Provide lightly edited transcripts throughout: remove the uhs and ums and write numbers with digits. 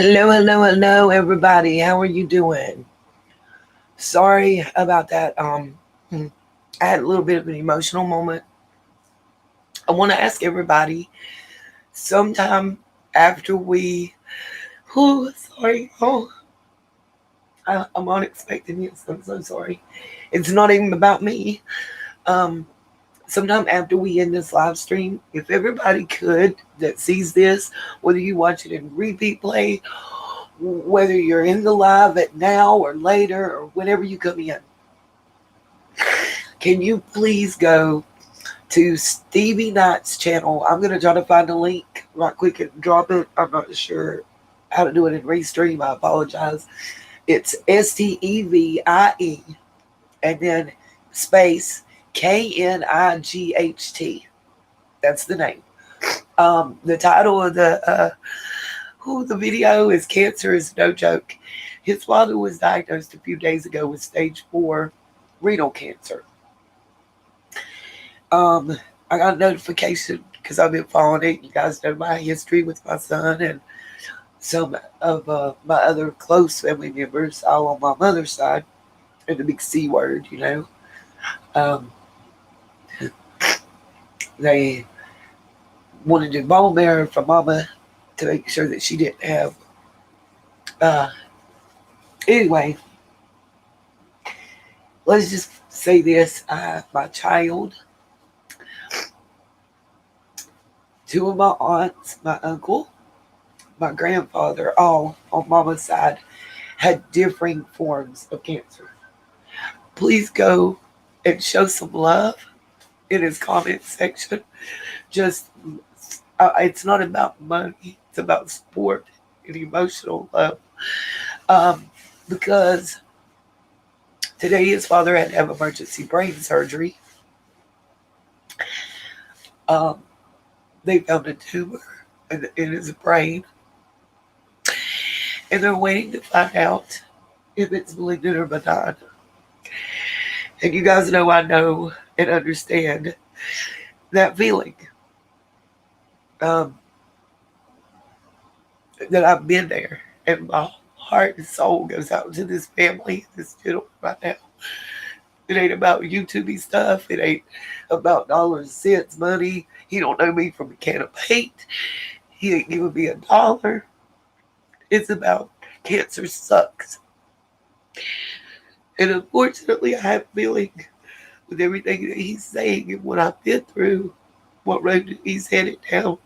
Hello, hello, hello, everybody. How are you doing? Sorry about that. I had a little bit of an emotional moment. I want to ask everybody sometime after we, oh, sorry, I'm unexpected. Yes, I'm so sorry. It's not even about me. Um, Sometime after we end this live stream, if everybody could that sees this, whether you watch it in repeat play, whether you're in the live at now or later or whenever you come in, can you please go to Stevie Knight's channel? I'm going to try to find a link right quick and drop it. I'm not sure how to do it in Restream. I apologize. It's Stevie and then space Knight. That's the name. The title of the video is "Cancer is No Joke." His father was diagnosed a few days ago with stage 4 renal cancer. I got a notification because I've been following it. You guys know my history with my son and some of my other close family members, all on my mother's side, and the big C word, you know. Um, they wanted to do bone marrow for mama to make sure that she didn't have. Uh, anyway, let's just say this: my child, two of my aunts, my uncle, my grandfather, all on mama's side, had differing forms of cancer. Please go and show some love in his comment section. Just, it's not about money, it's about support and emotional love. Um, because today his father had to have emergency brain surgery. Um, they found a tumor in his brain, and they're waiting to find out if it's malignant or benign. And you guys know and understand that feeling. Um, that I've been there, and my heart and soul goes out to this family, this gentleman right now. It ain't about YouTubey stuff. It ain't about dollars, cents, money. He don't know me from a can of paint. He ain't giving me $1. It's about cancer sucks. And unfortunately, I have a feeling with everything that he's saying and what I've been through, what road he's headed down,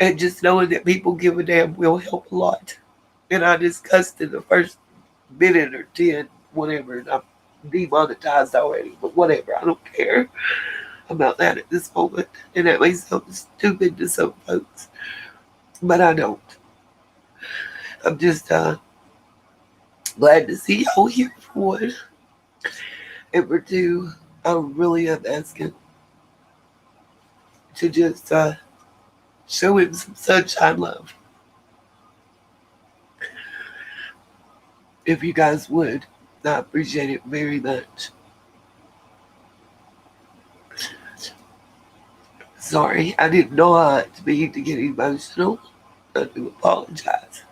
and just knowing that people give a damn will help a lot. And I discussed in the first minute or 10, whatever, and I'm demonetized already, but whatever, I don't care about that at this moment. And that may sound stupid to some folks, but I don't. I'm just glad to see y'all here for one. And for two, I really am asking to just show him some sunshine love. If you guys would, I appreciate it very much. Sorry, I didn't know how to be to get emotional. I do apologize.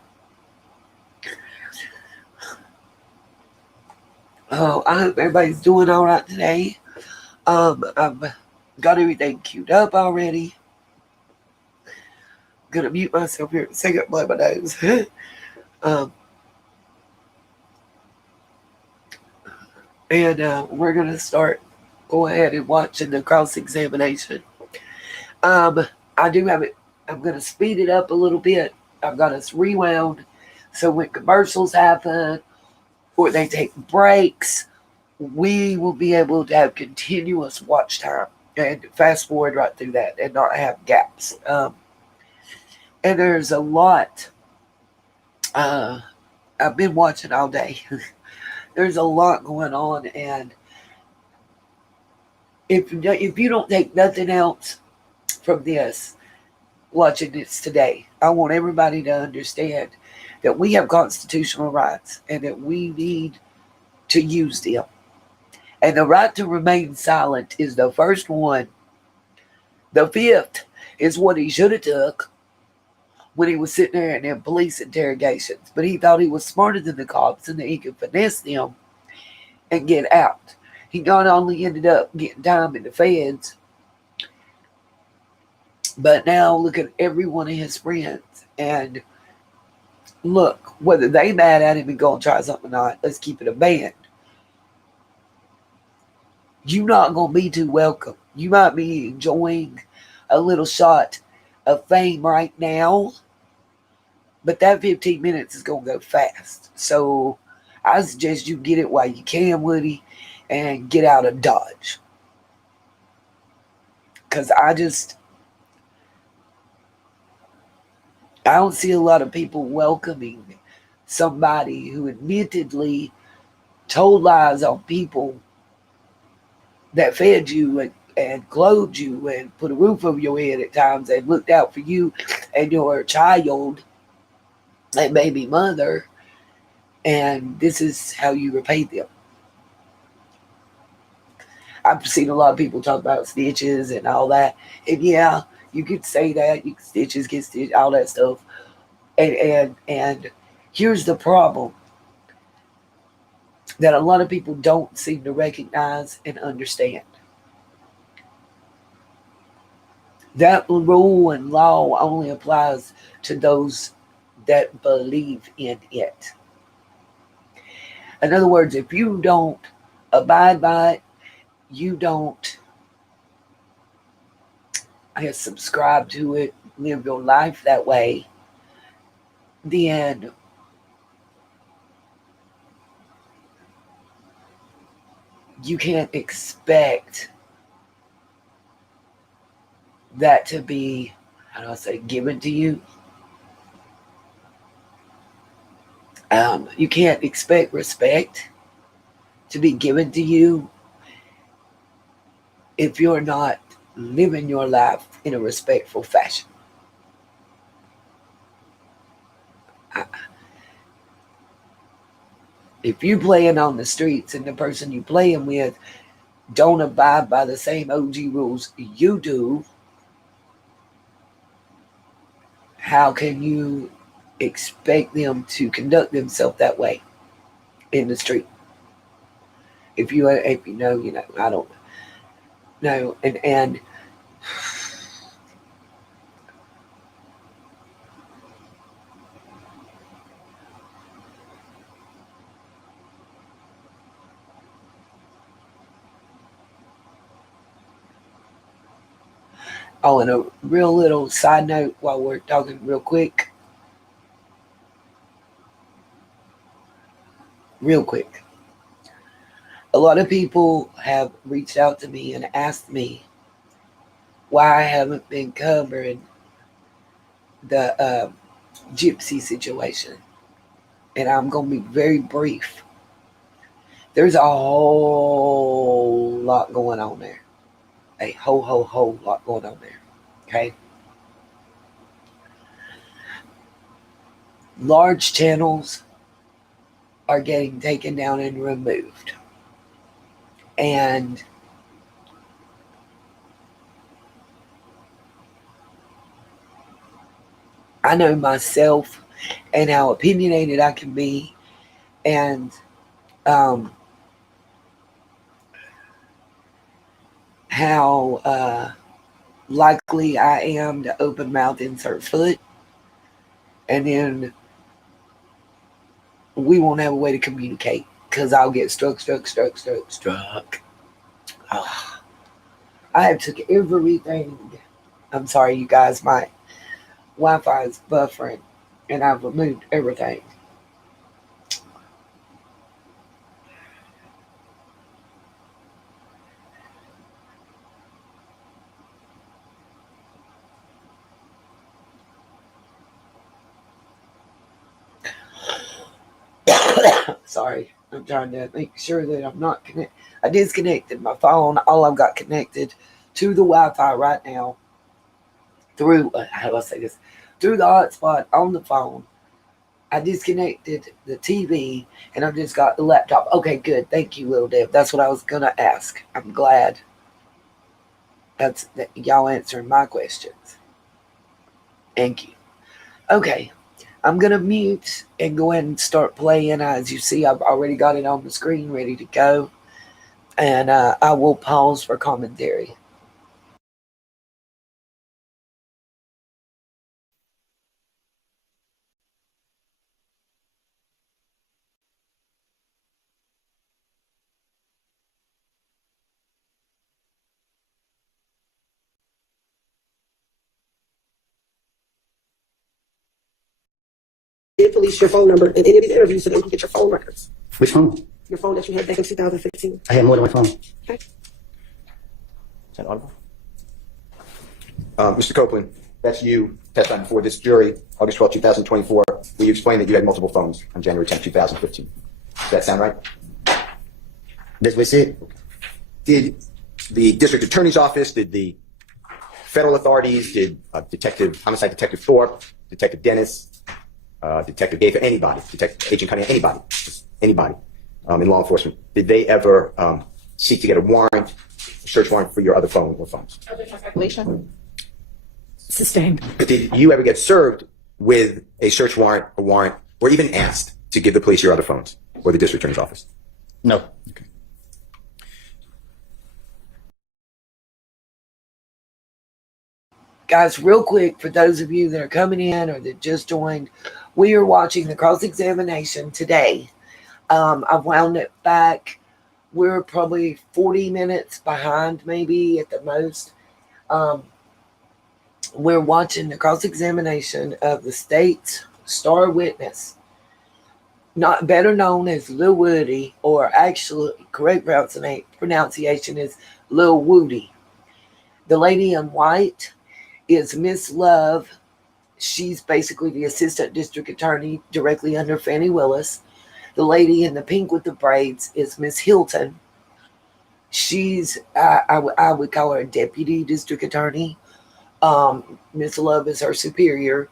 Oh, I hope everybody's doing all right today. I've got everything queued up already. I'm gonna mute myself here in a second, blow my nose. And we're gonna start. Go ahead and watching the cross examination. I do have it. I'm gonna speed it up a little bit. I've got us rewound, so when commercials happen or they take breaks, we will be able to have continuous watch time and fast forward right through that and not have gaps. And there's a lot. I've been watching all day. There's a lot going on, and if you don't take nothing else from this, watching this today, I want everybody to understand that we have constitutional rights and that we need to use them. And the right to remain silent is the first one. The fifth is what he should have took. when he was sitting there in them police interrogations. But he thought he was smarter than the cops and that he could finesse them and get out. He not only ended up getting time in the feds, but now look at every one of his friends. And look, whether they mad at him and go and try something or not, let's keep it a band. You're not going to be too welcome. You might be enjoying a little shot of fame right now, but that 15 minutes is going to go fast. So I suggest you get it while you can, Woody, and get out of Dodge. Because I don't see a lot of people welcoming somebody who admittedly told lies on people that fed you and clothed you and put a roof over your head at times and looked out for you and your child and baby mother, and this is how you repay them. I've seen a lot of people talk about stitches and all that, and yeah, you could say that you stitches get stitched, all that stuff, and here's the problem that a lot of people don't seem to recognize and understand. That rule and law only applies to those that believe in it. In other words, if you don't abide by it, you don't, I guess, subscribe to it, live your life that way, then you can't expect that to be, how do I say, given to you. You can't expect respect to be given to you if you're not living your life in a respectful fashion. If you playing on the streets and the person you playing with don't abide by the same OG rules you do, how can you expect them to conduct themselves that way in the street? If you know, I don't know, and oh, and a real little side note while we're talking real quick, real quick. A lot of people have reached out to me and asked me why I haven't been covering the gypsy situation. And I'm going to be very brief. There's a whole lot going on there. A whole lot going on there. Okay? Large channels are getting taken down and removed. And I know myself and how opinionated I can be, and how likely I am to open mouth insert foot, and then we won't have a way to communicate because I'll get struck. Oh, I have took everything. I'm sorry, you guys. My Wi-Fi is buffering, and I've removed everything. Sorry, I'm trying to make sure that I'm not connected. I disconnected my phone. All I've got connected to the Wi-Fi right now through, how do I say this? Through the hotspot on the phone. I disconnected the TV and I've just got the laptop. Okay, good. Thank you, Little Deb. That's what I was going to ask. I'm glad that y'all answering my questions. Thank you. Okay, I'm going to mute and go ahead and start playing. As you see, I've already got it on the screen ready to go. And I will pause for commentary. Give police your phone number in any of these interviews so they can get your phone records. Which phone? Your phone that you had back in 2015. I have more than one phone. Okay. Is that audible? Mr. Copeland, that's you testifying before this jury, August 12, 2024, where you explained that you had multiple phones on January 10, 2015. Does that sound right? That's what it said. Did the district attorney's office, did the federal authorities, did homicide detective Thorpe, Detective Dennis, Detective Gaither, anybody, Agent Cunningham, anybody in law enforcement, did they ever seek to get a warrant, search warrant for your other phone or phones? Calculation. Sustained. Did you ever get served with a search warrant, or even asked to give the police your other phones or the district attorney's office? No. Okay. Guys, real quick, for those of you that are coming in or that just joined, we are watching the cross-examination today. I've wound it back. We're probably 40 minutes behind, maybe at the most. We're watching the cross-examination of the state's star witness, not better known as Lil Woody, or actually correct pronunciation is Lil Woody. The lady in white is Miss Love. She's basically the assistant district attorney directly under Fannie Willis. The lady in the pink with the braids is Miss Hilton. She's, I would call her a deputy district attorney. Miss Love is her superior.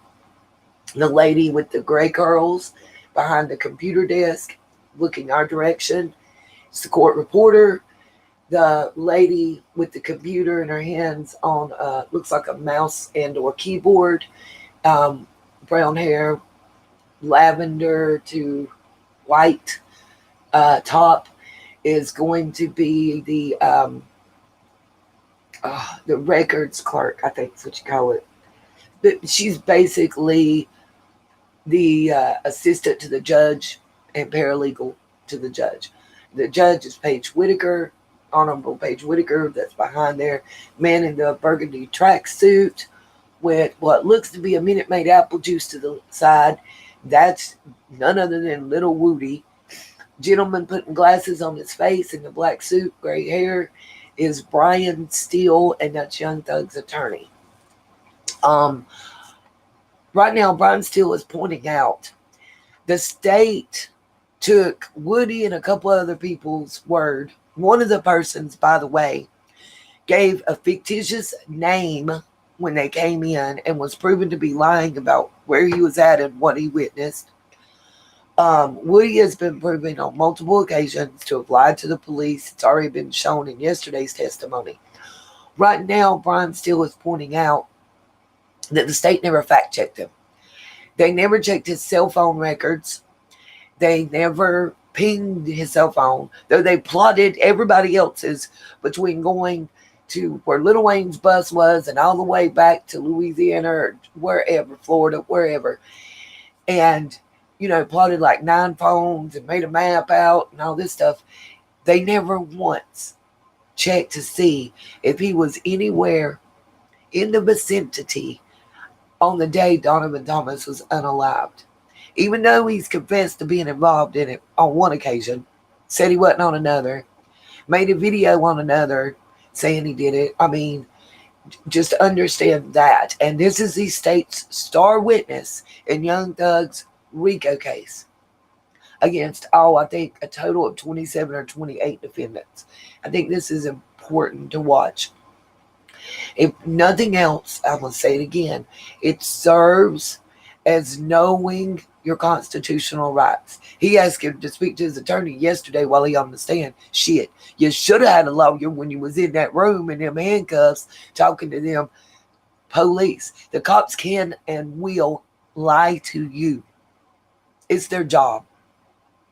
The lady with the gray curls behind the computer desk looking our direction is the court reporter. The lady with the computer in her hands on looks like a mouse and or keyboard, brown hair, lavender to white top, is going to be the records clerk, I think is what you call it. But she's basically the assistant to the judge and paralegal to the judge. The judge is Paige Whitaker, Honorable Paige Whitaker, that's behind there, man in the burgundy tracksuit with what looks to be a Minute Maid apple juice to the side. That's none other than Little Woody. Gentleman putting glasses on his face in the black suit, gray hair, is Brian Steele, and that's Young Thug's attorney. Right now, Brian Steele is pointing out the state took Woody and a couple other people's word. One of the persons, by the way, gave a fictitious name when they came in and was proven to be lying about where he was at and what he witnessed. Woody has been proven on multiple occasions to have lied to the police. It's already been shown in yesterday's testimony. Right now, Brian Steele is pointing out that the state never fact-checked him. They never checked his cell phone records. They never pinged his cell phone, though they plotted everybody else's between going to where Lil Wayne's bus was and all the way back to Louisiana or wherever, Florida, wherever. And, plotted like 9 phones and made a map out and all this stuff. They never once checked to see if he was anywhere in the vicinity on the day Donovan Thomas was unalived. Even though he's confessed to being involved in it on one occasion, said he wasn't on another, made a video on another saying he did it. I mean, just understand that. And this is the state's star witness in Young Thug's RICO case against I think a total of 27 or 28 defendants. I think this is important to watch. If nothing else, I'm going to say it again, it serves as knowing your constitutional rights. He asked him to speak to his attorney yesterday while he on the stand. Shit, you should have had a lawyer when you was in that room in them handcuffs talking to them police. The cops can and will lie to you. It's their job.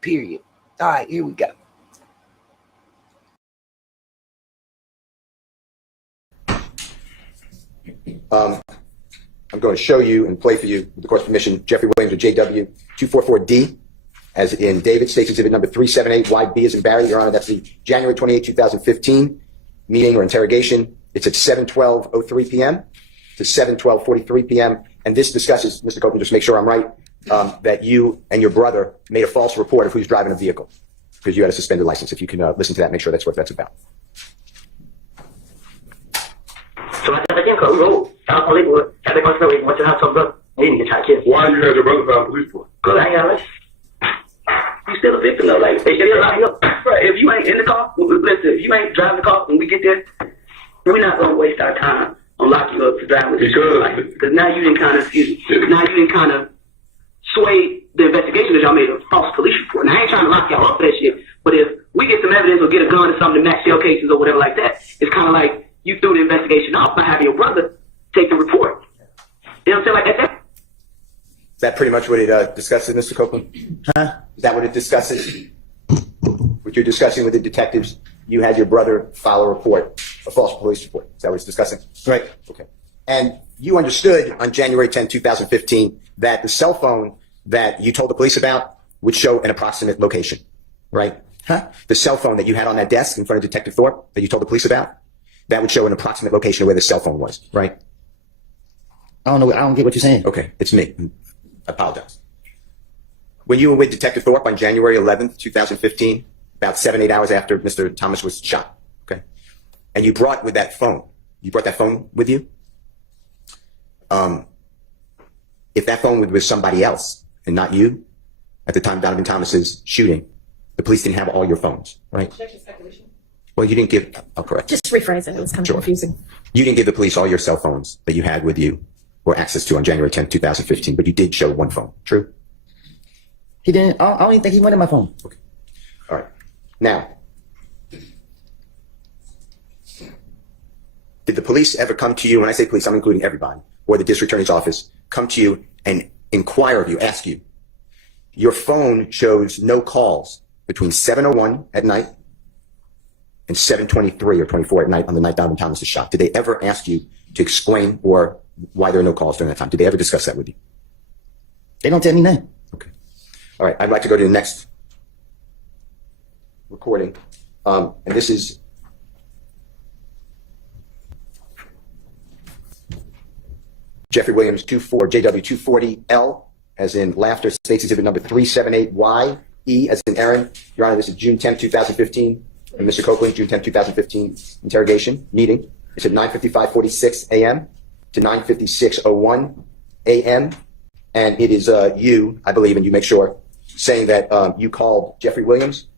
Period. All right, here we go. I'm going to show you and play for you, with the court's permission, Jeffrey Williams or JW 244D, as in David, State's Exhibit number 378, YB as in Barry. Your Honor, that's the January 28, 2015 meeting or interrogation. It's at 7:12:03 p.m. to 7:12:43 p.m. And this discusses, Mr. Copeland, just make sure I'm right, that you and your brother made a false report of who's driving a vehicle because you had a suspended license. If you can listen to that, make sure that's what that's about. So I said, again, cause we go, found police report, I think I went to have some brother, they didn't get shot kids. Why you had your brother file a police report? Cause I ain't got a license. You still a victim though, like, they still lock you up. Right, if you ain't in the car, listen, if you ain't driving the car when we get there, we're not gonna waste our time on lock you up to drive with because now you didn't kind of, sway the investigation that y'all made a false police report. Now I ain't trying to lock y'all up for that shit, but if we get some evidence or get a gun or something to match shell cases or whatever like that, it's kind of like you threw the investigation off by having your brother take the report. You know what I'm saying? Like that. Is that pretty much what it discusses, Mr. Copeland? Huh? Is that what it discusses? What you're discussing with the detectives, you had your brother file a report, a false police report. Is that what it's discussing? Right. Okay. And you understood on January 10, 2015, that the cell phone that you told the police about would show an approximate location, right? Huh? The cell phone that you had on that desk in front of Detective Thorpe that you told the police about, that would show an approximate location of where the cell phone was, right? I don't know. I don't get what you're saying. Okay, it's me. I apologize. When you were with Detective Thorpe on January 11th, 2015, about 7-8 hours after Mr. Thomas was shot, okay, and you brought that phone with you? If that phone was with somebody else and not you, at the time Donovan Thomas's shooting, the police didn't have all your phones, right? Well, you didn't give, correct. Just rephrase it. It was kind of confusing. You didn't give the police all your cell phones that you had with you or access to on January 10th, 2015, but you did show one phone, true? He didn't. I don't even think he went in my phone. Okay. All right. Now, did the police ever come to you, when I say police, I'm including everybody, or the district attorney's office, come to you and inquire of you, ask you, your phone shows no calls between 7:01 at night and 7:23 or 24 at night on the night Donovan Thomas is shot? Did they ever ask you to explain or why there are no calls during that time? Did they ever discuss that with you? They don't tell me nothing. Okay. All right. I'd like to go to the next recording. And this is Jeffrey Williams, JW240L, as in Laughter, State's Exhibit number 378Y, E, as in Aaron. Your Honor, this is June 10, 2015. And Mr. Copeland, June 10, 2015 interrogation meeting. It's at 9:55:46 a.m. to 9:56:01 a.m. And it is you, I believe, and you make sure, saying that you called Jeffrey Williams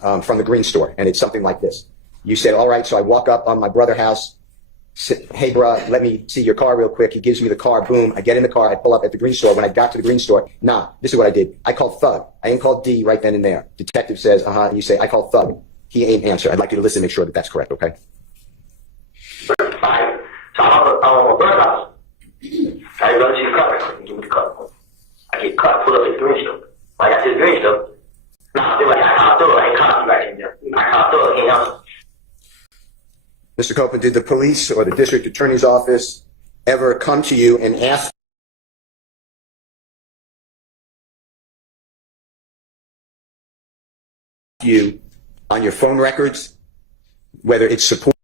from the Green Store. And it's something like this. You said, all right, so I walk up on my brother's house. Hey, bruh, let me see your car real quick. He gives me the car. Boom. I get in the car. I pull up at the Green Store. When I got to the Green Store, this is what I did. I called Thug. I ain't called D right then and there. Detective says, and you say, I called Thug. He ain't answer. I'd like you to listen and make sure that that's correct, okay? So I'm a brother house. I run to the car. Give me the car. I get cut, pull up at the green store. When I got to the green store, they're like, I called Thug. I ain't called you right there. I called Thug. He ain't answer. Mr. Copeland, did the police or the district attorney's office ever come to you and ask you on your phone records whether it's support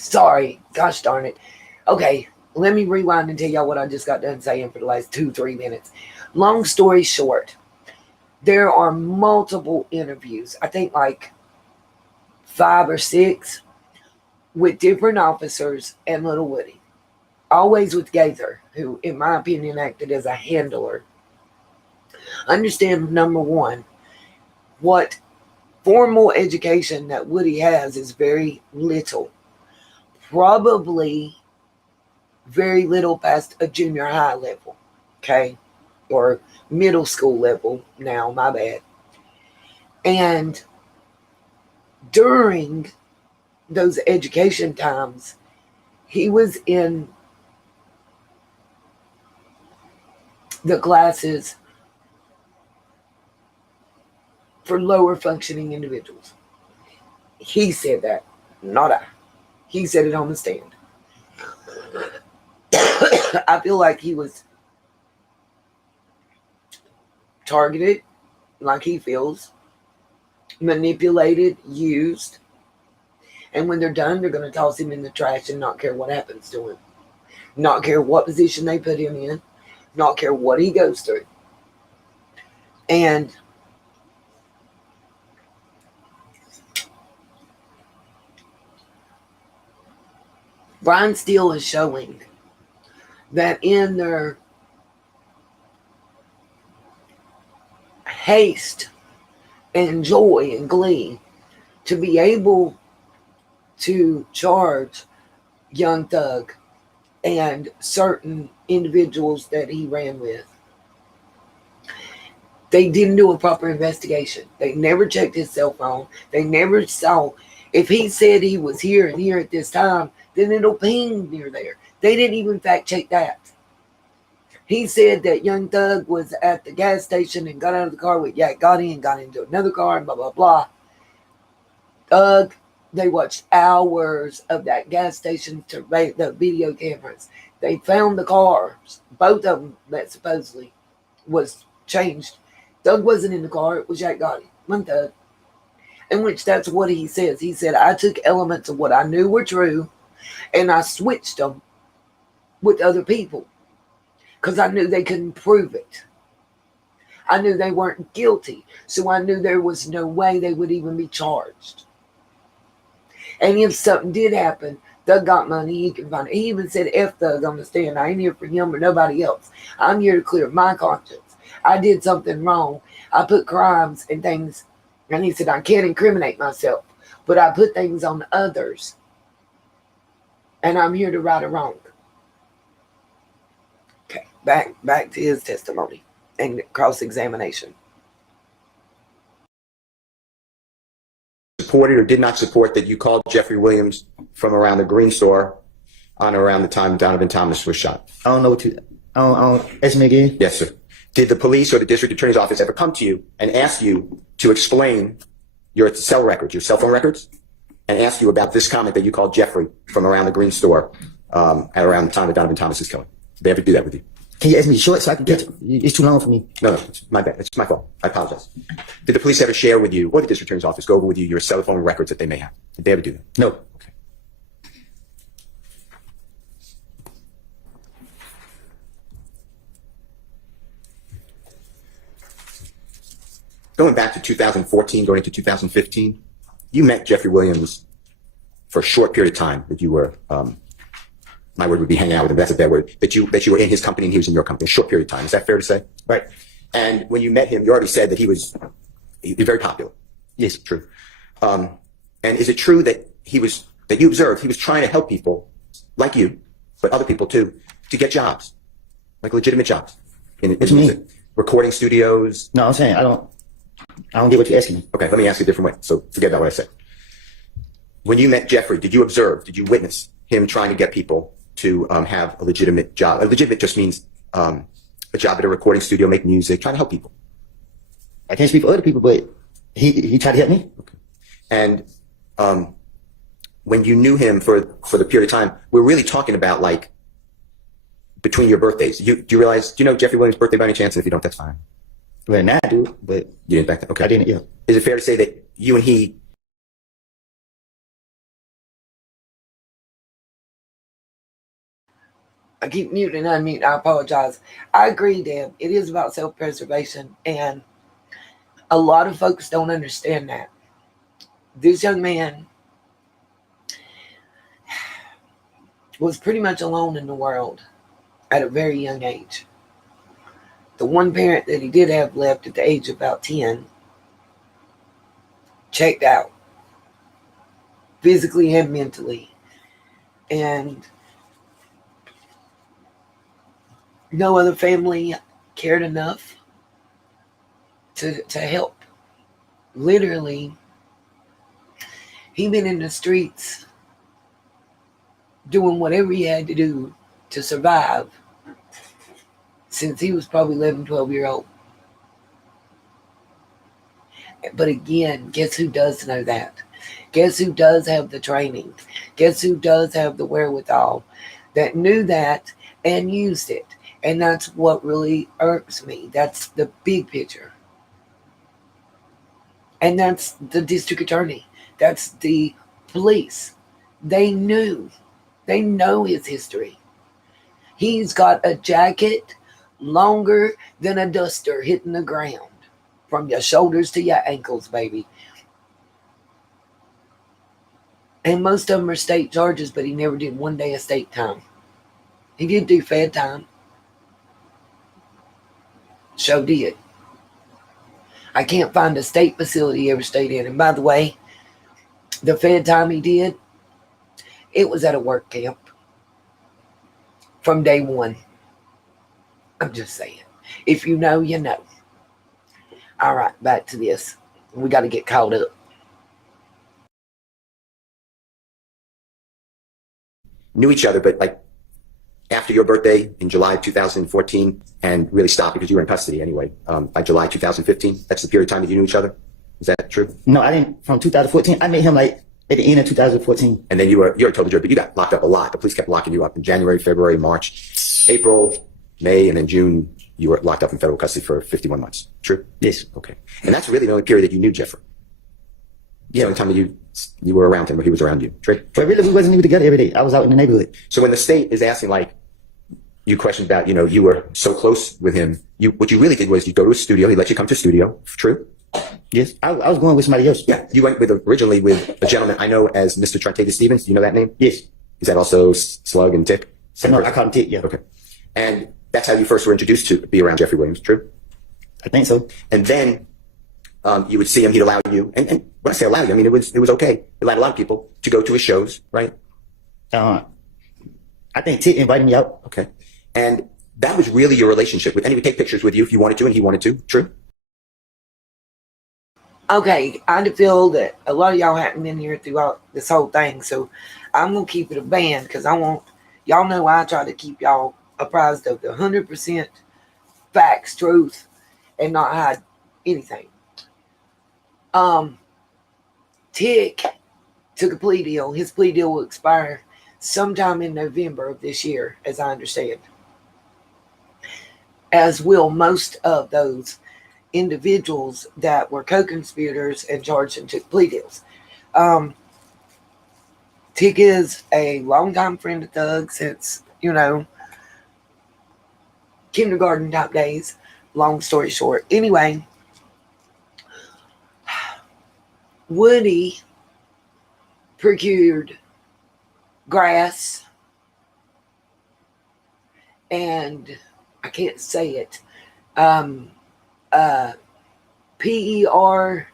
Sorry, gosh darn it. Okay, let me rewind and tell y'all what I just got done saying for the last 2-3 minutes. Long story short, there are multiple interviews, I think like 5 or 6, with different officers and Little Woody. Always with Gaither, who, in my opinion, acted as a handler. Understand, number one, what formal education that Woody has is very little. Probably very little past a junior high level, okay? Or middle school level now, my bad. And during those education times, he was in the classes for lower functioning individuals. He said that, not I. He said it on the stand. I feel like he was targeted, like he feels, manipulated, used, and when they're done, they're going to toss him in the trash and not care what happens to him. Not care what position they put him in, not care what he goes through. And Brian Steele is showing that in their haste and joy and glee to be able to charge Young Thug and certain individuals that he ran with, they didn't do a proper investigation. They never checked his cell phone. They never saw if he said he was here and here at this time, then it'll ping near there. They didn't even fact check that. He said that Young Thug was at the gas station and got out of the car with Yak Gotti and got into another car and blah, blah, blah. Thug, they watched hours of that gas station to the video cameras. They found the cars, both of them that supposedly was changed. Thug wasn't in the car, it was Yak Gotti, one Thug. In which that's what he says. He said, I took elements of what I knew were true and I switched them with other people because I knew they couldn't prove it. I knew they weren't guilty, so I knew there was no way they would even be charged. And if something did happen, Thug got money, he can find it. He even said, F Thug on the stand. I ain't here for him or nobody else. I'm here to clear my conscience. I did something wrong. I put crimes and things, and he said, I can't incriminate myself, but I put things on others. And I'm here to right a wrong. Okay, back to his testimony and cross-examination. Supported or did not support that you called Jeffrey Williams from around the Green Store on around the time Donovan Thomas was shot? I don't know what you. I don't. Ask me again. Yes, sir. Did the police or the district attorney's office ever come to you and ask you to explain your cell records, your cell phone records, and ask you about this comment that you called Jeffrey from around the Green Store at around the time of Donovan Thomas's killing? Did they ever do that with you? Can you ask me short so I can get it? It's too long for me. No, it's my bad. It's my fault. I apologize. Did the police ever share with you, or the district attorney's office go over with you your cell phone records that they may have? Did they ever do that? No. Okay. Going back to 2014, going into 2015, you met Jeffrey Williams for a short period of time that you were, my word would be hanging out with him, that's a bad word, that you were in his company and he was in your company, a short period of time. Is that fair to say? Right. And when you met him, you already said that he was very popular. Yes. True. And is it true that that you observed he was trying to help people like you, but other people too, to get jobs, like legitimate jobs? What you mean? Recording studios? No, I'm saying I don't get what you're asking me. Okay, let me ask you a different way. So forget about what I said. When you met Jeffrey, did you witness him trying to get people to have a legitimate job? A legitimate just means a job at a recording studio, make music, trying to help people. I can't speak for other people, but he tried to help me. Okay. And when you knew him for the period of time, we're really talking about like between your birthdays. Do you know Jeffrey Williams' birthday by any chance? And if you don't, that's fine. Well, now I do, but You didn't back then? Okay. I didn't. Yeah. Is it fair to say that you and he I keep muting and unmuting. I apologize. I agree, Deb. It is about self-preservation, and a lot of folks don't understand that. This young man was pretty much alone in the world at a very young age. The one parent that he did have left at the age of about 10 checked out, physically and mentally. And no other family cared enough to help. Literally, he been in the streets doing whatever he had to do to survive since he was probably 11, 12 years old. But again, guess who does know that? Guess who does have the training? Guess who does have the wherewithal that knew that and used it? And that's what really irks me. That's the big picture. And that's the district attorney. That's the police. They knew. They know his history. He's got a jacket longer than a duster hitting the ground. From your shoulders to your ankles, baby. And most of them are state charges, but he never did one day of state time. He did do fed time. So did. I can't find a state facility he ever stayed in. And by the way, the fed time he did, it was at a work camp from day one. I'm just saying. If you know, you know. All right, back to this. We got to get caught up. Knew each other, but like after your birthday in July 2014, and really stopped because you were in custody anyway, by July 2015. That's the period of time that you knew each other. Is that true? No, I didn't. From 2014, I met him like at the end of 2014. And then you're a total jerk, but you got locked up a lot. The police kept locking you up in January, February, March, April, May, and then June. You were locked up in federal custody for 51 months. True? Yes. Okay. And that's really the only period that you knew Jeffrey. Yeah. The only time that you were around him or he was around you. True? But really, we wasn't even together every day. I was out in the neighborhood. So when the state is asking, like, you questioned about, you were so close with him, what you really did was you go to a studio, he let you come to a studio. True? Yes. I was going with somebody else. Yeah. You went originally with a gentleman I know as Mr. Trentatus Stevens. Do you know that name? Yes. Is that also Slug and Tick? No, I call him Tick, yeah. Okay. And that's how you first were introduced to be around Jeffrey Williams, true? I think so. And then you would see him, he'd allow you, and when I say allow you, I mean it was okay. He allowed a lot of people to go to his shows, right? I think Tick invited me out. Okay. And that was really your relationship with, and he would take pictures with you if you wanted to, and he wanted to, true? Okay, I feel that a lot of y'all haven't been here throughout this whole thing, so I'm going to keep it a band because I want, y'all know I try to keep y'all apprised of the 100% facts, truth, and not hide anything. Tick took a plea deal. His plea deal will expire sometime in November of this year, as I understand. As will most of those individuals that were co-conspirators and charged and took plea deals. Tick is a longtime friend of Thug since, kindergarten type days. Long story short. Anyway, Woody procured grass and I can't say it. PERKs,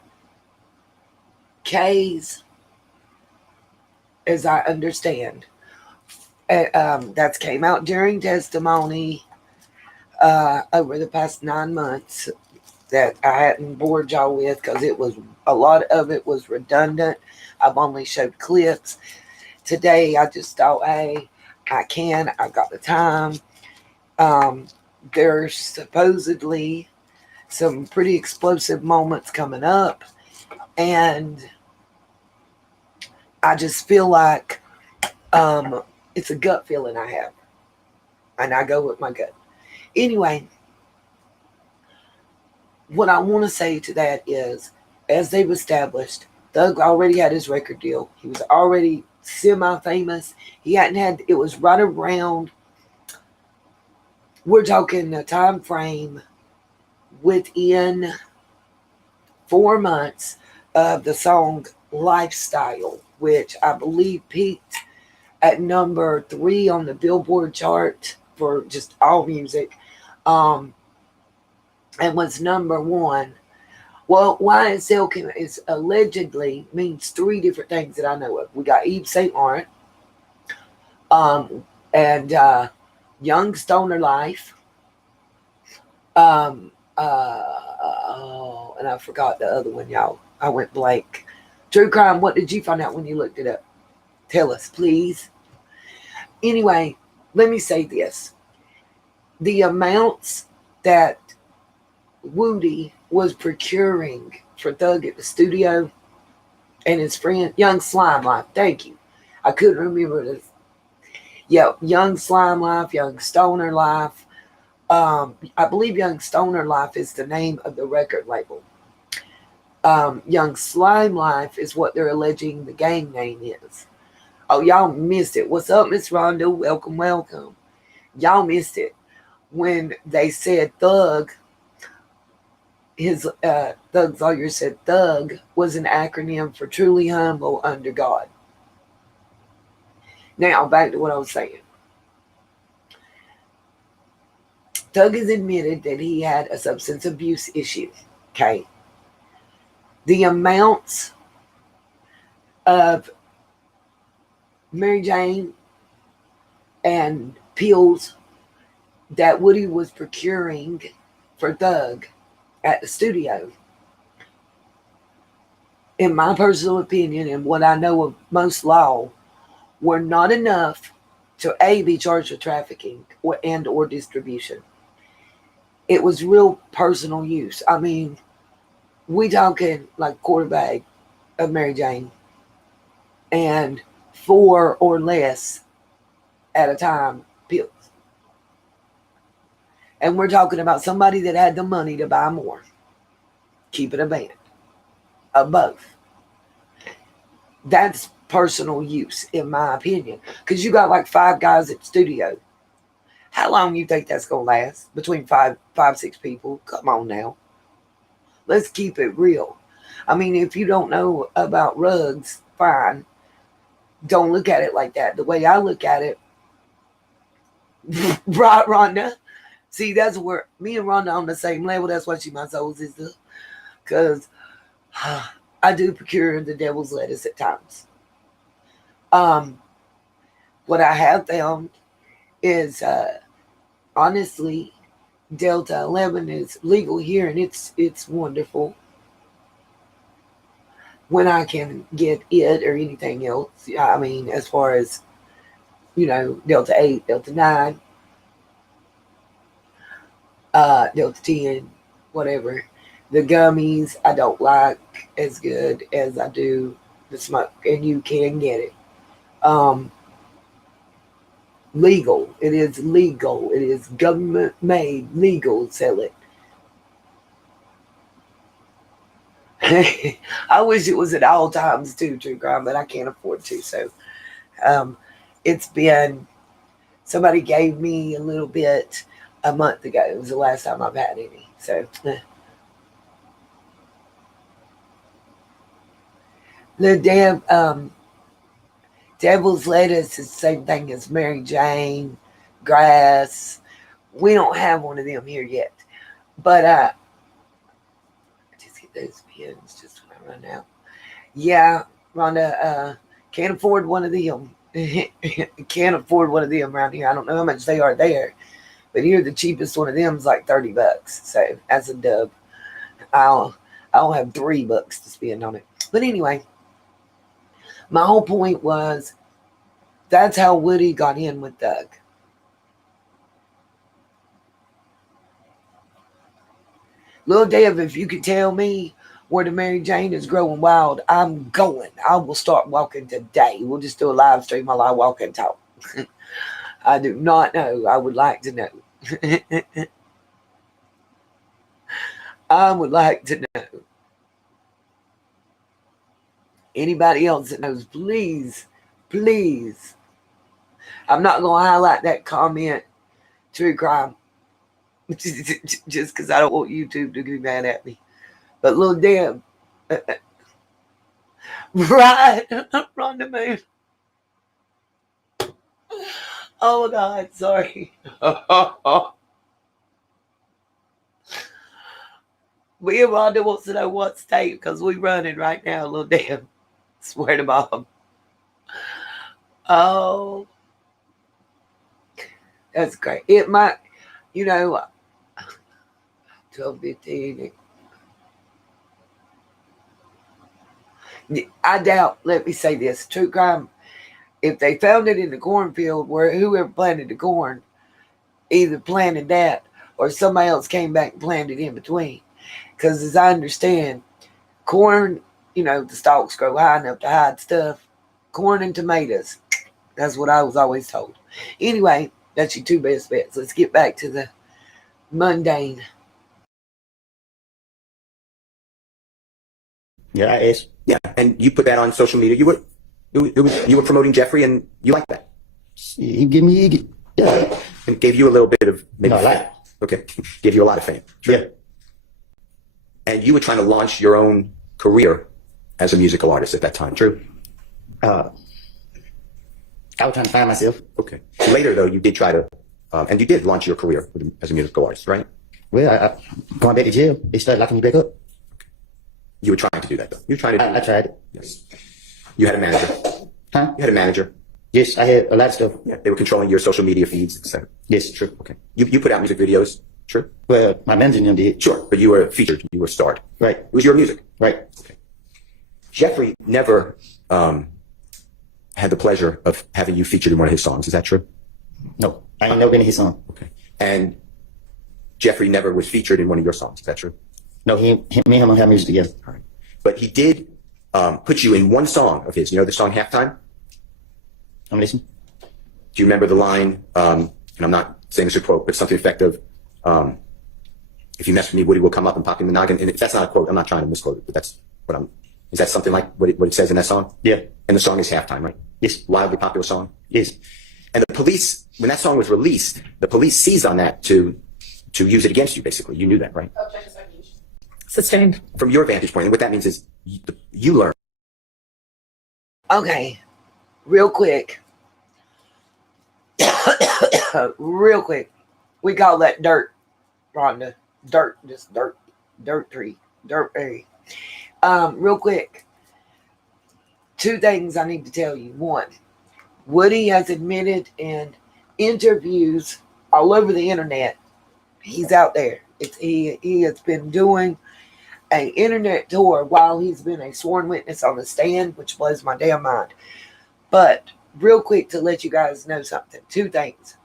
as I understand. That's came out during testimony over the past 9 months that I hadn't bored y'all with because a lot of it was redundant. I've only showed clips. Today I just thought, hey, I've got the time. There's supposedly some pretty explosive moments coming up, and I just feel like it's a gut feeling I have, and I go with my gut. Anyway, what I want to say to that is, as they've established, Thug already had his record deal. He was already semi-famous. He hadn't had, it was right around we're talking a time frame within 4 months of the song Lifestyle, which I believe peaked at number 3 on the Billboard chart for just all music, um, and was number 1. Well, YSL is allegedly means 3 different things that I know of. We got Yves Saint Laurent, and Young Stoner Life, um, and I forgot the other one, y'all. I went blank. True Crime. What did you find out when you looked it up? Tell us, please. Anyway, let me say this: the amounts that Woody was procuring for Thug at the studio and his friend Young Slime Life. Thank you. I couldn't remember this. Yeah, Young Slime Life, Young Stoner Life. I believe Young Stoner Life is the name of the record label. Young Slime Life is what they're alleging the gang name is. Oh, y'all missed it. What's up, Miss Rhonda? Welcome, welcome. Y'all missed it when they said Thug. Thug's lawyer said Thug was an acronym for truly humble under God. Now back to what I was saying. Thug has admitted that he had a substance abuse issue. Okay. The amounts of Mary Jane and pills that Woody was procuring for Thug at the studio, in my personal opinion and what I know of most law, were not enough to be charged with trafficking or distribution. It was real personal use. I mean, we talking like quarter bag of Mary Jane and 4 or less at a time pills. And we're talking about somebody that had the money to buy more. Keep it a band of both. That's personal use, in my opinion. Because you got like 5 guys at the studio. How long you think that's going to last? Between 6 people? Come on now. Let's keep it real. I mean, if you don't know about rugs, fine. Don't look at it like that. The way I look at it, right, Rhonda? See, that's where me and Rhonda on the same level. That's why she my soul sister. Because I do procure the devil's lettuce at times. What I have found is, honestly, Delta 11 is legal here, and it's wonderful. When I can get it or anything else, I mean, as far as, Delta 8, Delta 9, Delta 10, whatever. The gummies I don't like as good as I do the smoke, and you can get it. Legal. It is legal. It is government made legal. Sell it. I wish it was at all times too, True Crime, but I can't afford to. So it's been, somebody gave me a little bit a month ago. It was the last time I've had any. So the devil's lettuce is the same thing as Mary Jane, grass. We don't have one of them here yet. But just get those pins just when I run out. Yeah, Rhonda, can't afford one of them. Can't afford one of them around here. I don't know how much they are there. But here the cheapest one of them is like $30. So that's a dub. I'll have $3 to spend on it. But anyway, my whole point was that's how Woody got in with Doug. Lil Dev, if you could tell me where the Mary Jane is growing wild, I'm going. I will start walking today. We'll just do a live stream while I walk and talk. I do not know. I would like to know. I would like to know. Anybody else that knows, please, please. I'm not going to highlight that comment, True Crime. just because I don't want YouTube to be mad at me. But little Deb, right, run the moon. Oh my God, sorry. Me and Rhonda wants to know what state because we running right now, little Deb. Swear to Mom. Oh, that's great. It might, 12:15. I doubt, let me say this, true crime, if they found it in the cornfield where whoever planted the corn either planted that or somebody else came back and planted in between. Because as I understand, corn, the stalks grow high enough to hide stuff. Corn and tomatoes. That's what I was always told. Anyway, that's your two best bets. Let's get back to the mundane. Yeah, I asked. Yeah, and you put that on social media. You were promoting Jeffrey, and you liked that. He give me, yeah. And gave you a little bit of maybe No, a lot. fame. Okay, gave you a lot of fame. Yeah. And you were trying to launch your own career as a musical artist at that time. True. I was trying to find myself. Okay. Later, though, you did try to, and you did launch your career as a musical artist, right? Well, I going back to jail. They started locking me back up. You were trying to do that, though. You were trying to. I tried it. Yes. You had a manager. Huh? You had a manager. Yes, I had a lot of stuff. Yeah, they were controlling your social media feeds, etc. Yes. True. Okay. You put out music videos. True. Well, my manager and them did. Sure, but you were featured. You were starred. Right. It was your music. Right. Okay. Jeffrey never had the pleasure of having you featured in one of his songs. Is that true? No, I ain't never been in his song. Okay. And Jeffrey never was featured in one of your songs. Is that true? No, me and him don't have music together. All right. But he did put you in one song of his. You know the song Halftime? I'm listening. Do you remember the line, and I'm not saying this is a quote, but something effective, if you mess with me, Woody will come up and pop you in the noggin. And if that's not a quote, I'm not trying to misquote it, but that's what is that something like what it says in that song? Yeah. And the song is Halftime, right? Yes. Wildly popular song? Yes. And the police, when that song was released, the police seized on that to use it against you, basically. You knew that, right? Sustained. From your vantage point, and what that means is you learn. Okay, real quick. Real quick. We call that dirt, Rhonda. Dirt, just dirt. Dirt tree. Dirt area. Real quick. Two things I need to tell you. One, Woody has admitted in interviews all over the internet, he's out there. He has been doing an internet tour while he's been a sworn witness on the stand, which blows my damn mind. But real quick to let you guys know something. Two things.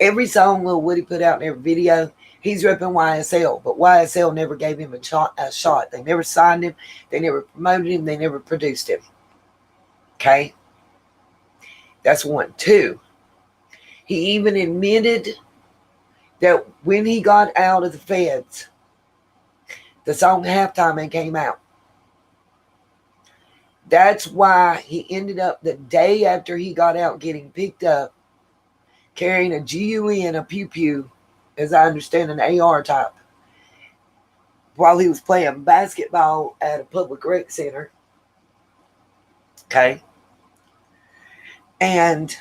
Every song Lil Woody put out in every video, he's repping YSL, but YSL never gave him a shot. They never signed him. They never promoted him. They never produced him. Okay? That's one. Two, he even admitted that when he got out of the feds, the song Halftime ain't came out. That's why he ended up the day after he got out getting picked up, carrying a GUE and a pew-pew, as I understand, an AR type, while he was playing basketball at a public rec center. Okay? And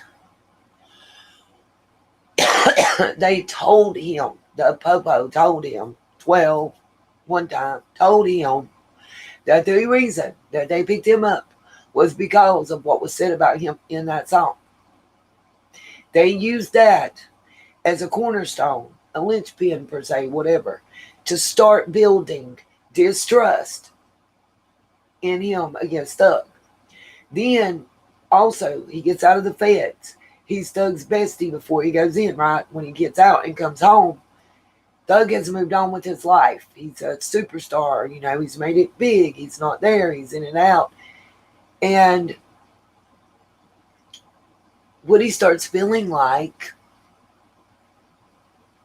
they told him, the Popo told him, 12, one time, told him that the reason that they picked him up was because of what was said about him in that song. They used that as a cornerstone, a linchpin per se, whatever, to start building distrust in him against Thug. Then, also, he gets out of the feds. He's Thug's bestie before he goes in, right? When he gets out and comes home, Thug has moved on with his life. He's a superstar, he's made it big. He's not there. He's in and out. And Woody starts feeling like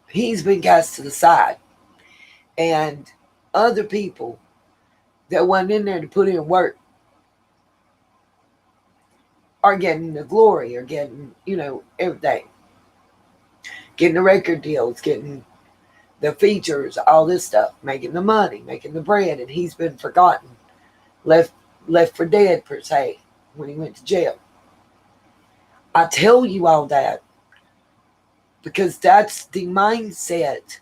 he's been cast to the side. And other people that went in there to put in work are getting the glory, or getting, everything. getting the record deals, getting the features, all this stuff, making the money, making the bread, and he's been forgotten, left for dead per se when he went to jail. I tell you all that because that's the mindset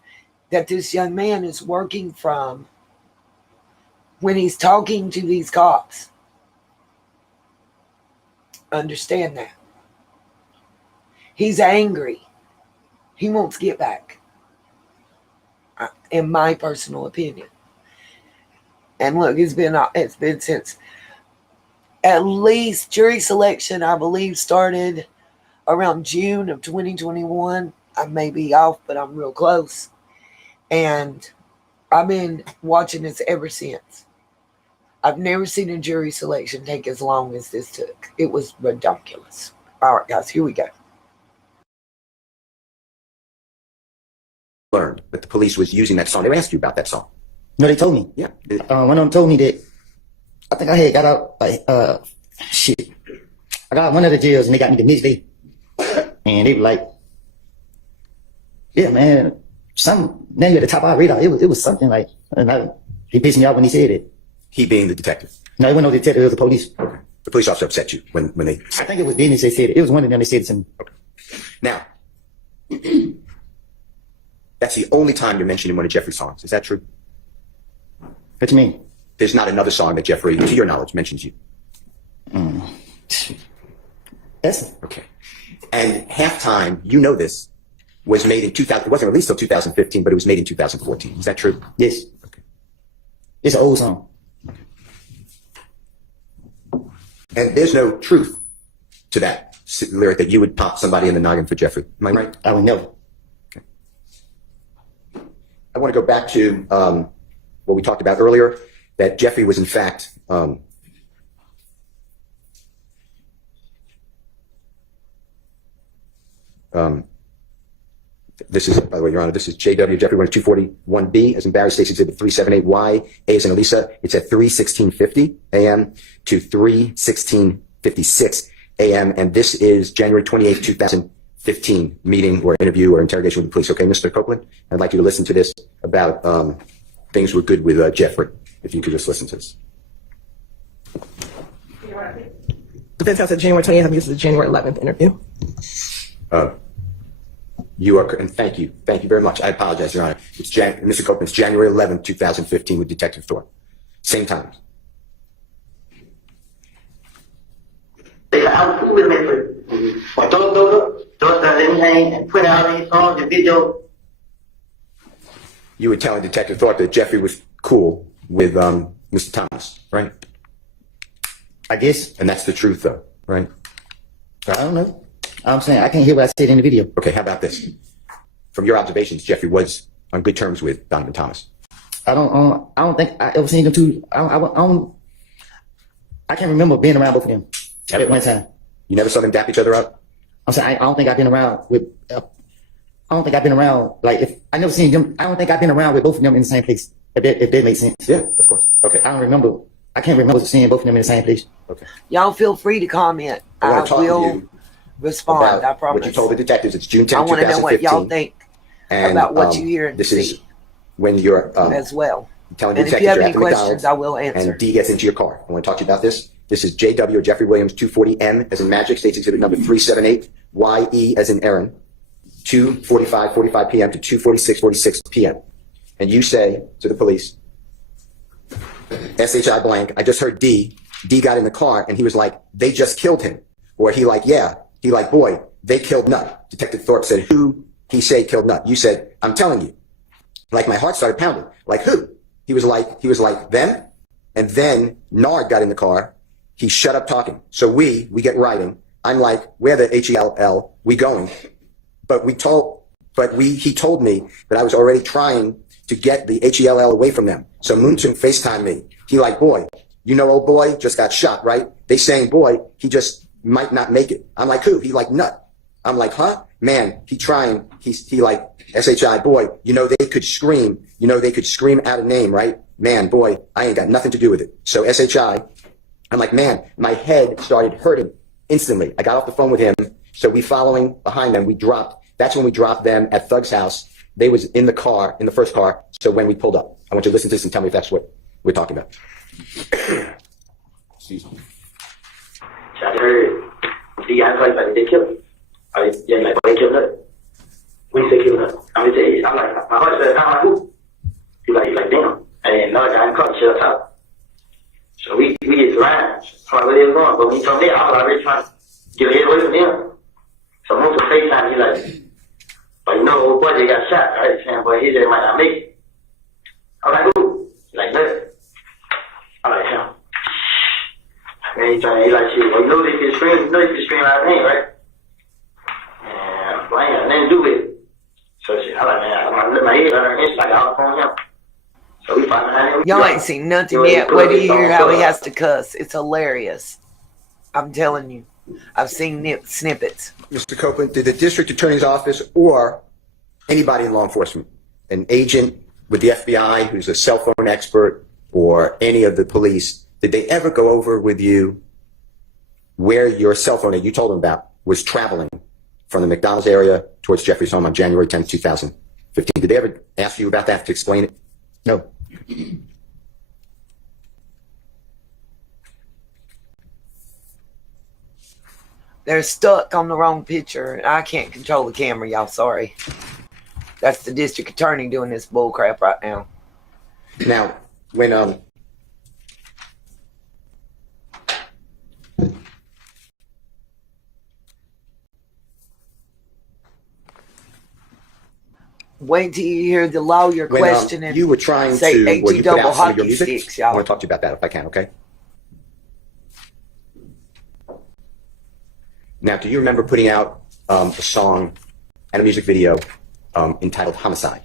that this young man is working from when he's talking to these cops. Understand that. He's angry. He wants to get back, in my personal opinion. And look, it's been since at least jury selection, I believe, started around June of 2021. I may be off, but I'm real close. And I've been watching this ever since. I've never seen a jury selection take as long as this took. It was ridiculous. All right, guys, here we go. Learned that the police was using that song. They asked you about that song. No, they told me. Yeah. One of them told me that I think I had got out like shit. I got out one of the jails and they got me the next day. And they were like, yeah, man, some name at the top of our radar. It was something like, and he pissed me off when he said it. He being the detective. No, it wasn't no detective, it was the police. Okay. The police officer upset you when they. I think it was Dennis that said it. It was one of them that said it to me. Okay. Now, that's the only time you're mentioning one of Jeffrey's songs. Is that true? What you mean? There's not another song that Jeffrey, to your knowledge, mentions you. Yes. Okay. And Halftime, you know this, was made in 2000. It wasn't released till 2015, but it was made in 2014. Is that true? Yes. Okay. It's an old song. And there's no truth to that lyric that you would pop somebody in the noggin for Jeffrey. Am I right? I would never. Okay. I want to go back to what we talked about earlier, that Jeffrey was in fact this is, by the way, Your Honor, this is JW Jeffrey 241B, as in Barry States Exhibit 378Y, A as in Elisa. It's at 3:16:50 a.m. to 3:16:56 a.m. And this is January 28th, 2015 meeting or interview or interrogation with the police. Okay, Mr. Copeland, I'd like you to listen to this about things were good with Jeffrey. If you could just listen to this. Defense counsel January 28th. I think this is the January 11th interview. You are, and thank you very much. I apologize, Your Honor. It's Mr. Copeland, it's January 11th, 2015 with Detective Thorpe. Same time. I'm cool with it for todo, everything, and put out any songs and video. You were telling Detective Thorpe that Jeffrey was cool with Mr. Thomas, right? I guess. And that's the truth, though, right? I don't know. I'm saying I can't hear what I said in the video. Okay, how about this? From your observations, Jeffrey was on good terms with Donovan Thomas. I don't think I ever seen them two. I can't remember being around both of them at one time. You never saw them dap each other up? I'm saying I don't think I've been around with. I don't think I've been around like if I never seen them. I don't think I've been around with both of them in the same place. If that makes sense. Yeah, of course. Okay. I don't remember. I can't remember seeing both of them in the same place. Okay. Y'all feel free to comment. I want to talk to will you respond. about I promise. what you told the detectives. It's June 10th, I want to know what 2015. y'all think And, about what you hear and this see is when you're as well. telling the And if detectives you have you're any at the questions, McDonald's I will answer. and D gets into your car. I want to talk to you about this. This is JW or Jeffrey Williams 240M as in Magic, States Exhibit number 378, YE as in Aaron, 2:45 p.m. to 2:46 p.m. And you say to the police, SHI blank, I just heard D got in the car and he was like, they just killed him. Or he like, yeah. He like, boy, they killed Nut. Detective Thorpe said, who he say killed Nut? You said, I'm telling you. Like my heart started pounding. Like who? He was like, them? And then Nard got in the car. He shut up talking. So we get riding. I'm like, where the HELL? We going? But he told me that I was already trying to get the HELL away from them. So Moontoon FaceTimed me. He like, boy, you know old boy just got shot, right? They saying, boy, he just might not make it. I'm like, who? He like, Nut. I'm like, huh? Man, he trying. He like, SHI, boy, you know they could scream. You know they could scream out a name, right? Man, boy, I ain't got nothing to do with it. So SHI, I'm like, man, my head started hurting instantly. I got off the phone with him. So we following behind them. We dropped That's when we dropped them at Thug's house. They was in the car, in the first car. So when we pulled up, I want you to listen to this and tell me if that's what we're talking about. Excuse me. So I heard the guys like they killed her. Yeah, like they killed her. When you say kill her, I'm like, my heart said, I'm like, who? He's like, damn. And then another guy in the car, shut up. So we get around. So I really was going. But when he told me, I was already trying to get a head away from him. So most of the FaceTime, he like, but you know, old buddy got shot, right? Saying, boy, his head might not make it. I'm like, who? He's like, that. I'm like, him. And he like, shit, well, you know they can scream out of name, right? And well, I ain't got nothing to do with it. So shit, I'm like, man, I'm gonna let my head under an inch like I was on him. So we find behind him. Y'all ain't seen nothing yet. Wait till you hear how he has to cuss. It's hilarious. I'm telling you. I've seen snippets. Mr. Copeland, did the district attorney's office or anybody in law enforcement, an agent with the FBI who's a cell phone expert or any of the police, did they ever go over with you where your cell phone that you told them about was traveling from the McDonald's area towards Jeffrey's home on January 10th, 2015? Did they ever ask you about that to explain it? No. They're stuck on the wrong picture. I can't control the camera, y'all. Sorry. That's the district attorney doing this bull crap right now. Now, when wait till you hear the lawyer question and you were trying say to AG you put double out some of your hockey music, sticks, I y'all. want to talk to you about that if I can, okay? Now, do you remember putting out a song and a music video entitled Homicide?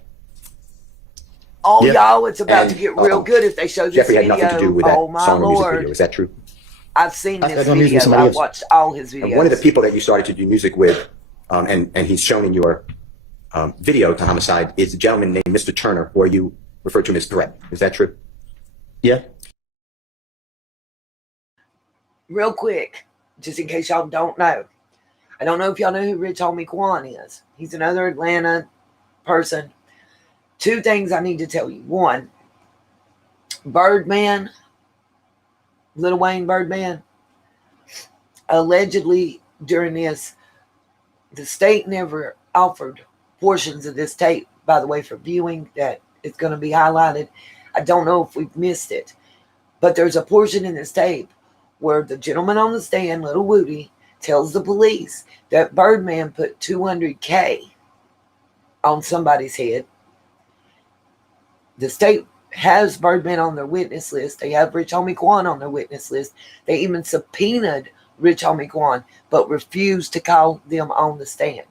Oh, Yeah. y'all, it's about And, to get real good if they show this Jeffrey had video. nothing to do with that Oh, my song or music Lord. video. Is that true? I've seen I this don't use it with video. somebody I've else. watched all his videos. And one of the people that you started to do music with, and he's shown in your video to Homicide, is a gentleman named Mr. Turner, or you refer to him as Threat. Is that true? Yeah. Real quick, just in case y'all don't know. I don't know if y'all know who Rich Homie Quan is. He's another Atlanta person. Two things I need to tell you. One, Birdman, Lil Wayne Birdman, allegedly during this, the state never offered portions of this tape, by the way, for viewing, that it's going to be highlighted. I don't know if we've missed it, but there's a portion in this tape where the gentleman on the stand, Little Woody, tells the police that Birdman put $200K on somebody's head. The state has Birdman on their witness list. They have Rich Homie Quan on their witness list. They even subpoenaed Rich Homie Quan, but refused to call them on the stand.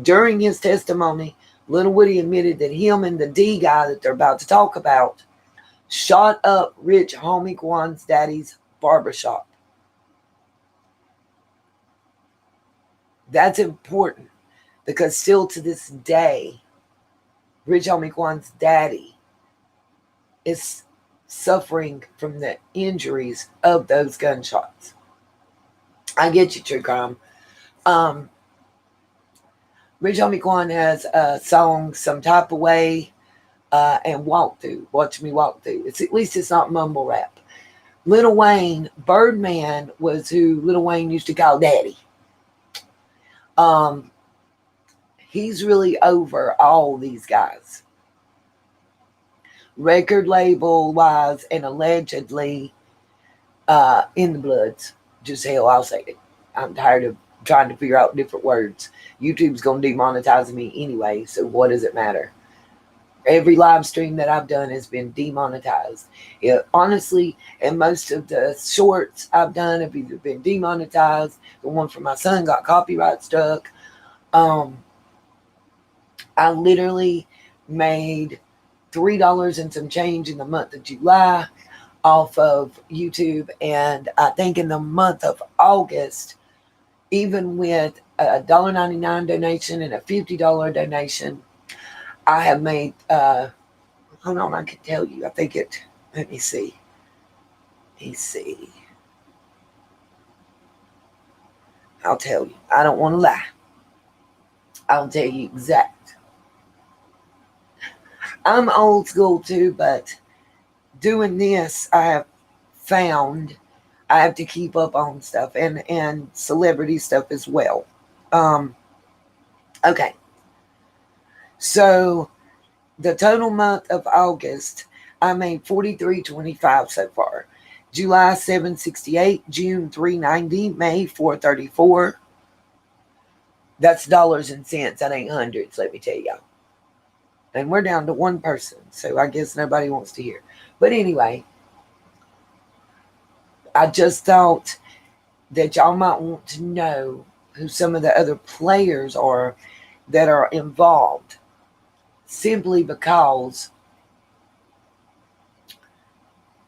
During his testimony, Little Woody admitted that him and the D guy that they're about to talk about shot up Rich Homie Quan's daddy's barbershop. That's important because still to this day, Rich Homie Quan's daddy is suffering from the injuries of those gunshots. I get you, true crime. Rich Homie Quan has a song, Some Type of Way, and Walk Through. Watch Me Walk Through. It's at least it's not mumble rap. Lil Wayne, Birdman was who Lil Wayne used to call daddy. He's really over all these guys. Record label wise and allegedly in the bloods. Just hell, I'll say it. I'm tired of trying to figure out different words. YouTube's going to demonetize me anyway, so what does it matter? Every live stream that I've done has been demonetized. Honestly, and most of the shorts I've done have either been demonetized. The one for my son got copyright struck. I literally made $3 and some change in the month of July off of YouTube, and I think in the month of August, even with a $1.99 donation and a $50 donation, I have made, hold on, I can tell you. I think it, let me see. I'll tell you. I don't want to lie. I'll tell you exact. I'm old school too, but doing this, I have found I have to keep up on stuff and celebrity stuff as well. Okay. So the total month of August, I made $43.25 so far. July $7.68, June $3.90, May $4.34. That's dollars and cents. That ain't hundreds, let me tell y'all. And we're down to one person, so I guess nobody wants to hear. But anyway, I just thought that y'all might want to know who some of the other players are that are involved, simply because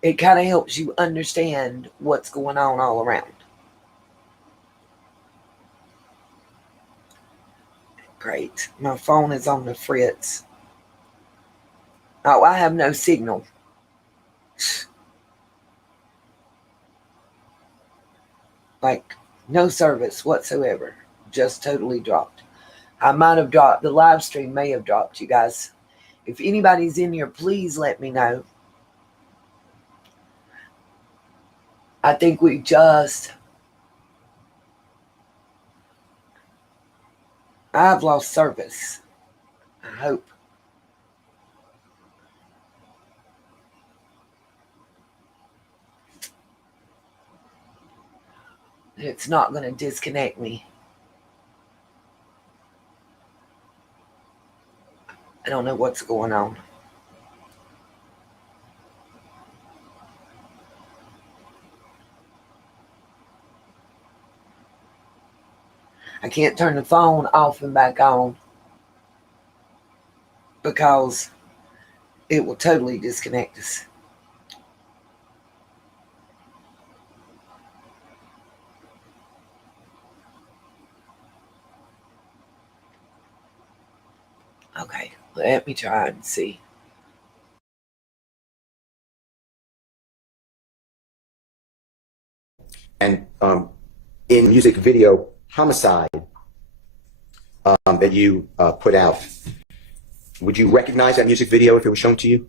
it kind of helps you understand what's going on all around. Great. My phone is on the fritz. Oh, I have no signal. Like, no service whatsoever. Just totally dropped. I might have dropped. The live stream may have dropped, you guys. If anybody's in here, please let me know. I think I've lost service. I hope. It's not going to disconnect me. I don't know what's going on. I can't turn the phone off and back on because it will totally disconnect us. Okay, let me try and see. And in music video Homicide that you put out, would you recognize that music video if it was shown to you?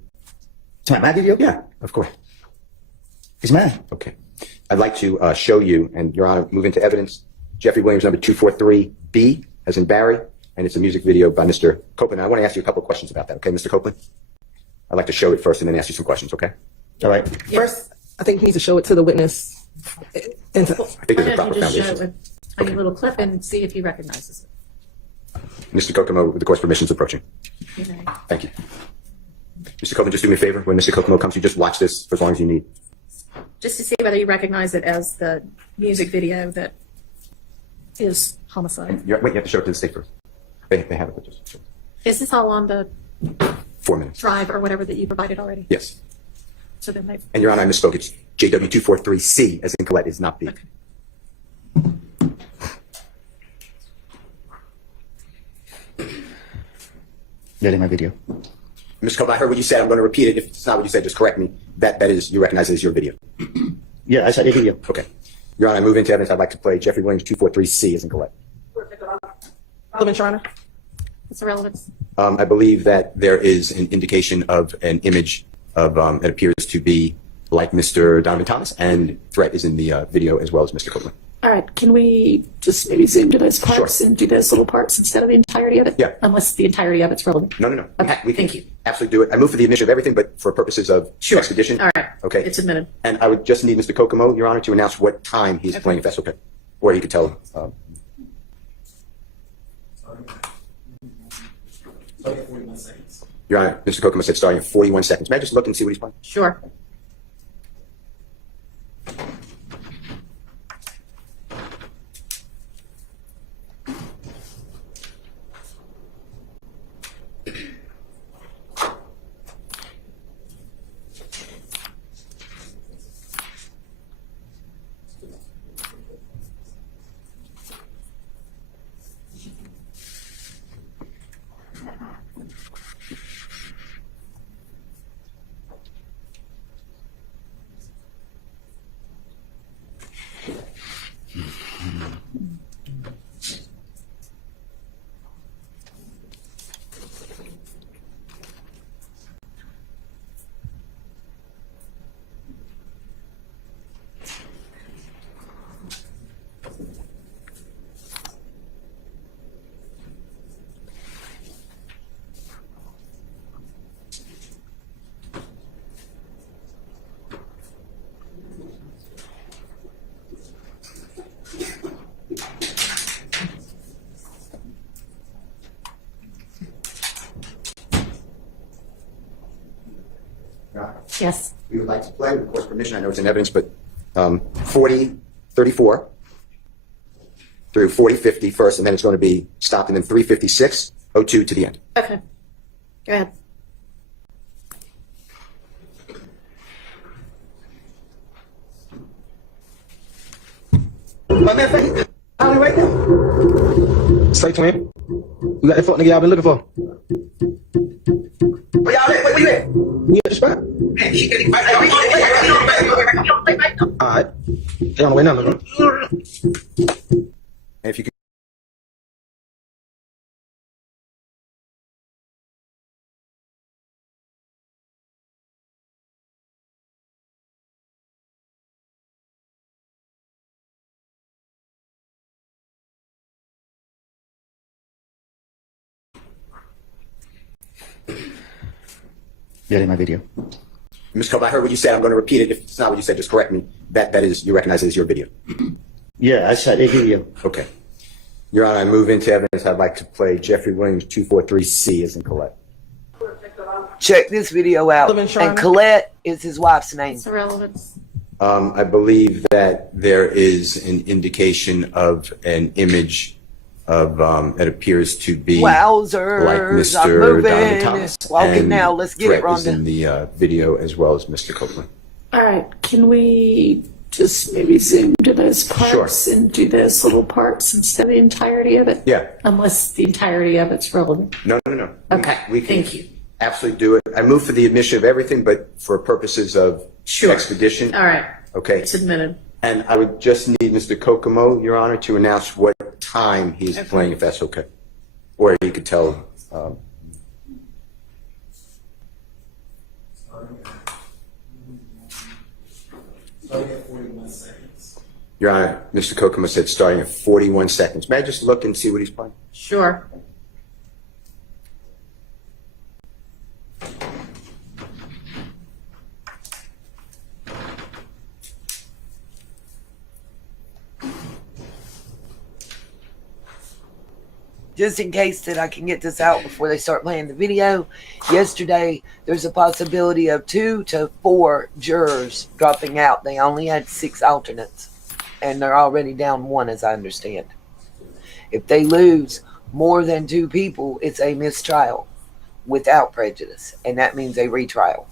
My video? Yeah, of course. It's mine. Okay. I'd like to show you, and Your Honor, move into evidence, Jeffrey Williams, number 243B, as in Barry, and it's a music video by Mr. Copeland. I want to ask you a couple of questions about that, okay, Mr. Copeland? I'd like to show it first and then ask you some questions, okay? All right. First, I think he needs to show it to the witness. And to, I think there's a Why proper don't you just show foundation. it a tiny little clip and see if he recognizes it? Mr. Kokomo, with the court's permission, is approaching. Okay. Thank you. Mr. Copeland, just do me a favor. When Mr. Kokomo comes, you just watch this for as long as you need. Just to see whether you recognize it as the music video that is Homicide. Wait, you have to show it to the state first. They have it, but just show it. Is this all on the 4 minutes. drive or whatever that you provided already? Yes. So then they. And Your Honor, I misspoke. It's JW243C, as in Colette, is not B. Okay. That in my video. Mr. Copeland, I heard what you said. I'm going to repeat it. If it's not what you said, just correct me. That is, you recognize it as your video. Yeah, I saw the video. Okay. Your Honor, I move into evidence. I'd like to play Jeffrey Williams 243C, as in Colette. Relevant, Your Honor. What's the relevance? I believe that there is an indication of an image of, it appears to be like Mr. Donovan Thomas, and threat is in the video as well as Mr. Copeland. All right, can we just maybe zoom to those parts Sure. and do those little parts instead of the entirety of it? Yeah. Unless the entirety of it's relevant. No. Okay, We can thank you. absolutely do it. I move for the admission of everything, but for purposes of expedition. All right. Okay. It's admitted. And I would just need Mr. Kokomo, Your Honor, to announce what time he's playing, if that's okay. Or he could tell. Your Honor, Mr. Kokomo said starting in 41 seconds. May I just look and see what he's playing? Sure. Yes. We would like to play, with the court's permission, I know it's in evidence, but 40:34 through 40:50 first, and then it's going to be stopped, and then 3:56:02 to the end. Okay. Go ahead. My man, Ollie right there. Say twin. You got that fuck nigga y'all been looking for? Where y'all at? Where you at? You at the spot? Alright. They on the way now, bro. And if you could Yeah, in my video. Ms. Cope, I heard what you said. I'm going to repeat it. If it's not what you said, just correct me. That is, you recognize it as your video. Yeah, I shot that video. Okay. Your Honor, I move into evidence. I'd like to play Jeffrey Williams 243C as in Colette. Check this video out. And Colette is his wife's name. It's irrelevant. I believe that there is an indication of an image of it appears to be Wowzers, like I'm Mr. moving. Donovan Thomas. Walking and now. Let's get it, Brett is Rhonda. in the video as well as Mr. Copeland. All right. Can we just maybe zoom to those parts Sure. and do those little parts instead of the entirety of it? Yeah. Unless the entirety of it's relevant. No. Okay, We can thank you. absolutely do it. I move for the admission of everything, but for purposes of Sure. expedition. All right. Okay. It's admitted. And I would just need Mr. Kokomo, Your Honor, to announce what time he is playing, if that's okay. Or you could tell. Your Honor, Mr. Kokomo said starting at 41 seconds. May I just look and see what he's playing? Sure. Just in case that I can get this out before they start playing the video, yesterday there's a possibility of 2 to 4 jurors dropping out. They only had 6 alternates, and they're already down 1, as I understand. If they lose more than 2 people, it's a mistrial without prejudice, and that means a retrial.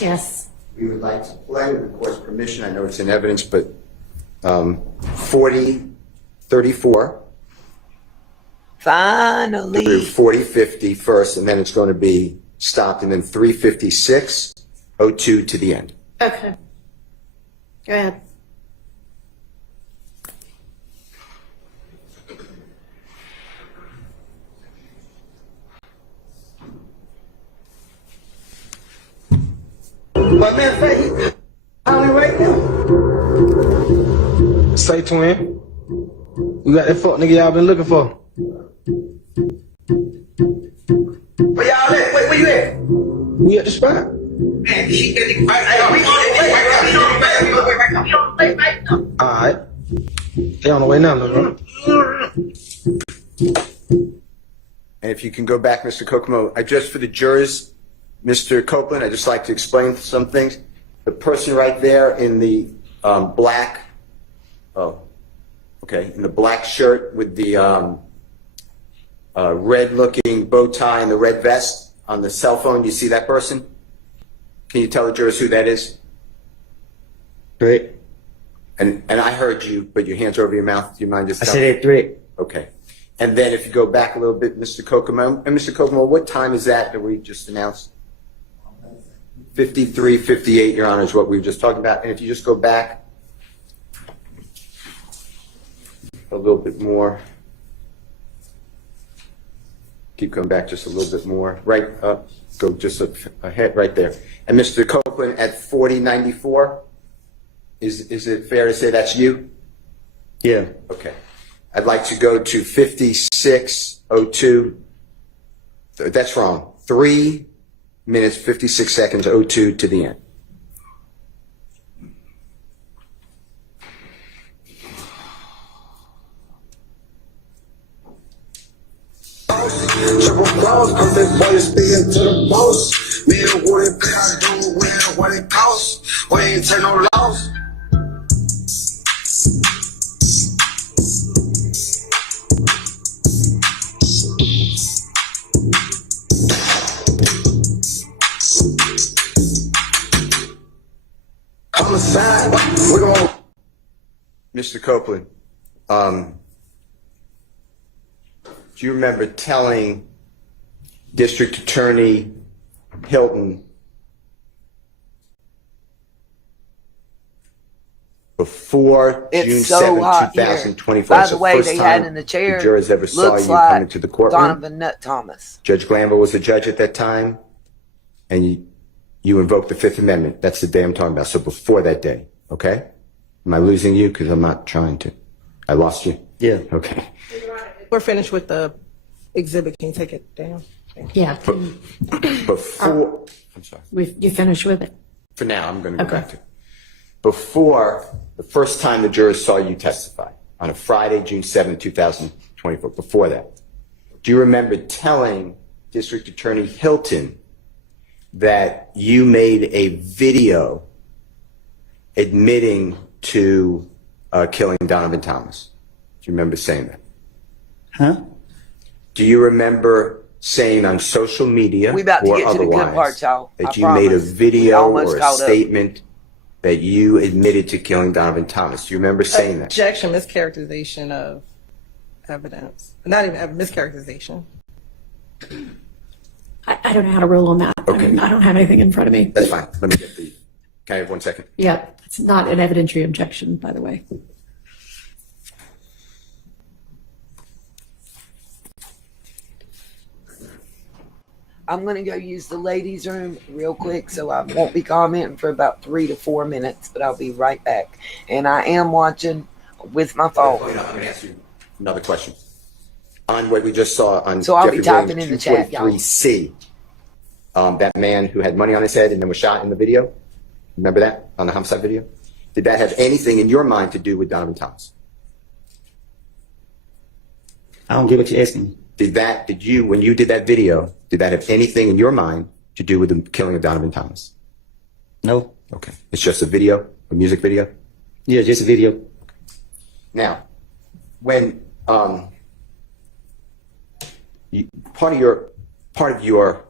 Yes. We would like to play, with the court's permission. I know it's in evidence, but 40:34 Finally. through 40:50 first, and then it's going to be stopped, and then 3:56:02 to the end. Okay. Go ahead. My man, Ollie right there. Say twin. You got that fuck nigga y'all been looking for? Where y'all at? Where you at? We at the spot. Alright. They on the way now, bro. And if you can go back, Mr. Kokomo, just for the jurors, Mr. Copeland, I'd just like to explain some things. The person right there in the black, in the black shirt with the red-looking bow tie and the red vest on the cell phone, you see that person? Can you tell the jurors who that is? Threat. And I heard you, but your hands are over your mouth. Do you mind just I telling said that threat. Okay. And then if you go back a little bit, Mr. Kokomo, and Mr. Kokomo, what time is that we just announced? 53:58, Your Honor, is what we were just talking about. And if you just go back a little bit more, keep coming back just a little bit more, right up, go just ahead right there. And Mr. Copeland at 4094, is it fair to say that's you? Yeah. Okay. I'd like to go to 56:02. That's wrong. 3 minutes, 56 seconds, 02 to the end. Triple balls, cause this boy is speaking to the boss. Me and Woody, I do what it costs. We ain't take no loss. Homicide, we're gonna. Mr. Copeland, do you remember telling District Attorney Hilton before It's June so 7, hot 2024? By It's the way, first they time had in the chair. the jurors ever saw looks you like come into the courtroom. Donovan Nutt Thomas. Judge Glanville was the judge at that time, and you invoked the Fifth Amendment. That's the day I'm talking about. So before that day, okay? Am I losing you? Because I'm not trying to. I lost you? Yeah. Okay. We're finished with the exhibit. Can you take it down? Yeah, Before, I'm sorry. you finished with it. For now, I'm going to go Okay. back to before the first time the jurors saw you testify on a Friday, June 7, 2024. Before that, do you remember telling District Attorney Hilton that you made a video admitting to killing Donovan Thomas? Do you remember saying that? Huh? Do you remember saying on social media We about to or get to the good otherwise part, y'all. that I you made a promise. We video almost or a caught up. statement that you admitted to killing Donovan Thomas? Do you remember saying that? Objection, mischaracterization of evidence. Not even mischaracterization. I don't know how to rule on that. Okay. I mean, I don't have anything in front of me. That's fine. Let me get the. Can I have 1 second? Yeah, it's not an evidentiary objection, by the way. I'm going to go use the ladies' room real quick, so I won't be commenting for about 3 to 4 minutes, but I'll be right back. And I am watching with my phone. I'm going to ask you another question. On what we just saw on So I'll be Jeffrey typing Williams in the chat, y'all. 243C, that man who had money on his head and then was shot in the video, remember that on the homicide video? Did that have anything in your mind to do with Donovan Thomas? I don't get what you're asking me. Did you, when you did that video, did that have anything in your mind to do with the killing of Donovan Thomas? No. Okay. It's just a video, a music video? Yeah, just a video. Now, when part of your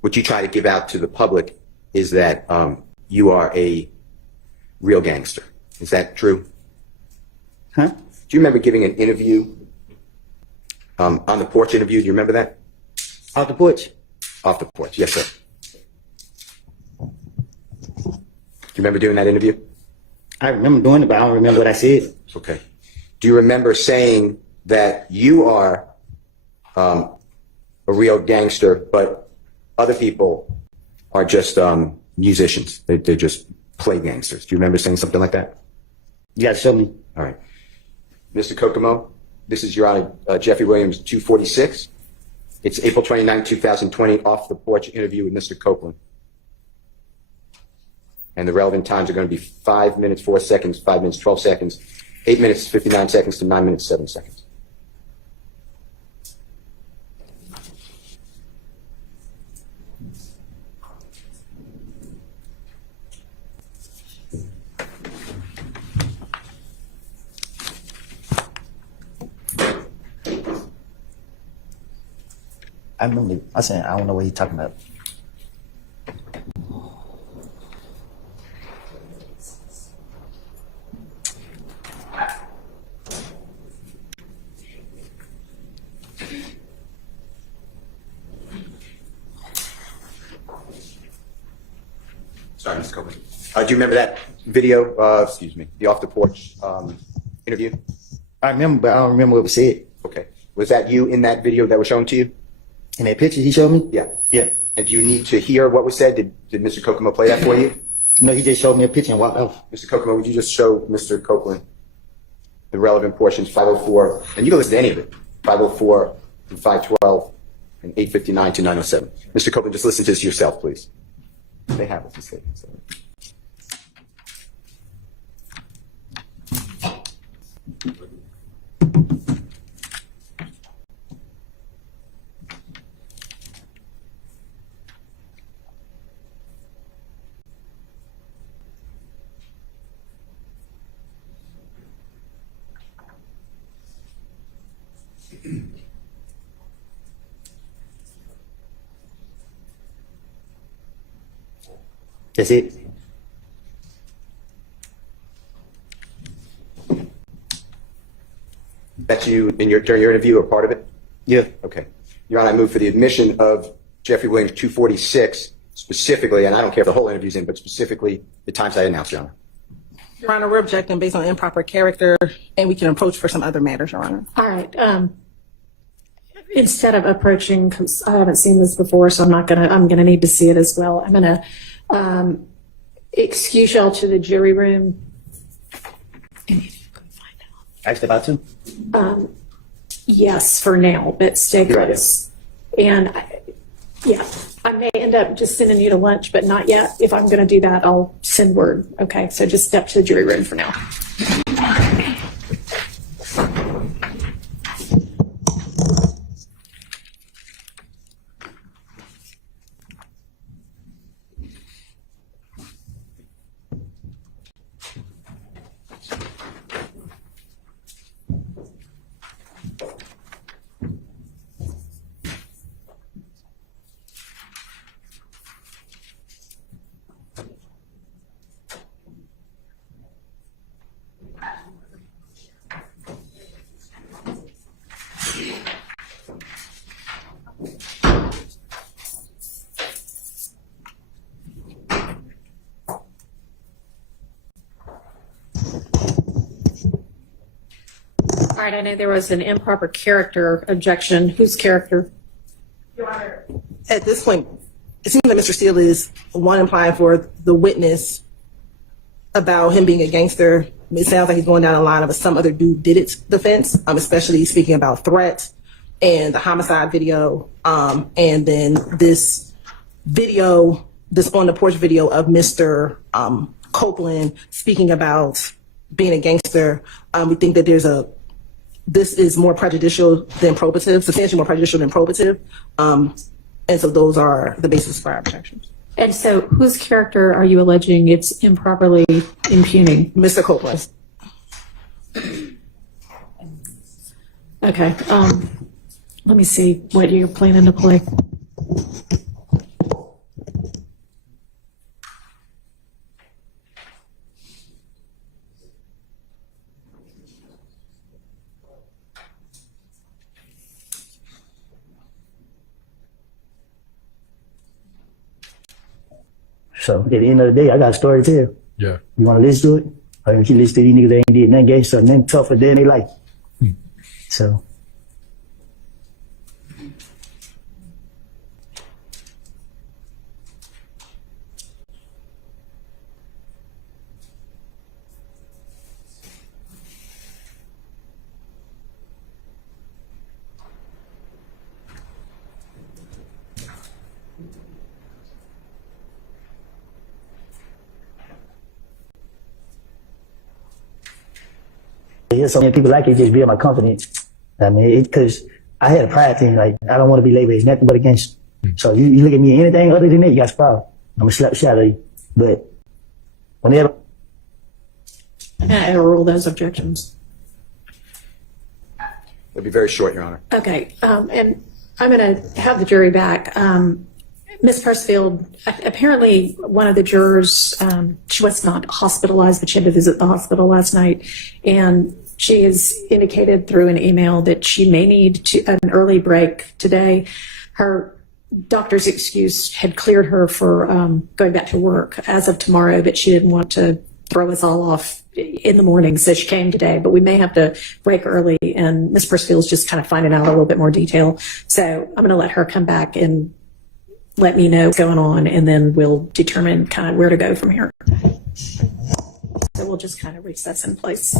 what you try to give out to the public is that you are a real gangster. Is that true? Huh? Do you remember giving an interview on the porch interview? Do you remember that? Off the porch. Off the porch, yes, sir. Do you remember doing that interview? I remember doing it, but I don't remember what I said. Okay. Do you remember saying that you are a real gangster, but other people are just musicians? They just play gangsters. Do you remember saying something like that? You got to show me. All right. Mr. Kokomo, this is Your Honor, Jeffrey Williams, 246. It's April 29, 2020, off the porch interview with Mr. Copeland. And the relevant times are going to be 5 minutes, 4 seconds, 5 minutes, 12 seconds, 8 minutes, 59 seconds to 9 minutes, 7 seconds. I remember. I said, I don't know what he's talking about. Sorry, Mr. Copeland. Do you remember that video, the off the porch interview? I remember, but I don't remember what was said. Okay. Was that you in that video that was shown to you? In that picture he showed me? Yeah. Yeah. And do you need to hear what was said? Did Mr. Kokomo play that for you? No, he just showed me a picture and walked off. Mr. Kokomo, would you just show Mr. Copeland the relevant portions, 504, and you can listen to any of it, 504 and 512 and 859 to 907. Mr. Copeland, just listen to this yourself, please. They have it to say. So. That's it. That's you during your interview or part of it? Yeah. Okay. Your Honor, I move for the admission of Jeffrey Williams 246 specifically, and I don't care if the whole interview's in, but specifically the times I announced, Your Honor. Your Honor, we're objecting based on improper character, and we can approach for some other matters, Your Honor. All right. Instead of approaching, because I haven't seen this before, so I'm gonna need to see it as well. I'm gonna excuse y'all to the jury room. Asked about to? Yes, for now, but stay close. And I may end up just sending you to lunch, but not yet. If I'm going to do that, I'll send word. Okay, so just step to the jury room for now. All right, I know there was an improper character objection. Whose character? Your Honor, at this point, it seems that Mr. Steele is one implying for the witness about him being a gangster. It sounds like he's going down the line of a some other dude did it defense, especially speaking about threats and the homicide video, and then this video, this on the porch video of Mr. Copeland speaking about being a gangster. We think that this is more prejudicial than probative, substantially more prejudicial than probative. And so those are the basis for our objections. And so whose character are you alleging it's improperly impugning? Mr. Copeland. Okay, let me see what you're planning to play. So at the end of the day, I got a story to tell. Yeah. You want to listen to it? Or if you listen to these niggas that ain't did nothing gangster, nothing tougher than they life. So. There's so many people like it just build my confidence. I mean, because I had a pride thing, like, I don't want to be labeled as nothing but a gangster. So you look at me anything other than that, you got a problem. I'm going to slap the shit out of you. But whenever. I'm going to overrule those objections. It'll be very short, Your Honor. Okay, and I'm going to have the jury back. Ms. Pressfield, apparently one of the jurors, she was not hospitalized, but she had to visit the hospital last night. And she has indicated through an email that she may need an early break today. Her doctor's excuse had cleared her for going back to work as of tomorrow, but she didn't want to throw us all off in the morning, so she came today, but we may have to break early, and Ms. Pressfield's just kind of finding out a little bit more detail. So I'm going to let her come back and let me know what's going on, and then we'll determine kind of where to go from here. So we'll just kind of recess in place.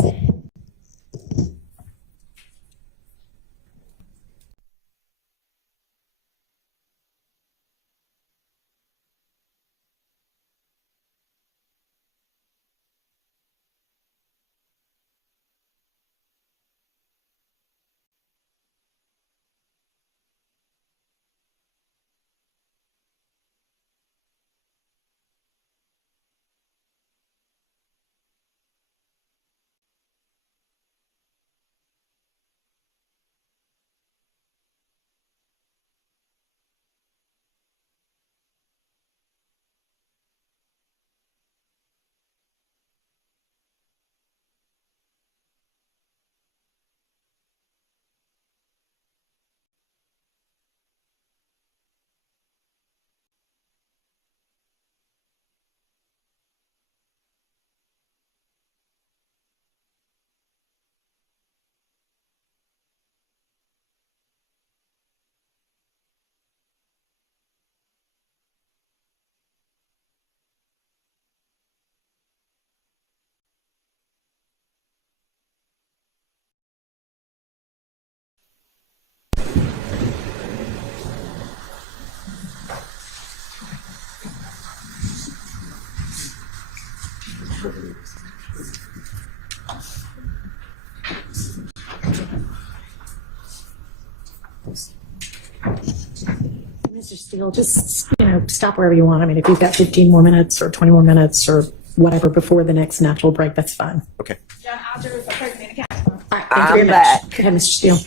Mr. Steele, just, stop wherever you want. I mean, if you've got 15 more minutes or 20 more minutes or whatever before the next natural break, that's fine. Okay. John, I'll do it for president of council. All right, I'm thank you very back. much. Okay, Mr. Steele.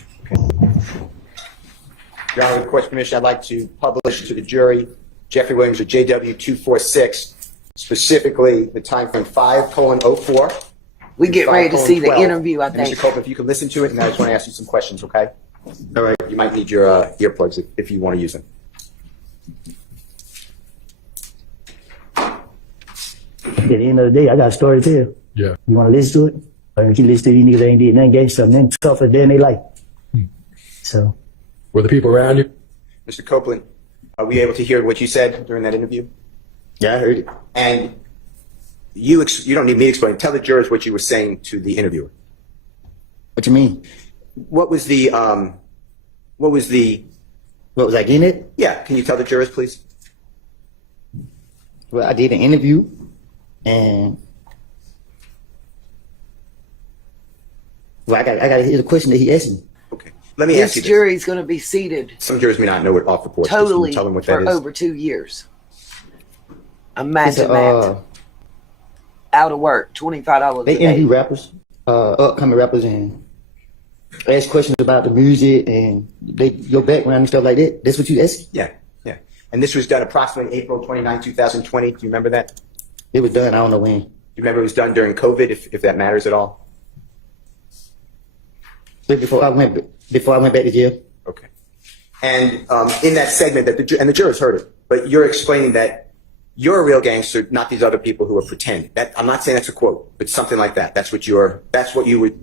Your Honor, with the court's permission, I'd like to publish to the jury Jeffrey Williams of JW 246, specifically the time frame 5:04. We get ready to see the 5:12. interview, I And think. Mr. Copeland, if you can listen to it, and I just want to ask you some questions, okay? All right. You might need your earplugs if you want to use them. At the end of the day, I got a story to tell. Yeah. You want to listen to it? Or if you listen to these niggas that ain't did nothing gangster, nothing tougher than they like. So. Were the people around you? Mr. Copeland, are we able to hear what you said during that interview? Yeah, I heard it. And you don't need me to explain. Tell the jurors what you were saying to the interviewer. What you mean? What was I getting it? Yeah, can you tell the jurors, please? Well, I did an interview, and I got to hear the question that he asked me. Okay. Let me ask This you this. jury's going to be seated Some jurors may not know what off the porch is. Can totally you tell them what for that is? over 2 years. It's Imagine that. Out of work, $25 they a day. interview rappers, upcoming rappers, and ask questions about the music and your background and stuff like that. That's what you asked? Yeah, yeah. And this was done approximately April 29, 2020. Do you remember that? It was done. I don't know when. Do you remember it was done during COVID, if that matters at all? Before I went back to jail. Okay. And in that segment, and the jurors heard it, but you're explaining that you're a real gangster, not these other people who are pretending. I'm not saying that's a quote, but something like that. That's what you were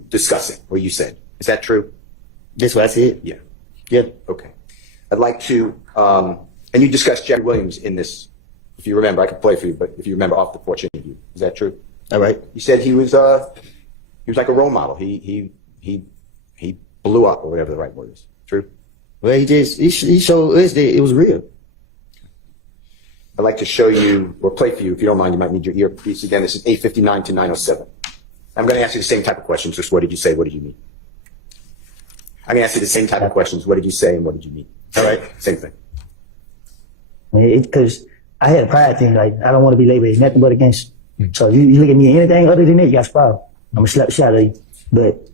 discussing, what you said. Is that true? That's what I said. Yeah. Yeah. Okay. I'd like to, and you discussed Jerry Williams in this. If you remember, I could play for you, but if you remember off the porch interview, is that true? All right. You said he was like a role model. He blew up, or whatever the right word is. True? Well, he showed us that it was real. I'd like to show you, or play for you, if you don't mind, you might need your earpiece again. This is 8:59 to 9:07. I'm going to ask you the same type of questions, just what did you say, what did you mean? I'm going to ask you the same type of questions, what did you say and what did you mean? All right? Same thing. Because I had a pride thing, like, I don't want to be labeled as nothing but a gangster. So you look at me anything other than that, you got a problem. I'm going to slap the shit out of you. But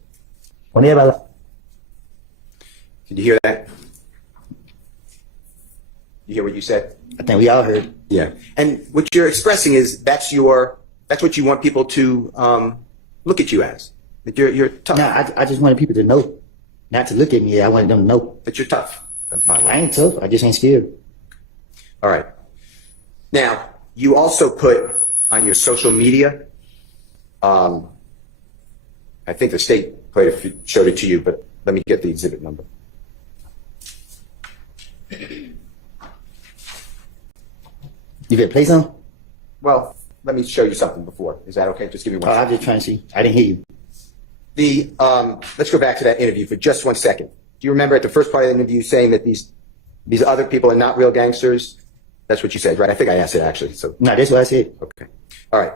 whenever Did you hear that? You hear what you said? I think we all heard. Yeah. And what you're expressing is that's what you want people to look at you as. That you're tough. No, I just wanted people to know, not to look at me. I wanted them to know that you're tough. I ain't tough. I just ain't scared. All right. Now, you also put on your social media, I think the state showed it to you, but let me get the exhibit number. You better play some? Well, let me show you something before. Is that okay? Just give me 1 second. I'm just trying to see. I didn't hear you. Let's go back to that interview for just 1 second. Do you remember at the first part of the interview saying that these other people are not real gangsters? That's what you said, right? I think I asked it actually. So no, that's what I said. Okay. All right.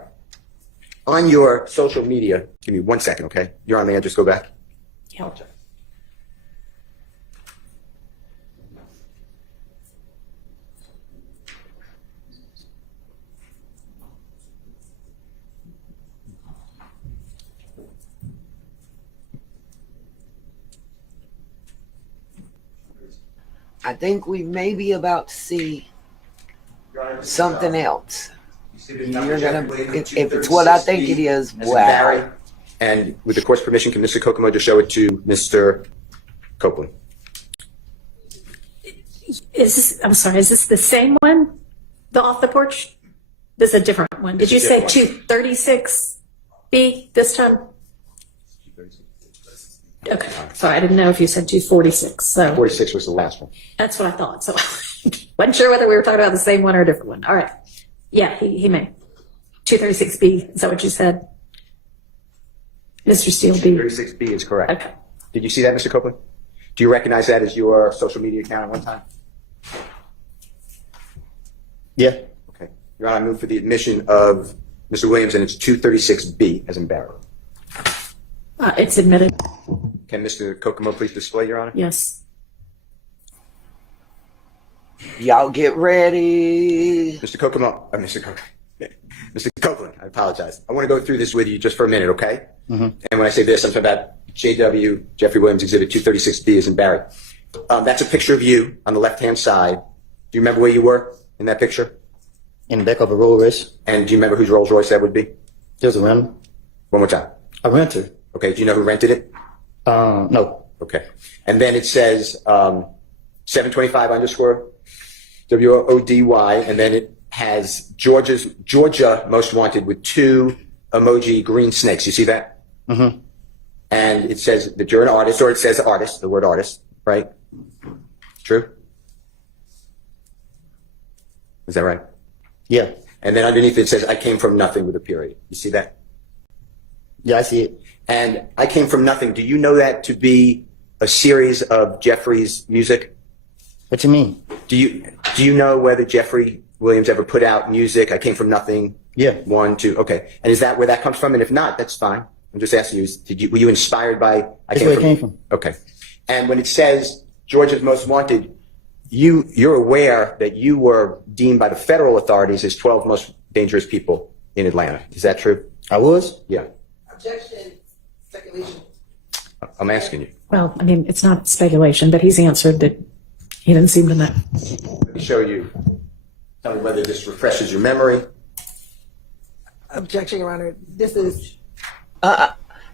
On your social media, give me 1 second, okay? You're on there. Just go back. Yeah. I think we may be about to see something else. You're gonna, if it's what I think it is, wow. And with the court's permission, can Mr. Kokomo just show it to Mr. Copeland? I'm sorry, is this the same one? The off the porch? This is a different one. Did you say 236B this time? Okay, sorry, I didn't know if you said 246. So 46 was the last one. that's what I thought. So wasn't sure whether we were talking about the same one or a different one. All right. Yeah, he may. 236B, is that what you said? Mr. Steele B. 236B is correct. Okay. Did you see that, Mr. Copeland? Do you recognize that as your social media account at one time? Yeah. Okay. Your Honor, I move for the admission of Mr. Williams, and it's 236B as in Barrow. It's admitted. Can Mr. Kokomo please display, Your Honor? Yes. Y'all get ready. Mr. Kokomo, Mr. Copeland, I apologize. I want to go through this with you just for a minute, okay? Mm-hmm. And when I say this, I'm talking about JW, Jeffrey Williams, Exhibit 236B as in Barry. That's a picture of you on the left-hand side. Do you remember where you were in that picture? In the back of a Rolls Royce. And do you remember whose Rolls Royce that would be? There's a rental. One more time. A renter. Okay, do you know who rented it? No. Okay. And then it says 725 underscore WODY, and then it has Georgia Most Wanted with 2 emoji green snakes. You see that? Mm-hmm. And it says that you're an artist, or it says artist, the word artist, right? True? Is that right? Yeah. And then underneath it says, I came from nothing with a period. You see that? Yeah, I see it. And I came from nothing. Do you know that to be a series of Jeffrey's music? What you mean? Do you know whether Jeffrey Williams ever put out music? I came from nothing. Yeah. 1, 2. Okay. And is that where that comes from? And if not, that's fine. I'm just asking you. Were you inspired by? That's where it came from. Okay. And when it says Georgia's Most Wanted, you're aware that you were deemed by the federal authorities as 12 most dangerous people in Atlanta. Is that true? I was. Yeah. Objection. Speculation. I'm asking you. Well, I mean, it's not speculation, but he's answered that he didn't seem to know. Let me show you. Tell me whether this refreshes your memory. Objection, Your Honor. This is.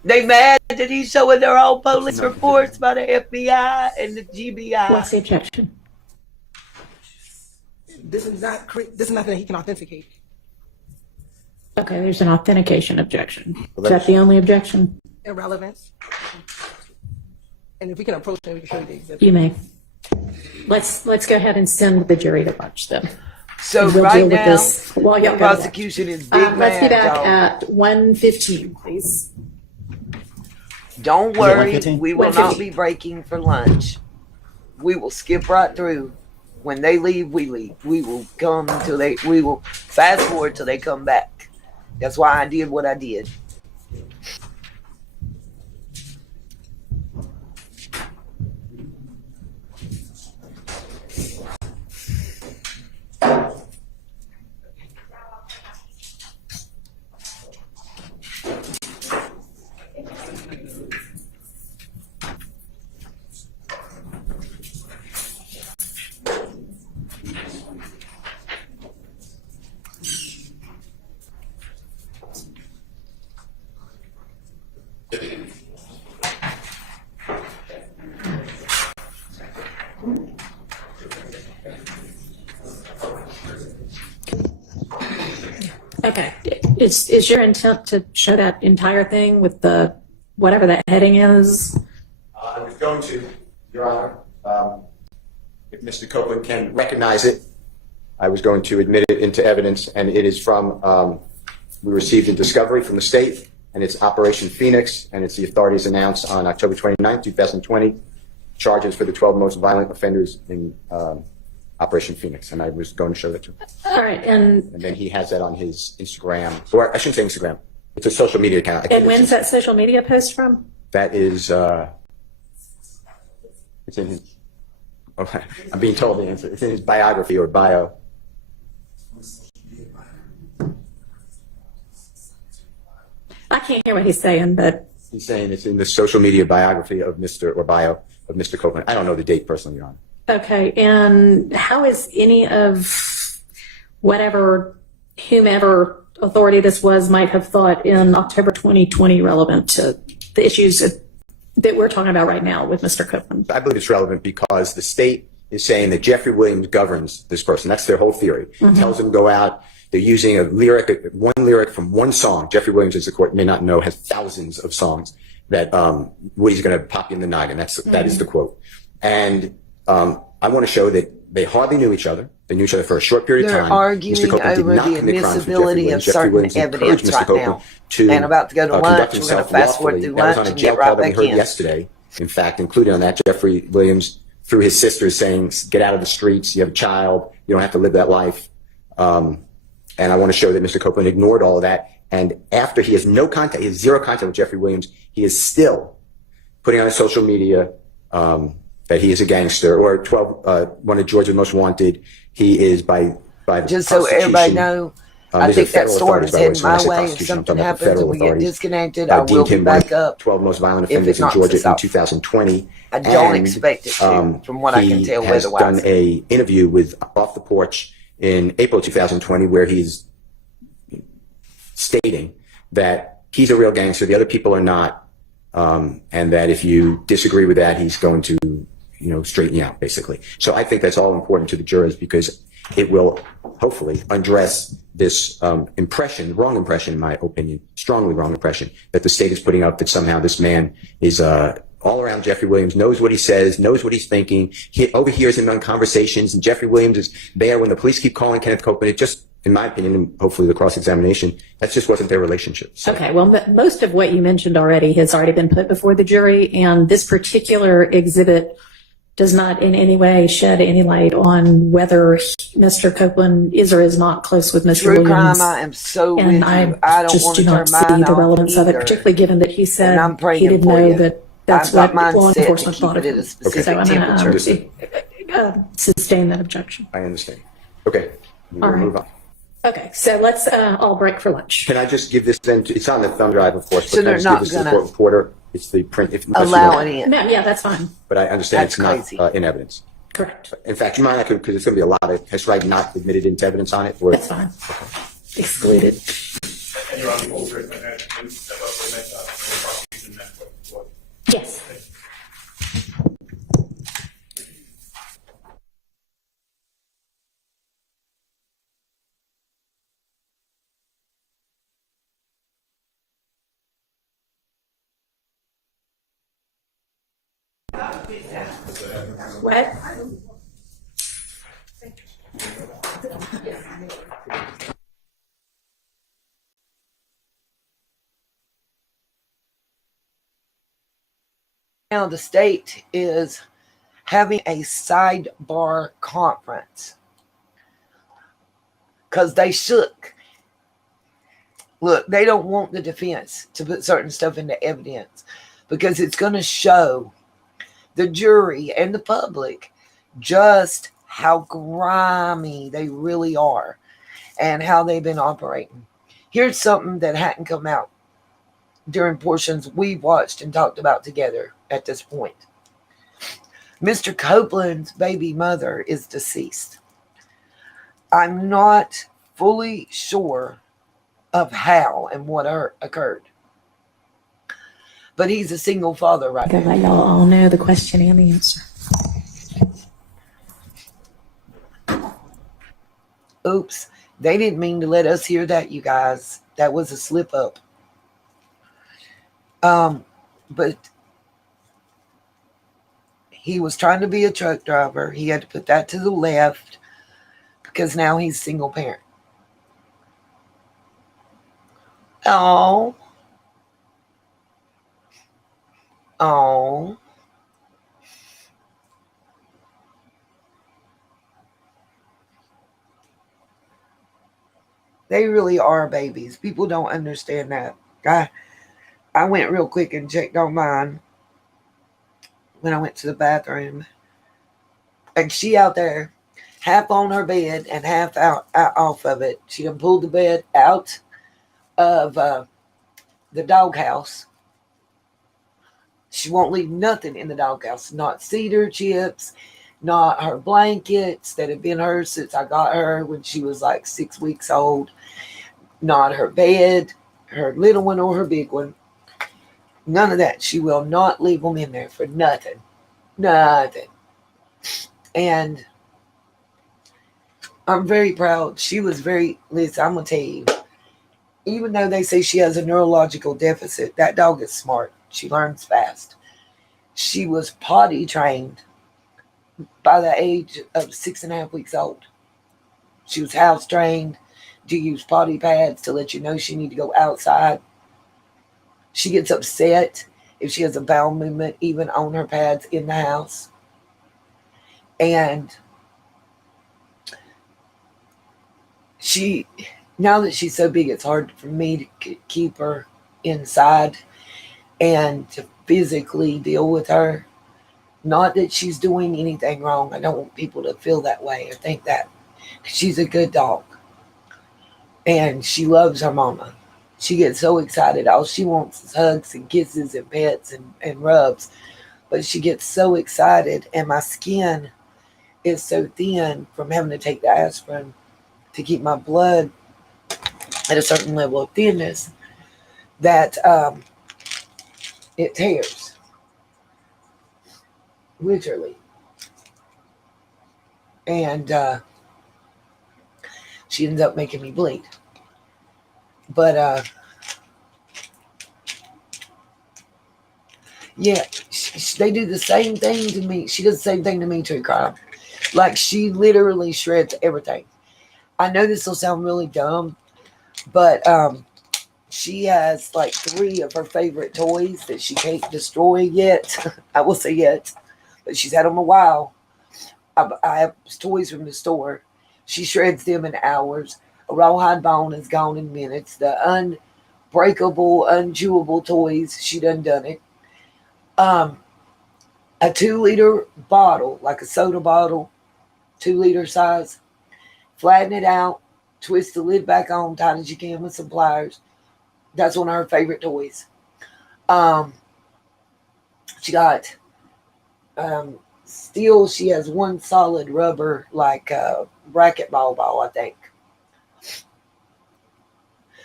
They mad that he's showing their own police reports by the FBI and the GBI. What's the objection? This is not nothing he can authenticate. Okay, there's an authentication objection. Well, Is that the only objection? Irrelevance. And if we can approach him, we can show you the exhibit. You may. Let's go ahead and send the jury to watch them. So We'll right deal with now, this while y'all the go to prosecution is big that. Let's be mad, back y'all. at 1:15, please. Don't worry, 1:15? we will not 1:15. be breaking for lunch. We will skip right through. When they leave, we leave. We will come until we will fast forward till they come back. That's why I did what I did. Okay. Is your intent to show that entire thing with the whatever that heading is? I was going to, Your Honor, if Mr. Copeland can recognize it, I was going to admit it into evidence, and it is from, we received a discovery from the state, and it's Operation Phoenix, and it's the authorities announced on October 29th, 2020, charges for the 12 most violent offenders in Operation Phoenix, and I was going to show that to him. All right, and then he has that on his Instagram, or I shouldn't say Instagram. It's a social media account. And when's that social media post from? That is, it's in his, okay, I'm being told the answer. It's in his biography or bio. I can't hear what he's saying, but He's saying it's in the social media biography of Mr. or bio of Mr. Copeland. I don't know the date personally, Your Honor. okay. And how is any of whomever authority this was might have thought in October 2020 relevant to the issues that we're talking about right now with Mr. Copeland? I believe it's relevant because the state is saying that Jeffrey Williams governs this person. That's their whole theory. Tells them go out. They're using one lyric from one song. Jeffrey Williams, as the court may not know, has thousands of songs that Woody's going to pop you in the noggin. That is the quote. And I want to show that they hardly knew each other. They knew each other for a short period of They're time. arguing Mr. Copeland did over not the commit crimes with Jeffrey admissibility Williams. of Jeffrey certain Williams encouraged evidence Mr. right Copeland now. to And about to go to conduct lunch. We're going to himself fast forward lawfully. through That was lunch on a and jail get right call that we back heard in. yesterday. In fact, included on that, Jeffrey Williams, through his sisters, saying, get out of the streets. You have a child. You don't have to live that life. And I want to show that Mr. Copeland ignored all of that. And after he has no contact, he has zero contact with Jeffrey Williams, he is still putting on his social media that he is a gangster, or one of Georgia's most wanted. He is by the Just so everybody know, I these are think that federal storm authorities, is by the way. heading my way. So when I say If prosecution, I'm something talking about the happens and federal we get authorities. disconnected, I will Deemed be him one of back the up. 12 most violent if it offenders in knocks Georgia us in off. 2020. I don't And, expect it to, from what I can tell he has weather-wise. done a interview with Off the Porch in April 2020 where he's stating that he's a real gangster, the other people are not, and that if you disagree with that, he's going to, straighten you out, basically. So I think that's all important to the jurors because it will hopefully undress this wrong impression, in my opinion, strongly wrong impression, that the state is putting up that somehow this man is all around Jeffrey Williams, knows what he says, knows what he's thinking, he overhears him on conversations, and Jeffrey Williams is there when the police keep calling Kenneth Copeland. It just, in my opinion, and hopefully the cross-examination, that just wasn't their relationship. So. Okay, well, most of what you mentioned already has already been put before the jury, and this particular exhibit does not in any way shed any light on whether Mr. Copeland is or is not close with Mr. True Williams. crime, I am so with And you. I I don't just want do to not turn see mine the off relevance of it, either. particularly given that he And said I'm praying he didn't for know you. that that's I've got what mine law set to enforcement keep thought it of at a him. specific So I'm temperature. going to sustain that objection. I understand. Okay, we'll All right. move on. Okay, so let's all break for lunch. Can I just give this then? It's on the thumb drive, of course, So but can I they're just not give this to the gonna court reporter? It's the print. Allow it in. No, yeah, that's fine. But I understand That's it's not crazy. in evidence. Correct. In fact, you mind I could, because there's going to be a lot of, has Wright not admitted into evidence on it? Or, That's fine. Excluded. And you're on the full treatment and step up to make prosecution network. Yes. What? Now the state is having a sidebar conference because they shook. Look, they don't want the defense to put certain stuff into evidence because it's going to show the jury and the public just how grimy they really are and how they've been operating. Here's something that hadn't come out during portions we watched and talked about together at this point. Mr. Copeland's baby mother is deceased. I'm not fully sure of how and what occurred. But he's a single father right Good, now. let y'all all know the question and the answer. Oops, they didn't mean to let us hear that, you guys. That was a slip up. But he was trying to be a truck driver. He had to put that to the left because now he's single parent. Oh. Oh. They really are babies. People don't understand that. I went real quick and checked on mine when I went to the bathroom. And she out there, half on her bed and half out off of it. She done pulled the bed out of the doghouse. She won't leave nothing in the doghouse. Not cedar chips, not her blankets that have been hers since I got her when she was like 6 weeks old. Not her bed, her little one or her big one. None of that. She will not leave them in there for nothing. Nothing. And I'm very proud. She was listen, I'm going to tell you, even though they say she has a neurological deficit, that dog is smart. She learns fast. She was potty trained by the age of 6.5 weeks old. She was house trained to use potty pads to let you know she need to go outside. She gets upset if she has a bowel movement, even on her pads in the house. And now that she's so big, it's hard for me to keep her inside and to physically deal with her. Not that she's doing anything wrong. I don't want people to feel that way or think that. She's a good dog. And she loves her mama. She gets so excited. All she wants is hugs and kisses and pets and rubs. But she gets so excited. And my skin is so thin from having to take the aspirin to keep my blood at a certain level of thinness that it tears. Literally. And she ends up making me bleed. But yeah, they do the same thing to me. She does the same thing to me too, Carl. Like, she literally shreds everything. I know this will sound really dumb, but she has like 3 of her favorite toys that she can't destroy yet. I will say yet, but she's had them a while. I have toys from the store. She shreds them in hours. A rawhide bone is gone in minutes. The unbreakable, unchewable toys, she done it. A 2-liter bottle, like a soda bottle, 2-liter size. Flatten it out, twist the lid back on tight as you can with some pliers. That's one of her favorite toys. She got still, she has one solid rubber, like racquetball ball, I think.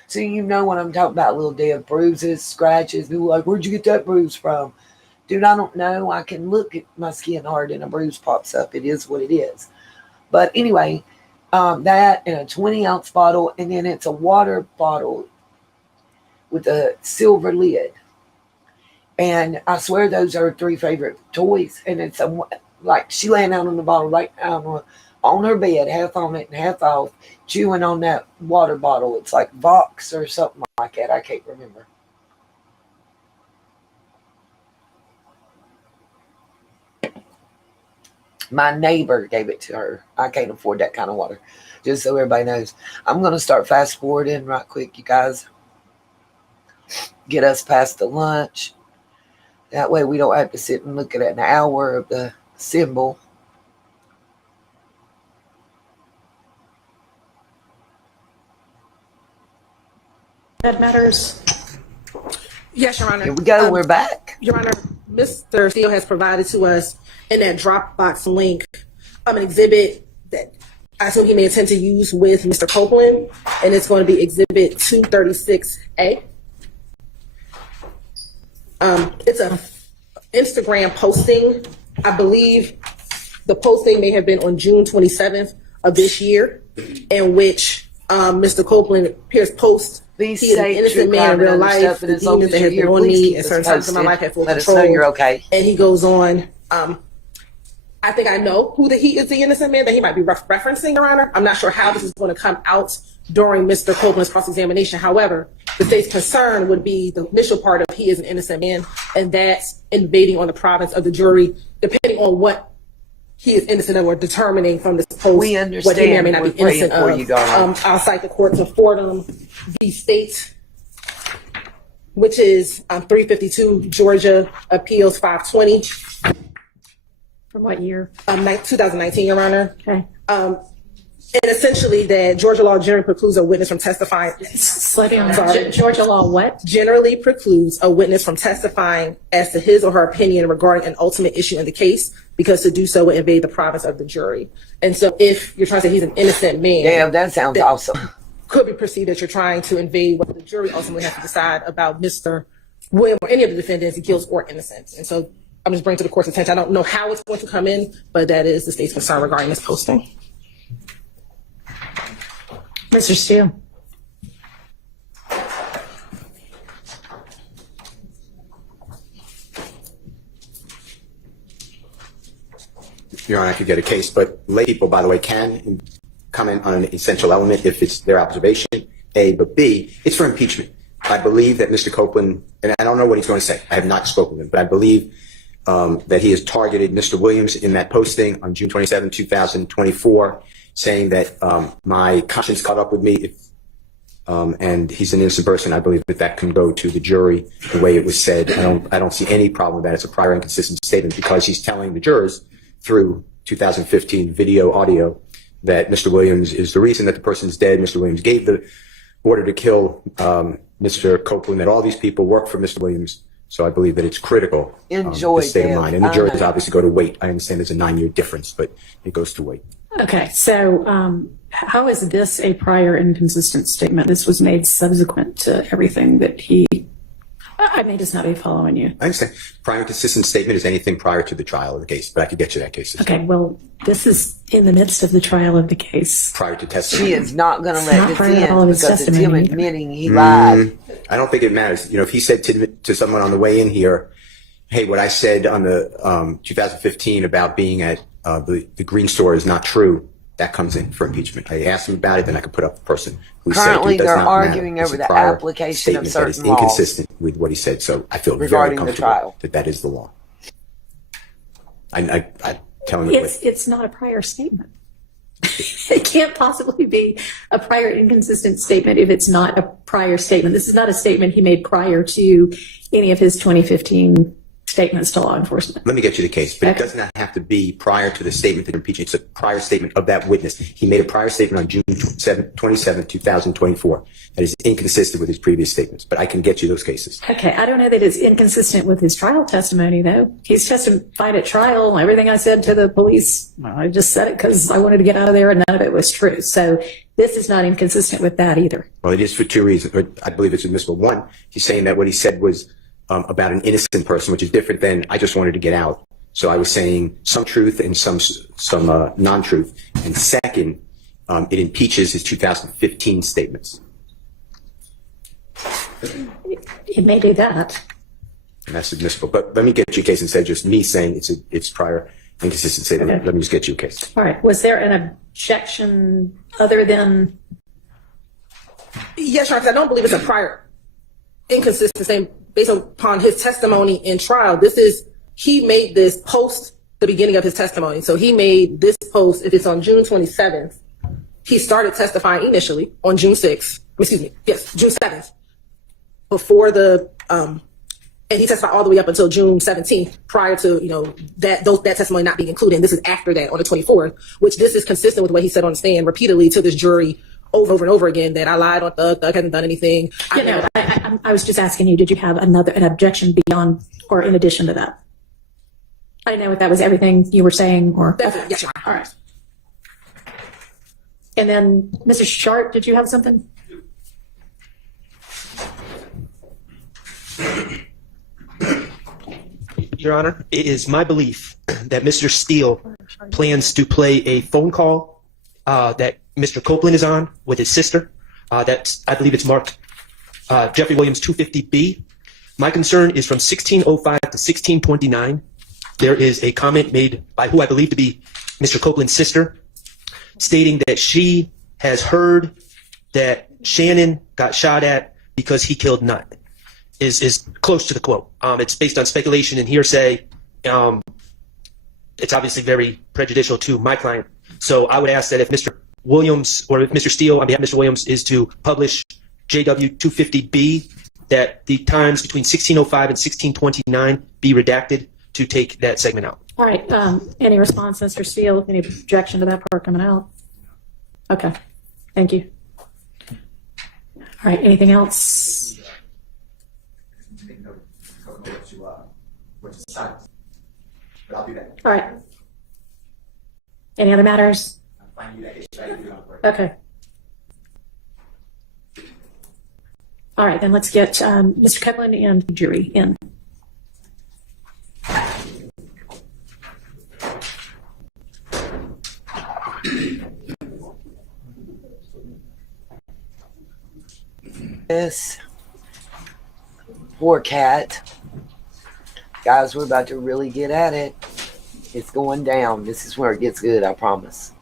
So you know what I'm talking about, little Deb. Bruises, scratches. People are like, where'd you get that bruise from? Dude, I don't know. I can look at my skin hard and a bruise pops up. It is what it is. But anyway, that in a 20-ounce bottle, and then it's a water bottle with a silver lid. And I swear those are her 3 favorite toys. And it's like she laying out on the bottle right now on her bed, half on it and half off, chewing on that water bottle. It's like Vox or something like that. I can't remember. My neighbor gave it to her. I can't afford that kind of water. Just so everybody knows. I'm going to start fast forwarding right quick, you guys. Get us past the lunch. That way we don't have to sit and look at an hour of the symbol. That matters. Yes, Your Honor. Here we go. We're back. Your Honor, Mr. Steele has provided to us in that Dropbox link an exhibit that I assume he may intend to use with Mr. Copeland, and it's going to be Exhibit 236A. It's a Instagram posting. I believe the posting may have been on June 27th of this year, in which Mr. Copeland appears post. Please He is an say innocent true man in crime real and life. stuff, The and as long demons as that have you're been here, on please me keep at us certain times in my posted. life have full Let us control. know you're okay. And he goes on. I think I know who he is the innocent man that he might be referencing, Your Honor. I'm not sure how this is going to come out during Mr. Copeland's cross-examination. However, the state's concern would be the initial part of he is an innocent man, and that's invading on the province of the jury, depending on what he is innocent of or determining from this post We what he may or may understand. not We're be innocent praying for of. you, darling. I'll cite the court to Fordham v. State, which is 352 Georgia Appeals 520. From what year? 2019, Your Honor. Okay. And essentially that Georgia law generally precludes a witness from testifying. Slow down. Sorry. Georgia law what? Generally precludes a witness from testifying as to his or her opinion regarding an ultimate issue in the case, because to do so would invade the province of the jury. And so if you're trying to say he's an innocent man. Damn, that sounds awesome. Could be perceived that you're trying to invade what the jury ultimately has to decide about Mr. William or any of the defendants' guilt or innocence. And so I'm just bringing to the court's attention. I don't know how it's going to come in, but that is the state's concern regarding this posting. Mr. Steele. Your Honor, I could get a case, but lay people, by the way, can comment on an essential element if it's their observation, A, but B, it's for impeachment. I believe that Mr. Copeland, and I don't know what he's going to say. I have not spoken with him, but I believe that he has targeted Mr. Williams in that posting on June 27, 2024, saying that my conscience caught up with me and he's an innocent person. I believe that can go to the jury the way it was said. I don't see any problem with that. It's a prior inconsistent statement because he's telling the jurors through 2015 video audio that Mr. Williams is the reason that the person is dead. Mr. Williams gave the order to kill Mr. Copeland, that all these people work for Mr. Williams. So I believe that it's critical, Enjoy the state them. of mind. And the jurors obviously go to wait. I understand there's a 9-year difference, but it goes to wait. Okay, so how is this a prior inconsistent statement? This was made subsequent to everything that he... I may just not be following you. I understand. Prior inconsistent statement is anything prior to the trial of the case, but I could get you that case. Okay, well, this is in the midst of the trial of the case. Prior to testimony. She is not going to let not this prior to all of in his because it's him testimony either. admitting he lied. I don't think it matters. If he said to someone on the way in here, hey, what I said on the 2015 about being at the green store is not true, that comes in for impeachment. I asked him about it, then I could put up the person who Currently, said it does they're not arguing matter. over It's a the prior application of statement that is certain laws inconsistent with what he said. So I feel very regarding the comfortable trial. that is the law. I tell him It's not a prior statement. It can't possibly be a prior inconsistent statement if it's not a prior statement. This is not a statement he made prior to any of his 2015 statements to law enforcement. Let me get you the case, but Okay. it does not have to be prior to the statement that you're impeaching. It's a prior statement of that witness. He made a prior statement on June 27, 2024 that is inconsistent with his previous statements, but I can get you those cases. Okay, I don't know that it's inconsistent with his trial testimony, though. He's testified at trial. Everything I said to the police, I just said it because I wanted to get out of there, and none of it was true. So this is not inconsistent with that either. Well, it is for two reasons. Or I believe it's admissible. One, he's saying that what he said was about an innocent person, which is different than I just wanted to get out. So I was saying some truth and some non-truth. And second, it impeaches his 2015 statements. It may do that. And that's admissible. But let me get you a case instead of just me saying it's prior inconsistent statement. Okay. Let me just get you a case. All right. Was there an objection other than... Yes, Your Honor, 'cause I don't believe it's a prior inconsistent statement based upon his testimony in trial. He made this post the beginning of his testimony. So he made this post, if it's on June 27th, he started testifying initially on June 6th, June 7th, before and he testified all the way up until June 17th, prior to, that testimony not being included. And this is after that on the 24th, which this is consistent with what he said on the stand repeatedly to this jury over and over again, that I lied on Thug hasn't done anything. I was just asking you, did you have an objection beyond or in addition to that? I didn't know if that was everything you were saying or... Definitely, yes, Your Honor. All right. And then, Mr. Sharp, did you have something? Your Honor, it is my belief that Mr. Steele plans to play a phone call that Mr. Copeland is on with his sister. That's, I believe it's marked Jeffrey Williams 250B. My concern is from 1605 to 1629. There is a comment made by who I believe to be Mr. Copeland's sister, stating that she has heard that Shannon got shot at because he killed Nutt. Is close to the quote. It's based on speculation and hearsay. It's obviously very prejudicial to my client. So I would ask that if Mr. Williams or if Mr. Steele, on behalf of Mr. Williams, is to publish JW 250B, that the times between 1605 and 1629 be redacted to take that segment out. All right. Any response, Mr. Steele? Any objection to that part coming out? Okay. Thank you. All right. Anything else? But I'll do that. All right. Any other matters? Okay. All right, then let's get Mr. Kevlin and the jury in. This poor cat. Guys, we're about to really get at it. It's going down. This is where it gets good, I promise.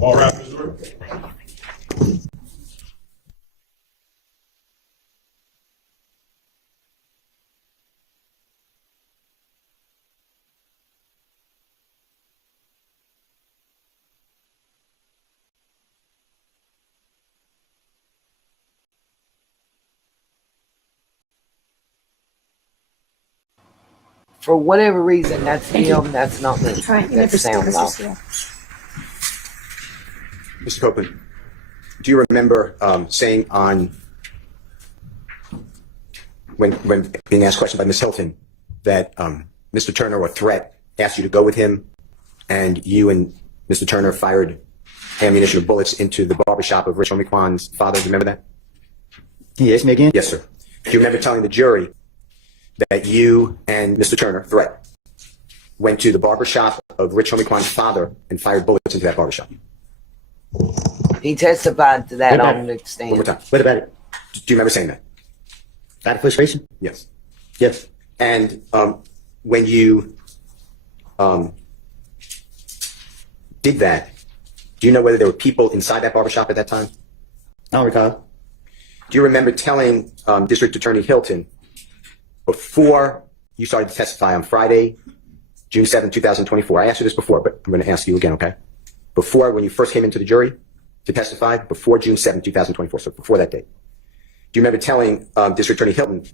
All right, Missouri. For whatever reason, that's him, that's not me. All right, That's Mr. sound Steele. off. Mr. Copeland, do you remember saying on when being asked a question by Ms. Hilton that Mr. Turner or Threat asked you to go with him, and you and Mr. Turner fired ammunition or bullets into the barbershop of Rich Omiquan's father? Do you remember that? Can you ask me again? Yes, sir. Do you remember telling the jury that you and Mr. Turner, Threat, went to the barbershop of Rich Omiquan's father and fired bullets into that barbershop? He testified to that What on about- the One more stand. time. What about it? Do you remember saying that? Out of frustration? Yes. Yes. And when you did that, do you know whether there were people inside that barbershop at that time? I don't recall. Do you remember telling District Attorney Hilton before you started to testify on Friday, June 7, 2024? I asked you this before, but I'm going to ask you again, okay? Before, when you first came into the jury to testify, before June 7, 2024, so before that date. Do you remember telling District Attorney Hilton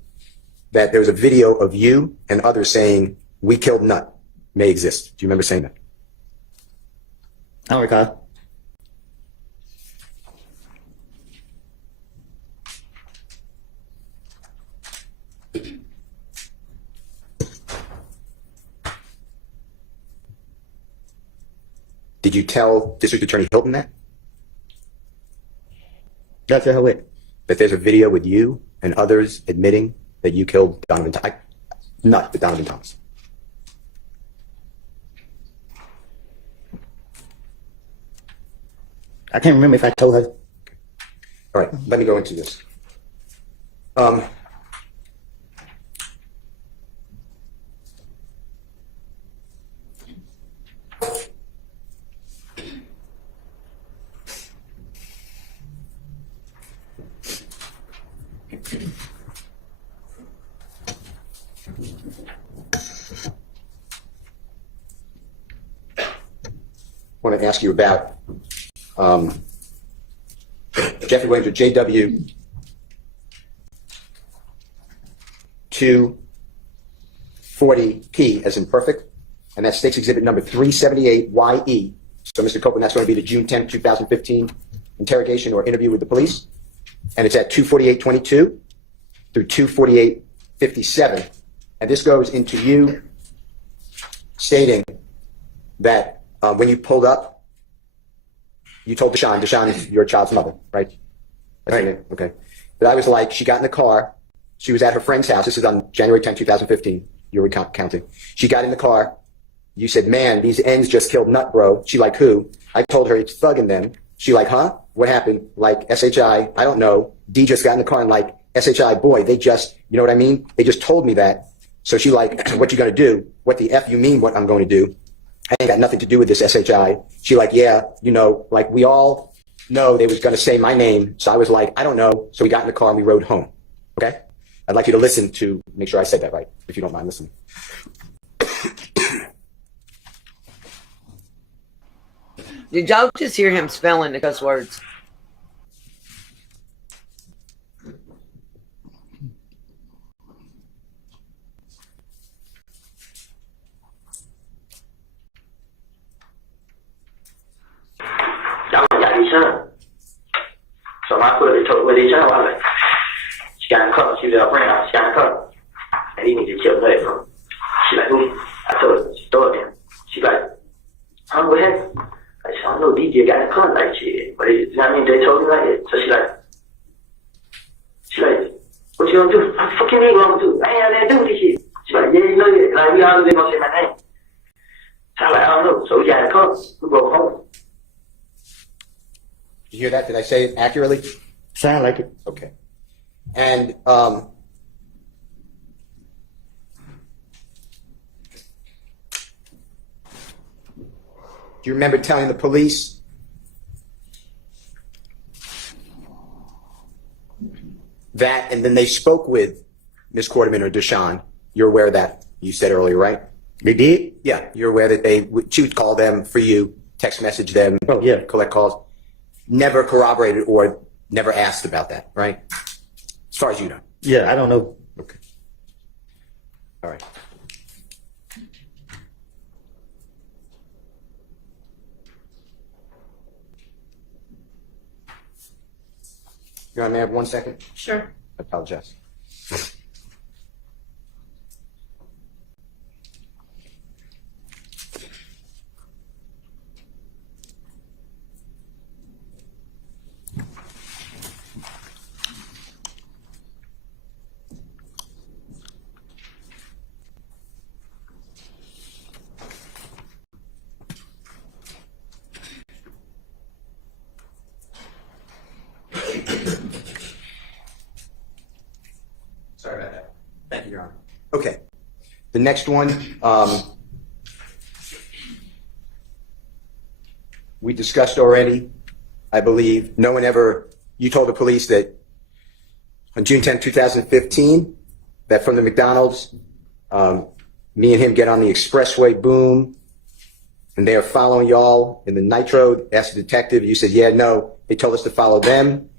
that there was a video of you and others saying, "We killed Nutt," may exist? Do you remember saying that? I don't recall. Did you tell District Attorney Hilton that? That's how it. That there's a video with you and others admitting that you killed Donovan Thomas? Not with Donovan Thomas. I can't remember if I told her. All right, let me go into this. I want to ask you about Jeffrey Williams or JW 240P as in perfect, and that's State's Exhibit number 378YE. So, Mr. Copeland, that's going to be the June 10, 2015 interrogation or interview with the police, and it's at 24822. through 248:57. And this goes into you stating that when you pulled up, you told Deshaun is your child's mother, right? That's her name. Okay. That I was like, she got in the car. She was at her friend's house. This is on January 10, 2015. You're recounting. She got in the car. You said, man, these ends just killed Nut, bro. She like, who? I told her it's Thug in them. She like, huh? What happened? Like, SHI, I don't know. D just got in the car and like, SHI, boy, they just, you know what I mean? They just told me that. So she like, what you gonna do? What the F you mean what I'm going to do? I ain't got nothing to do with this SHI. She like, yeah, you know, like we all know they was gonna say my name. So I was like, I don't know. So we got in the car and we rode home. Okay? I'd like you to listen to make sure I said that right, if you don't mind listening. Did y'all just hear him spelling the cuss words? Y'all got each other. So my brother told with each other, I was like, she got in the car, she was at her friend's house, she got in the car. And he needed to kill her from. She like, who? I told her, she told him. She like, what happened? I said, I don't know, DJ got in the car like shit. But you know what I mean? They told me like that. So she like, what you gonna do? What the fuck you mean gonna do? I ain't had nothing to do with this shit. She like, yeah, you know that. Like, we always gonna say my name. So I'm like, I don't know. So we got in the car, we go home. Did you hear that? Did I say it accurately? Sound like it. Okay. And do you remember telling the police that, and then they spoke with Ms. Quarterman or Deshaun? You're aware of that, you said earlier, right? They did? Yeah, you're aware that she would call them for you, text message them, Oh, yeah. collect calls. Never corroborated or never asked about that, right? As far as you know. Yeah, I don't know. Okay. All right. You want to have 1 second? Sure. I apologize. Sorry about that. Thank you, Your Honor. Okay. The next one, we discussed already, I believe. No one ever, you told the police that on June 10, 2015, that from the McDonald's, me and him get on the expressway, boom, and they are following y'all in the Nitro. Asked the detective, you said, yeah, no. They told us to follow them.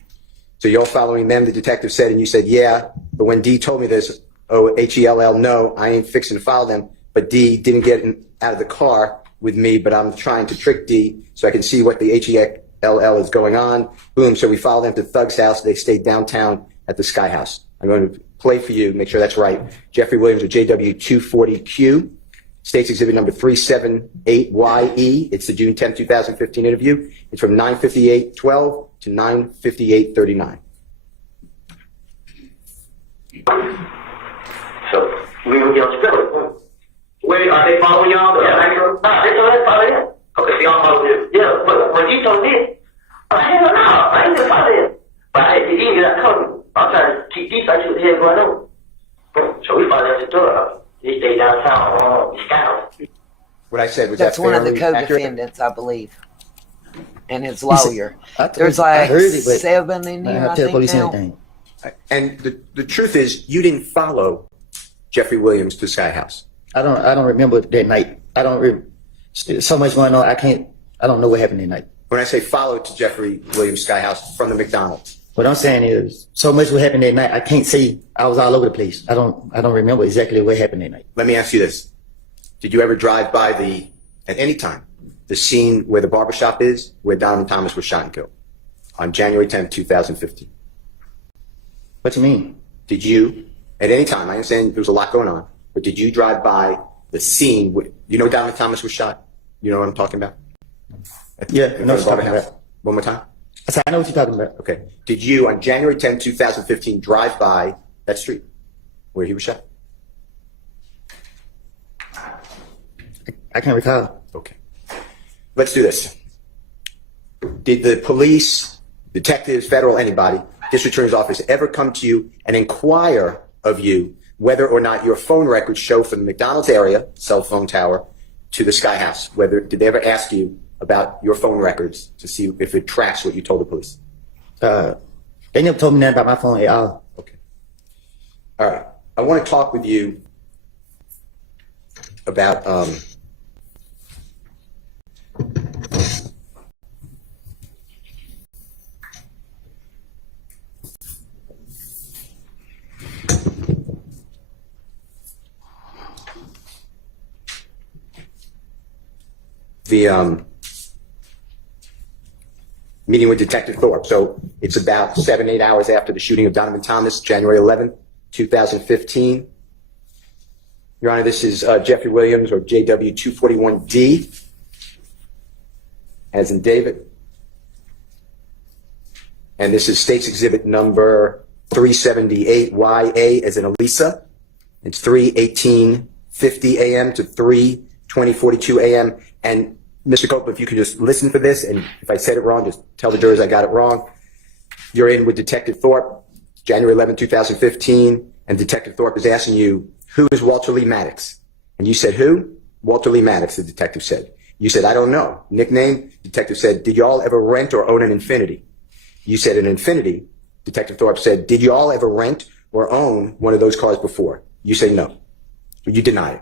So you're following them, the detective said, and you said, yeah. But when D told me this, oh, H-E-L-L, no, I ain't fixing to follow them. But D didn't get out of the car with me, but I'm trying to trick D so I can see what the H-E-L-L is going on. Boom, so we followed them to Thug's house. They stayed downtown at the Sky House. I'm going to play for you, make sure that's right. Jeffrey Williams with JW240Q, States Exhibit number 378YE. It's the June 10, 2015 interview. It's from 9:58:12 to 9:58:39. So we were getting spilled. Wait, are they following y'all? Yeah, they told us follow him. Okay, so y'all follow him. Yeah, but when he told me, oh, hell no, I ain't gonna follow him. But I didn't get that coming. I'm trying to keep these like what the hell going on. So we followed him to the door. He stayed downtown on the Sky. What I said, was That's that one of the fairly accurate? co-defendants, I believe, and his lawyer. I told There's you, I like heard it, but 7 in I here, have I to tell the think police now. anything. And the truth is, you didn't follow Jeffrey Williams to Sky House. I don't remember that night. I don't. So much going on. I don't know what happened that night. When I say follow to Jeffrey Williams Sky House from the McDonald's. What I'm saying is, so much what happened that night. I can't say I was all over the place. I don't remember exactly what happened that night. Let me ask you this. Did you ever drive by at any time, the scene where the barbershop is, where Donovan Thomas was shot and killed on January 10, 2015? What you mean? did you, at any time, I understand there was a lot going on, but did you drive by the scene? You know Donovan Thomas was shot? You know what I'm talking about? Yeah, I know what you're talking about. One more time? I said, I know what you're talking about. Okay. Did you, on January 10, 2015, drive by that street where he was shot? I can't recall. Okay. Let's do this. Did the police, detectives, federal, anybody, district attorney's office ever come to you and inquire of you whether or not your phone records show from the McDonald's area, cell phone tower, to the Sky House? Did they ever ask you about your phone records to see if it tracks what you told the police? They never told me nothing about my phone at all. Okay. All right. I want to talk with you about the meeting with Detective Thorpe. So it's about 7-8 hours after the shooting of Donovan Thomas, January 11th, 2015. Your Honor, this is Jeffrey Williams, or JW 241D, as in David. And this is State's Exhibit number 378YA, as in Elisa. It's 3:18:50 a.m. to 3:20:42 a.m. And Mr. Copeland, if you could just listen for this, and if I said it wrong, just tell the jurors I got it wrong. You're in with Detective Thorpe, January 11, 2015, and Detective Thorpe is asking you, who is Walter Lee Maddox? And you said, who? Walter Lee Maddox, the detective said. You said, I don't know. Nickname? Detective said, did you all ever rent or own an Infiniti? You said an Infiniti. Detective Thorpe said, did you all ever rent or own one of those cars before? You say no. You deny it.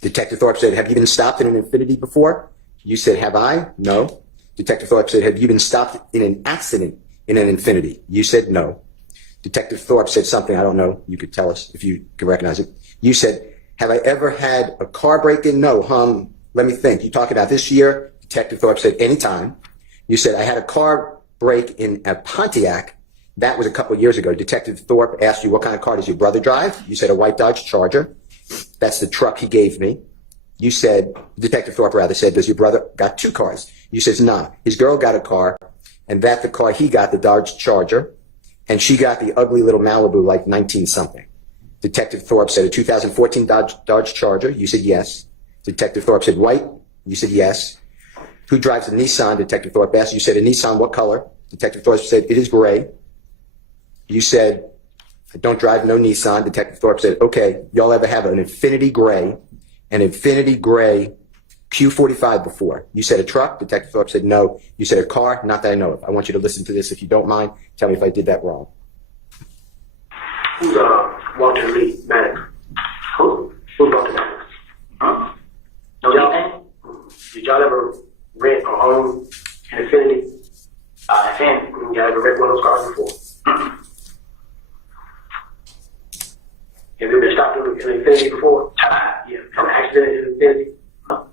Detective Thorpe said, have you been stopped in an Infiniti before? You said, have I? No. Detective Thorpe said, have you been stopped in an accident in an Infiniti? You said no. Detective Thorpe said something, I don't know, you could tell us if you can recognize it. You said, have I ever had a car break-in? No. Let me think. You talk about this year? Detective Thorpe said, anytime. You said, I had a car break in a Pontiac. That was a couple of years ago. Detective Thorpe asked you, what kind of car does your brother drive? You said, a white Dodge Charger. That's the truck he gave me. You said, Detective Thorpe rather said, does your brother got two cars? You says, nah. His girl got a car, and that the car he got, the Dodge Charger, and she got the ugly little Malibu, like 19-something. Detective Thorpe said, a 2014 Dodge Charger. You said, yes. Detective Thorpe said, white. You said, yes. Who drives a Nissan? Detective Thorpe asked. You said, a Nissan, what color? Detective Thorpe said, it is gray. You said, I don't drive no Nissan. Detective Thorpe said, okay, y'all ever have an Infiniti Gray Q45 before? You said a truck. Detective Thorpe said no. You said a car. Not that I know of. I want you to listen to this if you don't mind. Tell me if I did that wrong. Who's Walter Lee Maddox? Who's Walter Maddox? Huh? No, y'all? Did y'all ever rent or own an Infiniti? Y'all ever rent one of those cars before? Have you been stopped in an Infiniti before? Yeah. From accident in an Infiniti? Huh?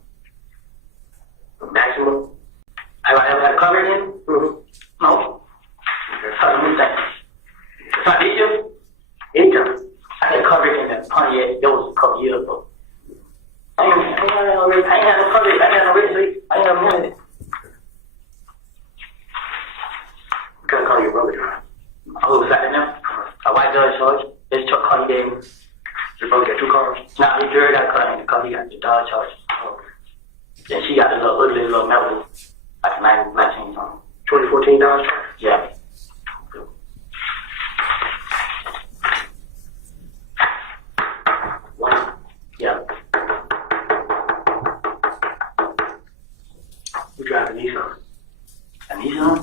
Maximum? Have I ever had a car in? Mm-hmm. No. That's how you think. So did you? Anytime. I had a coverage in the Pontiac. That was a couple years ago. I ain't had no coverage. I ain't had no registry. I ain't had no money. You gotta call your brother drive. Oh, was that in there? A white Dodge Charger. This truck car he gave me. Your brother got two cars? Nah, he drew that car in the car. He got the Dodge Charger. Oh. Then she got a little ugly little Malibu. Like 19 something. 2014 Dodge Charger? Yeah. Wow. Yeah. You drive a Nissan? A Nissan?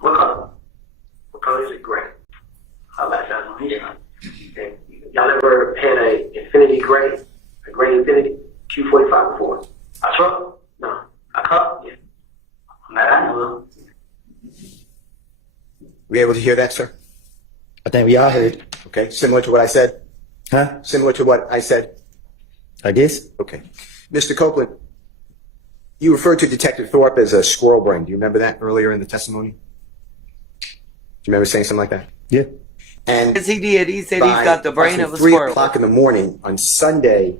What color? What color is it? Gray. I like that on Nissan. Okay. Y'all ever had a Infiniti Gray? A gray Infiniti Q45 before? A truck? No. A car? Yeah. That I know of. Were you able to hear that, sir? I think we all heard. Okay. Similar to what I said? Huh? Similar to what I said? I guess. Okay. Mr. Copeland, You referred to Detective Thorpe as a squirrel brain. Do you remember that earlier in the testimony? Do you remember saying something like that? Yeah. And Yes, he did. He said he's got the brain of a 3 squirrel. o'clock in the morning on Sunday,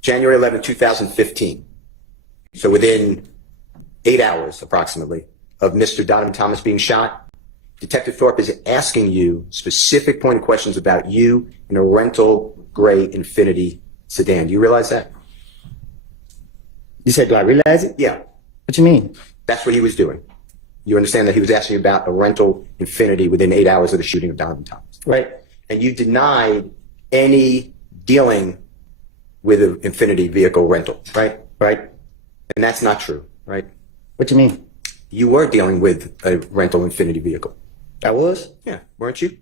January 11, 2015. So within 8 hours, approximately, of Mr. Donovan Thomas being shot, Detective Thorpe is asking you specific pointed questions about you in a rental gray Infiniti sedan. Do you realize that? You said, do I realize it? Yeah. What you mean? That's what he was doing. You understand that he was asking you about a rental Infiniti within 8 hours of the shooting of Donovan Thomas. Right. And you denied any dealing with an Infiniti vehicle rental, right? Right. And that's not true, right? What you mean? You were dealing with a rental Infiniti vehicle. I was? Yeah, weren't you?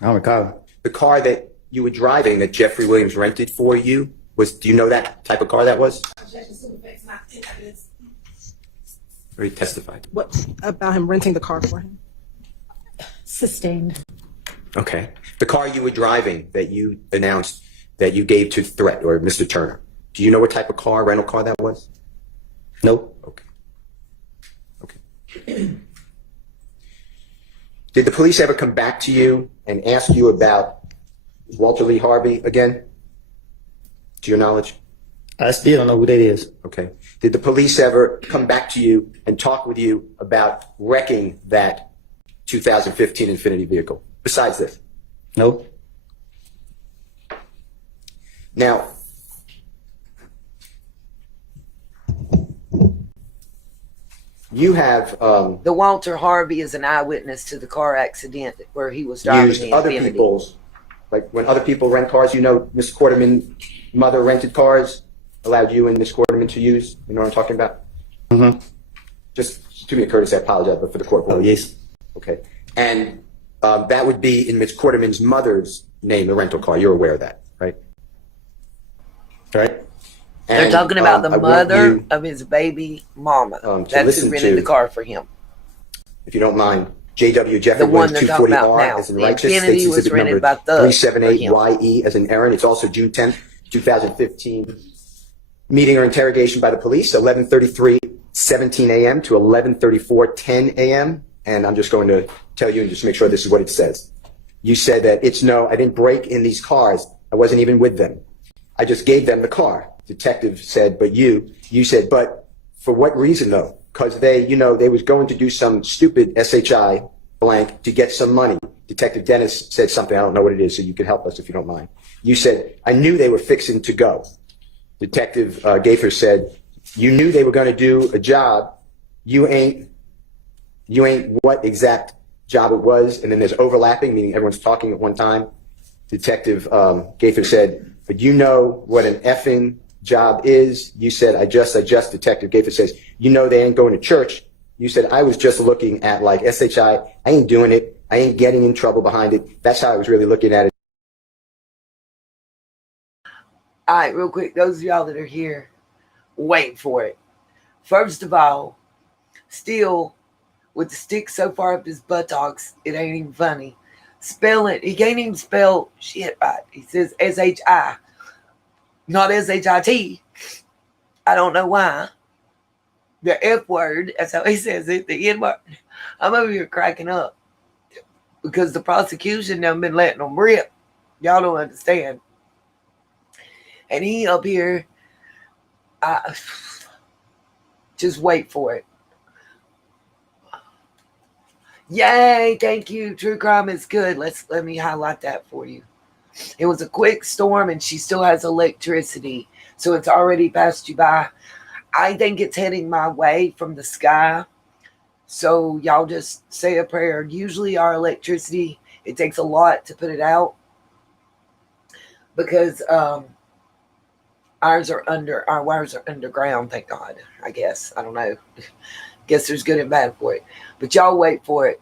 I don't recall. The car that you were driving that Jeffrey Williams rented for you was, do you know that type of car that was? Or he testified. What about him renting the car for him? Sustained. Okay. The car you were driving that you announced that you gave to Threat or Mr. Turner, do you know what type of car, rental car that was? Nope. Okay. Okay. Did the police ever come back to you and ask you about Walter Lee Harvey again? To your knowledge? I still don't know who that is. Okay. Did the police ever come back to you and talk with you about wrecking that 2015 Infiniti vehicle? Besides this? Nope. Now, you have The Walter Harvey is an eyewitness to the car accident where he was driving used the other Infiniti. people's, like when other people rent cars, you know, Miss Quarterman's mother rented cars, allowed you and Miss Quarterman to use. You know what I'm talking about? Mm-hmm. Just do me a courtesy, I apologize, but for the court. Oh, yes. Okay. And that would be in Miss Quarterman's mother's name, the rental car. You're aware of that, right? Right. They're And, talking about the I want mother you, of his baby mama. to That's listen who rented to- the car for him. if you don't mind, J.W. Jeffrey The one Williams they're talking about 240R now. as in The righteous, Infiniti states was exhibit rented number by Thug for 378YE as in Aaron. It's also June 10th, 2015. Meeting or interrogation by the police, 11:33:17 a.m. to 11:34:10 a.m. And I'm just going to tell you and just make sure this is what it says. You said that I didn't break in these cars. I wasn't even with them. I just gave them the car. Detective said, but you said, but for what reason though? Because they was going to do some stupid SHI blank to get some money. Detective Dennis said something, I don't know what it is, so you can help us if you don't mind. You said, I knew they were fixing to go. Detective Gaither said, you knew they were going to do a job. You ain't what exact job it was. And then there's overlapping, meaning everyone's talking at one time. Detective Gaither said, but you know what an effing job is. You said, I just. Detective Gaither says, you know they ain't going to church. You said, I was just looking at like SHI. I ain't doing it. I ain't getting in trouble behind it. That's how I was really looking at it. All right, real quick, those of y'all that are here, wait for it. First of all, still, with the stick so far up his buttocks, it ain't even funny. Spell it. He can't even spell shit right. He says S-H-I, not S-H-I-T. I don't know why. The F word, that's how he says it, the N word. I'm over here cracking up because the prosecution done been letting them rip. Y'all don't understand. And he up here, just wait for it. Yay, thank you. True crime is good. Let me highlight that for you. It was a quick storm and she still has electricity. So it's already passed you by. I think it's heading my way from the sky. So y'all just say a prayer. Usually our electricity, it takes a lot to put it out. Because our wires are underground, thank God, I guess. I don't know. Guess there's good and bad for it. But y'all wait for it.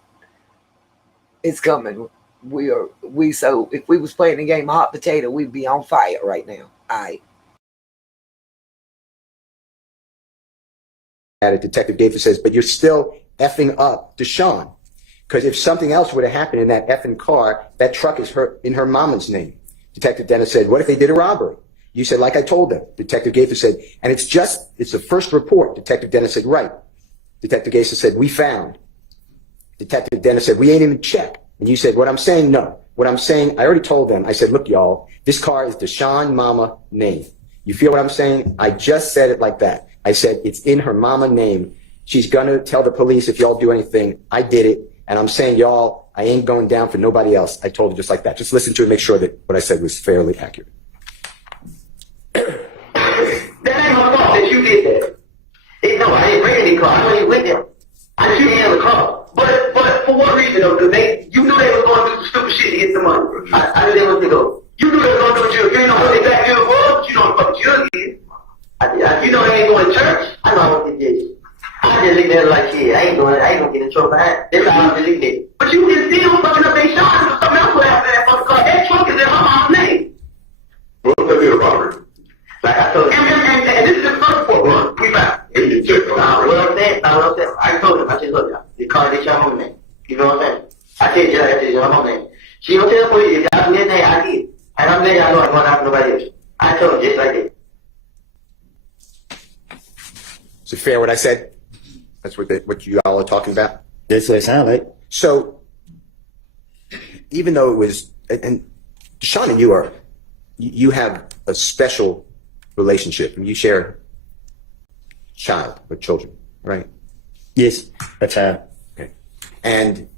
It's coming. So if we was playing a game of hot potato, we'd be on fire right now. All right. Detective Gaither says, but you're still effing up Deshaun. Because if something else would have happened in that effing car, that truck is in her mama's name. Detective Dennis said, what if they did a robbery? You said, like I told them. Detective Gaither said, and it's the first report. Detective Dennis said, right. Detective Gaither said, we found. Detective Dennis said, we ain't even checked. And you said, what I'm saying, no. What I'm saying, I already told them. I said, look, y'all, this car is Deshaun Mama name. You feel what I'm saying? I just said it like that. I said, it's in her mama name. She's going to tell the police if y'all do anything. I did it. And I'm saying, y'all, I ain't going down for nobody else. I told her just like that. Just listen to it, make sure that what I said was fairly accurate. That ain't my fault that you did that. No, I didn't bring any car. I wasn't even with them. I didn't even have a car. But for what reason though? Because you knew they was going to do some stupid shit to get the money. I knew they was going to go. You knew they was going to go to jail. You know what they back here was, but you know what the fuck jail is. You know they ain't going to church. I know I won't get jail. I just leave there like shit. I ain't going to get in trouble behind. That's how I just leave there. But you can still fucking up their shot or something else would happen to that fucking car. That truck is in my mom's name. What's the deal about it? Like I told you. And this is the first report one. We found. What I'm saying, I told him, I said, look, the car is your mom name. You know what I'm saying? I said, yeah, that's your mom name. She don't tell the police, if y'all do this thing, I did. And I'm letting y'all know I'm going after nobody else. I told him just like that. Is it fair what I said? That's what you all are talking about? That's what it sounds like. So, even though it was, and Deshaun and you have a special relationship. You share child or children, right? Yes, a child. Okay. And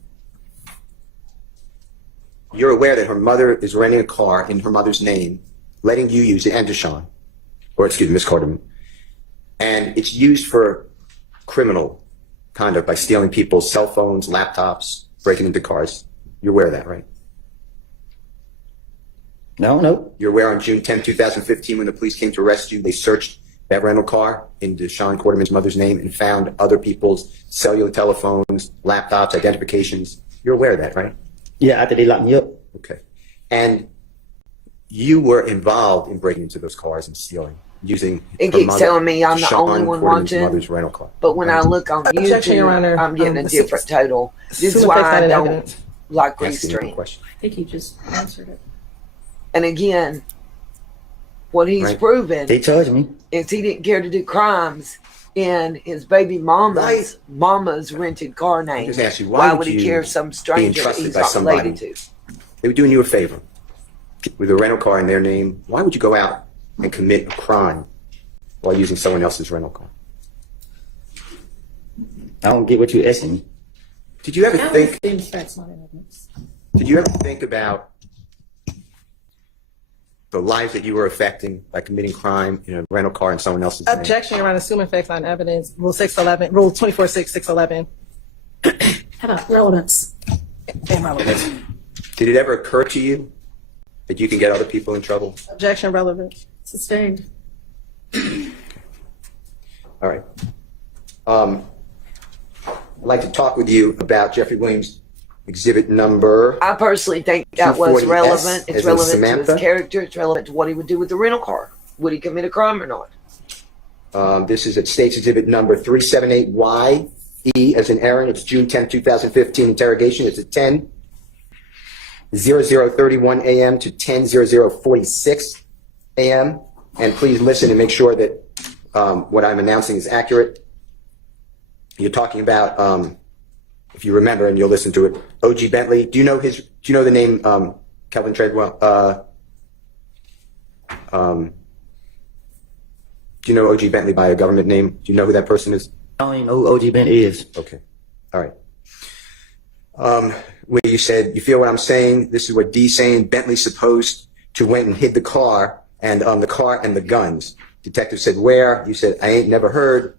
you're aware that her mother is renting a car in her mother's name, letting you use it, and Deshaun, or excuse me, Miss Carterman, and it's used for criminal conduct by stealing people's cell phones, laptops, breaking into cars. You're aware of that, right? No. You're aware on June 10, 2015, when the police came to arrest you, they searched that rental car in Deshaun Quarterman's mother's name and found other people's cellular telephones, laptops, identifications. You're aware of that, right? Yeah, after they locked me up. Okay. And you were involved in breaking into those cars and stealing, using It keeps telling me I'm the Deshaun only one Quarterman's watching. mother's rental car. But when I look on Objection, Your YouTube, Honor. I'm getting a different total. This is Assume why effects I on don't evidence. like Asking you a restraint. question. I think he just answered it. And again, what he's Right. proven They charged me. is he didn't care to do crimes in his baby mama's rented car name. just ask you, why would would he you care if some stranger that entrusted he's by not somebody? related to? They were doing you a favor with a rental car in their name. Why would you go out and commit a crime while using someone else's rental car? I don't get what you're asking me. Did you ever think? That's not evidence. Did you ever think about the lives that you were affecting by committing crime in a rental car in someone else's name? Objection, Your Honor. Assume effects on evidence. Rule 611. Rule 24-6-611. How about relevance? And relevance. Did it ever occur to you that you can get other people in trouble? Objection, relevance. Sustained. All right. I'd like to talk with you about Jeffrey Williams' exhibit number. I personally think that was 240S, relevant. as It's in relevant to Samantha. his character. It's relevant to what he would do with the rental car. Would he commit a crime or not? This is at State's exhibit number 378YE, as in Aaron. It's June 10, 2015 interrogation. It's at 10:00:31 a.m. to 10:00:46 a.m. And please listen and make sure that what I'm announcing is accurate. You're talking about, if you remember, and you'll listen to it, O.G. Bentley. Do you know the name Kelvin Treadwell? Do you know O.G. Bentley by a government name? Do you know who that person is? I don't even know who OG Ben is. Okay. All right. Where you said, you feel what I'm saying? This is what D's saying. Bentley supposed to went and hid the car and the car and the guns. Detective said, where? You said, I ain't never heard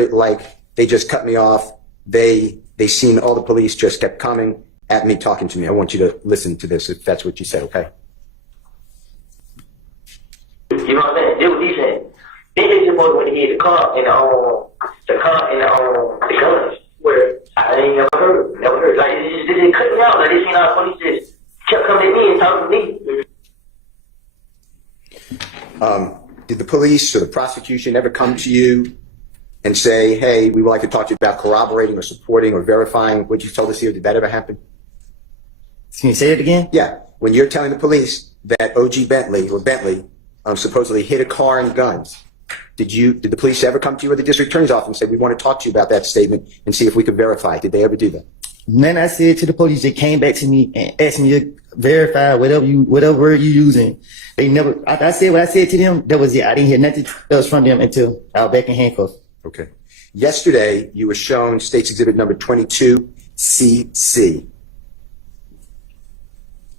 it. Like, they just cut me off. They seen all the police just kept coming at me, talking to me. I want you to listen to this if that's what you said, okay? You know what I'm saying? This what he said. They just supposed to went and hid the car and the guns. Where I ain't never heard. Like they just cut me out. Like they seen all the police just kept coming at me and talking to me. Did the police or the prosecution ever come to you and say, hey, we would like to talk to you about corroborating or supporting or verifying what you told us here? Did that ever happen? Can you say it again? Yeah. When you're telling the police that O.G. Bentley supposedly hid a car and guns. Did the police ever come to you or the district attorney's office and say, we want to talk to you about that statement and see if we could verify it? Did they ever do that? Then I said to the police, they came back to me and asked me to verify whatever word you using. They never, I said what I said to them, that was it. I didn't hear nothing else from them until I was back in handcuffs. Okay. Yesterday, you were shown State's Exhibit number 22CC.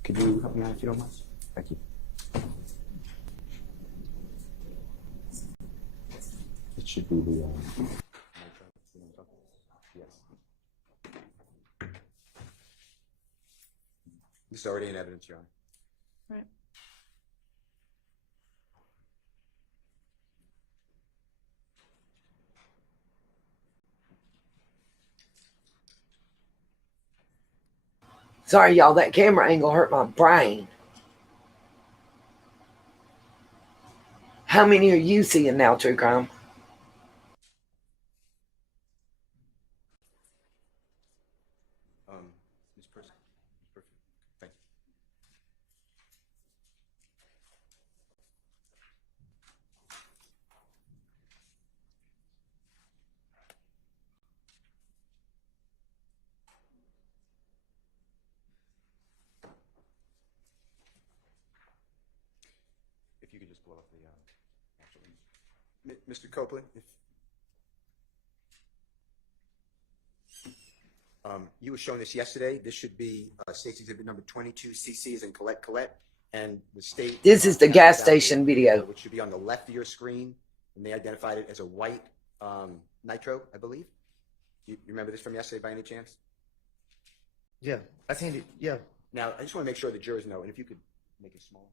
Could you help me out if you don't mind? Thank you. It should be the. Yes. This is already in evidence, Your Honor. Right. Sorry, y'all, that camera angle hurt my brain. How many are you seeing now, True Crime? Ms. Person. Perfect. Thank you. If you could just blow up the actual image. Mr. Copeland, if you were showing this yesterday, this should be State's Exhibit number 22CC as in Colette, and the state. This is the gas station video. Which should be on the left of your screen, and they identified it as a white nitro, I believe. You remember this from yesterday by any chance? Yeah, I seen it. Yeah. Now, I just want to make sure the jurors know, and if you could make it small.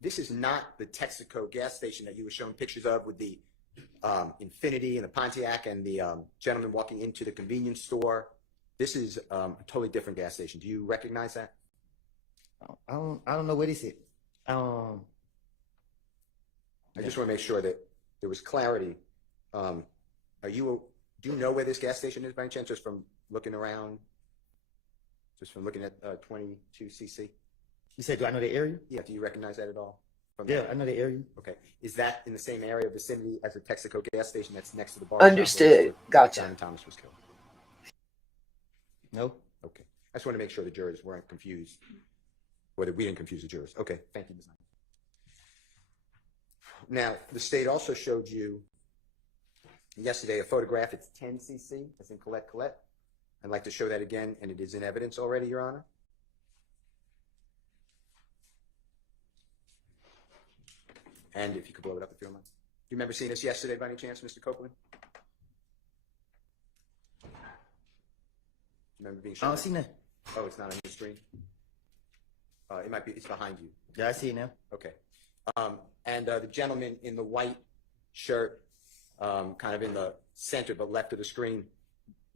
This is not the Texaco gas station that you were showing pictures of with the Infiniti and the Pontiac and the gentleman walking into the convenience store. This is a totally different gas station. Do you recognize that? I don't know what he said. I just want to make sure that there was clarity. Do you know where this gas station is by any chance, just from looking around? Just from looking at 22CC? You said, do I know the area? Yeah, do you recognize that at all? Yeah, I know the area. Okay. Is that in the same area of vicinity as the Texaco gas station that's next to the bar? Understood. Gotcha. Simon Thomas was killed. No. Okay. I just want to make sure the jurors weren't confused, or that we didn't confuse the jurors. Okay. Thank you, Ms. Knight. Now, the state also showed you yesterday a photograph. It's 10CC, as in Colette. I'd like to show that again, and it is in evidence already, Your Honor. And if you could blow it up if you don't mind. Do you remember seeing this yesterday by any chance, Mr. Copeland? Do you remember being shown? I don't see that. Oh, it's not on your screen? It might be, it's behind you. Yeah, I see it now. Okay. And the gentleman in the white shirt, kind of in the center but left of the screen,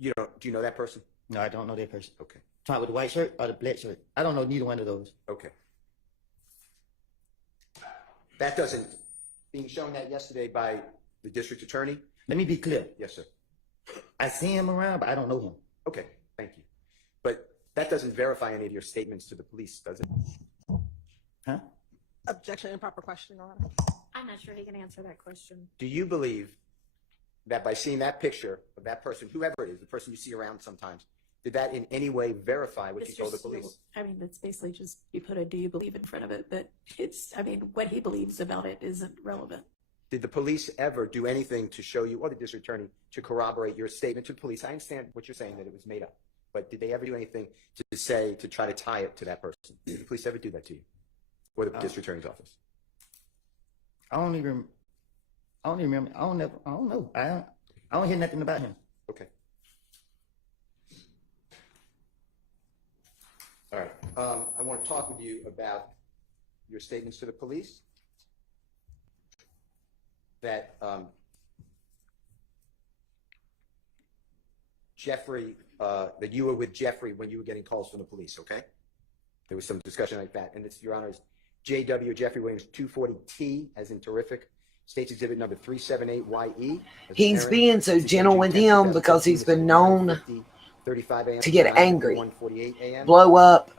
do you know that person? No, I don't know that person. Okay. Talking with the white shirt or the black shirt? I don't know neither one of those. Okay. That doesn't, being shown that yesterday by the district attorney? Let me be clear. Yes, sir. I see him around, but I don't know him. Okay, thank you. But that doesn't verify any of your statements to the police, does it? Huh? Objection, improper question, Your Honor. I'm not sure he can answer that question. Do you believe that by seeing that picture of that person, whoever it is, the person you see around sometimes, did that in any way verify what you told the police? I mean, it's basically just you put a "do you believe" in front of it, but what he believes about it isn't relevant. Did the police ever do anything to show you, or the district attorney, to corroborate your statement to the police? I understand what you're saying, that it was made up, but did they ever do anything to try to tie it to that person? Did the police ever do that to you, or the district attorney's office? I don't remember. I don't know. I don't hear nothing about him. Okay. All right. I want to talk with you about your statements to the police. That Jeffrey, that you were with Jeffrey when you were getting calls from the police, okay? There was some discussion like that. And it's, Your Honor's, J.W. Jeffrey Williams, 240T, as in terrific. State's Exhibit number 378YE. He's being so gentle with him because he's been known to get angry, blow up,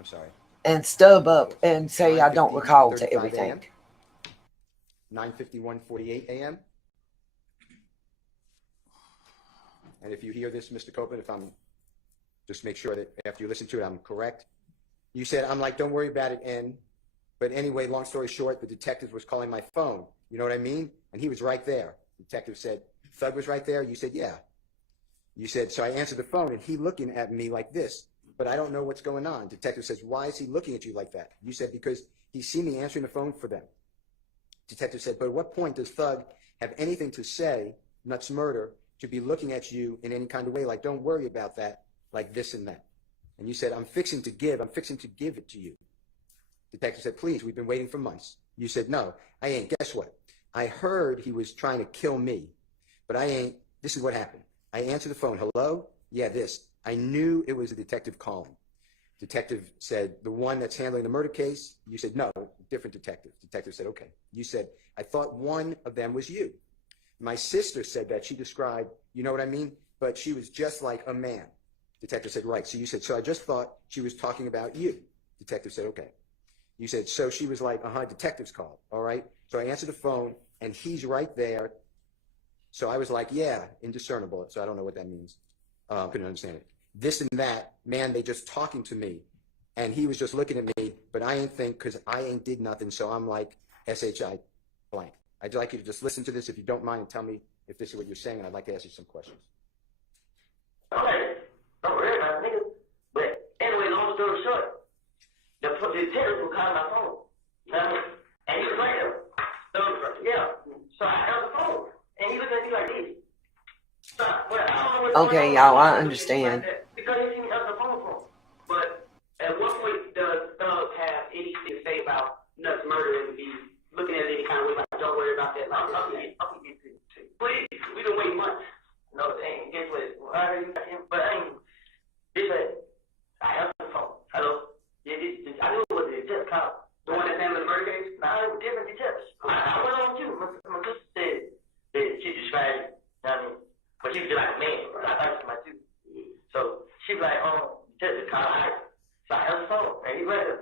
and stub up and say I don't 9:50, recall to 35 everything. a.m., 9:51:48 a.m. And if you hear this, Mr. Copeland, if I'm just make sure that after you listen to it, I'm correct. You said, I'm like, don't worry about it, N. But anyway, long story short, the detective was calling my phone. You know what I mean? And he was right there. The detective said, Thug was right there? You said, yeah. You said, so I answered the phone, and he looking at me like this. But I don't know what's going on. Detective says, why is he looking at you like that? You said, because he see me answering the phone for them. Detective said, but at what point does Thug have anything to say, nuts murder, to be looking at you in any kind of way, like, don't worry about that, like this and that. And you said, I'm fixing to give it to you. Detective said, please, we've been waiting for months. You said, no, I ain't. Guess what? I heard he was trying to kill me, but I ain't. This is what happened. I answered the phone. Hello? Yeah, this. I knew it was a detective calling. Detective said, the one that's handling the murder case? You said, no, different detective. Detective said, okay. You said, I thought one of them was you. My sister said that. She described, you know what I mean? But she was just like a man. Detective said, right. So you said, so I just thought she was talking about you. Detective said, okay. You said, so she was like, detective's call. All right. So I answered the phone, and he's right there. So I was like, yeah, indiscernible. So I don't know what that means. Couldn't understand it. This and that, man, they just talking to me. And he was just looking at me, but I ain't think, because I ain't did nothing. So I'm like, SHI blank. I'd like you to just listen to this if you don't mind and tell me if this is what you're saying, and I'd like to ask you some questions. Okay, don't worry about it, nigga. But anyway, long story short, the detective was calling my phone. You know what I mean? And he was right there. So, yeah. So I held the phone, and he looked at me like this. So, well, I don't know what's going Okay, on. y'all, I understand. Because he seen me answer the phone for him. But at what point does Thug have anything to say about nuts murder and be looking at it any kind of way like, don't worry about that. I'm gonna get to you. Please, we've been waiting months. No, dang, guess what? Well, I heard you got him, but I ain't. This I have the phone. Hello? Yeah, I knew it was a detective call. The one that's handling the murder case? No, it was different detectives. I went on too. My sister said that she described it. You know what I mean? But she was just like a man. I thought she was my too. So she was like, detective call. So I held the phone, and he read it.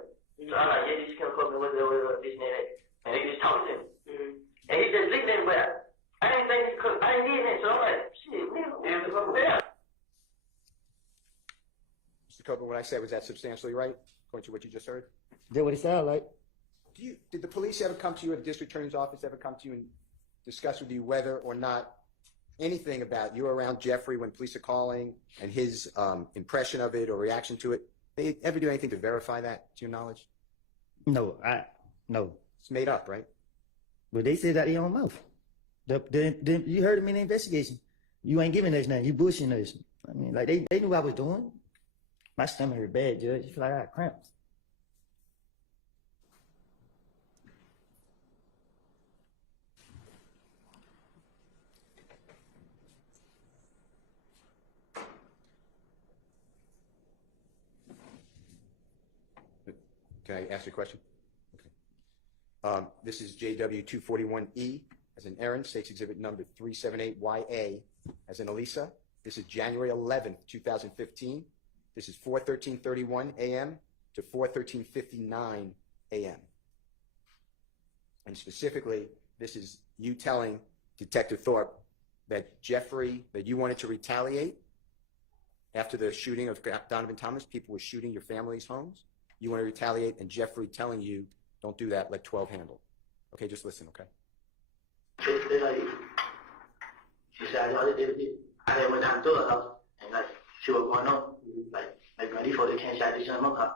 So I'm like, yeah, this can't call me, what's this and that. And he just talked to him. And he just looked at me, but I didn't think he could. I didn't need it. So I'm like, shit, man, yeah. Mr. Copeland, what I said, was that substantially right, according to what you just heard? Is that what it sounded like? Did the police ever come to you, or the district attorney's office ever come to you and discuss with you whether or not anything about you around Jeffrey when police are calling and his impression of it or reaction to it? They ever do anything to verify that, to your knowledge? No. It's made up, right? But they said that in your own mouth. You heard them in the investigation. You ain't giving us nothing. You bullshitting us. I mean, like they knew what I was doing. My stomach hurt bad, Judge. I feel like I got cramps. Can I ask you a question? Okay. This is JW241E as in Aaron, states exhibit number 378YA as in Elisa. This is January 11th, 2015. This is 4:13:31 a.m. to 4:13:59 a.m. And specifically, this is you telling Detective Thorpe that that you wanted to retaliate after the shooting of Donovan Thomas. People were shooting your family's homes. You want to retaliate, and Jeffrey telling you, don't do that, let 12 handle. Okay, just listen, okay? She said, I had went down to the house, and like, she was going on, like ready for the can't shot this young mother.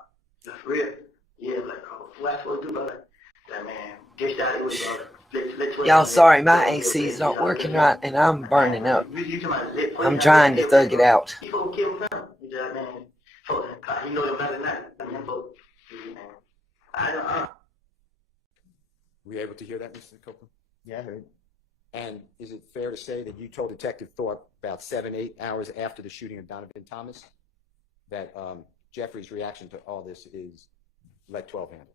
Like, for real. Yeah, like, what I supposed to do, brother? Like, man, get shot, it was, Y'all, sorry, my AC's not working right, and I'm burning up. I'm trying to thug it out. People kill him. He's like, man, you know them better than that. I mean, folks, I don't. Were you able to hear that, Mr. Copeland? Yeah, I heard. And is it fair to say that you told Detective Thorpe about 7-8 hours after the shooting of Donovan Thomas that Jeffrey's reaction to all this is let 12 handle?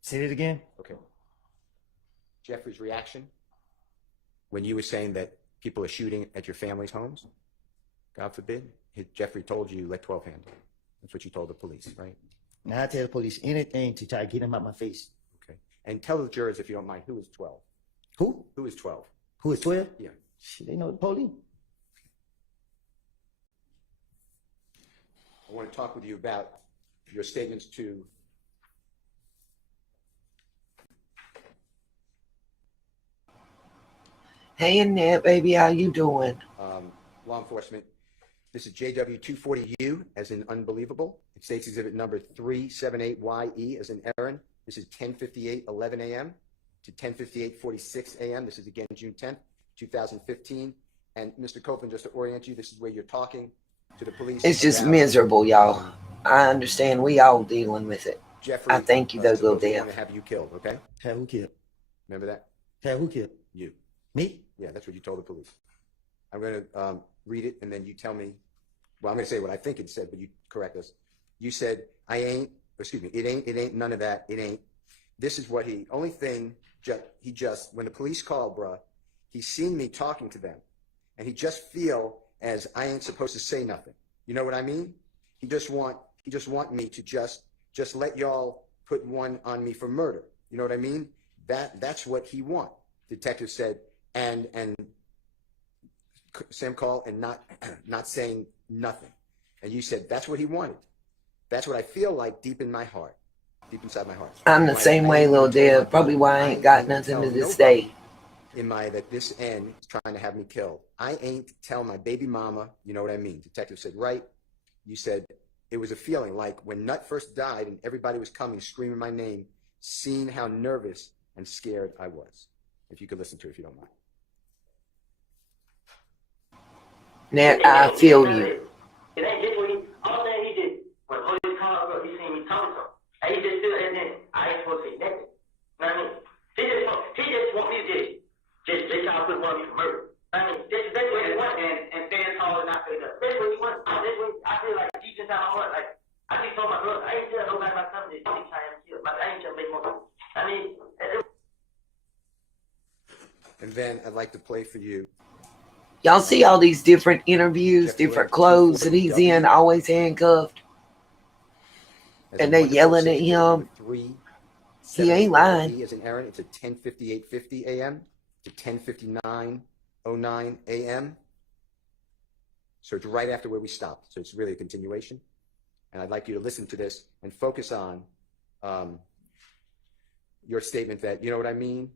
Say it again. Okay. Jeffrey's reaction when you were saying that people are shooting at your family's homes, God forbid, Jeffrey told you let 12 handle. That's what you told the police, right? And I tell the police anything to try to get him out my face. Okay. And tell the jurors, if you don't mind, who is 12? Who? Who is 12? Who is 12? Yeah. Shit, they know the police. I want to talk with you about your statements to Hey, Annette, baby, how you doing? law enforcement. This is JW240U as in unbelievable. It states exhibit number 378YE as in Aaron. This is 10:58:11 a.m. to 10:58:46 a.m. This is again June 10th, 2015. And Mr. Copeland, just to orient you, this is where you're talking to the police. It's just miserable, y'all. I understand. We all dealing with it. Jeffrey, I thank you, though, little supposedly Dev. want to have you killed, okay? Have who killed? Remember that? Have who killed? You. Me? Yeah, that's what you told the police. I'm going to read it, and then you tell me. Well, I'm going to say what I think it said, but you correct us. You said, it ain't none of that. It ain't. This is what only thing, when the police called, bruh, he seen me talking to them, and he just feel as I ain't supposed to say nothing. You know what I mean? He just want me to just let y'all put one on me for murder. You know what I mean? That's what he want. Detective said, and Sam called and not saying nothing. And you said, that's what he wanted. That's what I feel like deep in my heart, deep inside my heart. I'm the same way, little Dev. Probably why I ain't got nothing to this day. That this end is trying to have me killed. I ain't tell my baby mama, you know what I mean? Detective said, right. You said, it was a feeling like when Nut first died and everybody was coming, screaming my name, seeing how nervous and scared I was. If you could listen to it, if you don't mind. Nat, I feel you. It ain't just what all thing he did, when police called, bro, he seen me talking to him. And he just stood, and then I ain't supposed to say nothing. You know what I mean? He just want me to just try to put one of me for murder. I mean, that's what he wants. And stand tall and not say nothing. That's what he wants. I feel like deep inside my heart, like, I just told my brother, I ain't tell nobody about something that he trying to kill. Like, I ain't trying to make more money. I mean, And then I'd like to play for you. Y'all see all these different interviews, different clothes that he's in, always handcuffed. And they yelling at him. He ain't lying. As in Aaron, it's at 10:58:50 a.m. to 10:59:09 a.m. So it's right after where we stopped. So it's really a continuation. And I'd like you to listen to this and focus on your statement that, you know what I mean?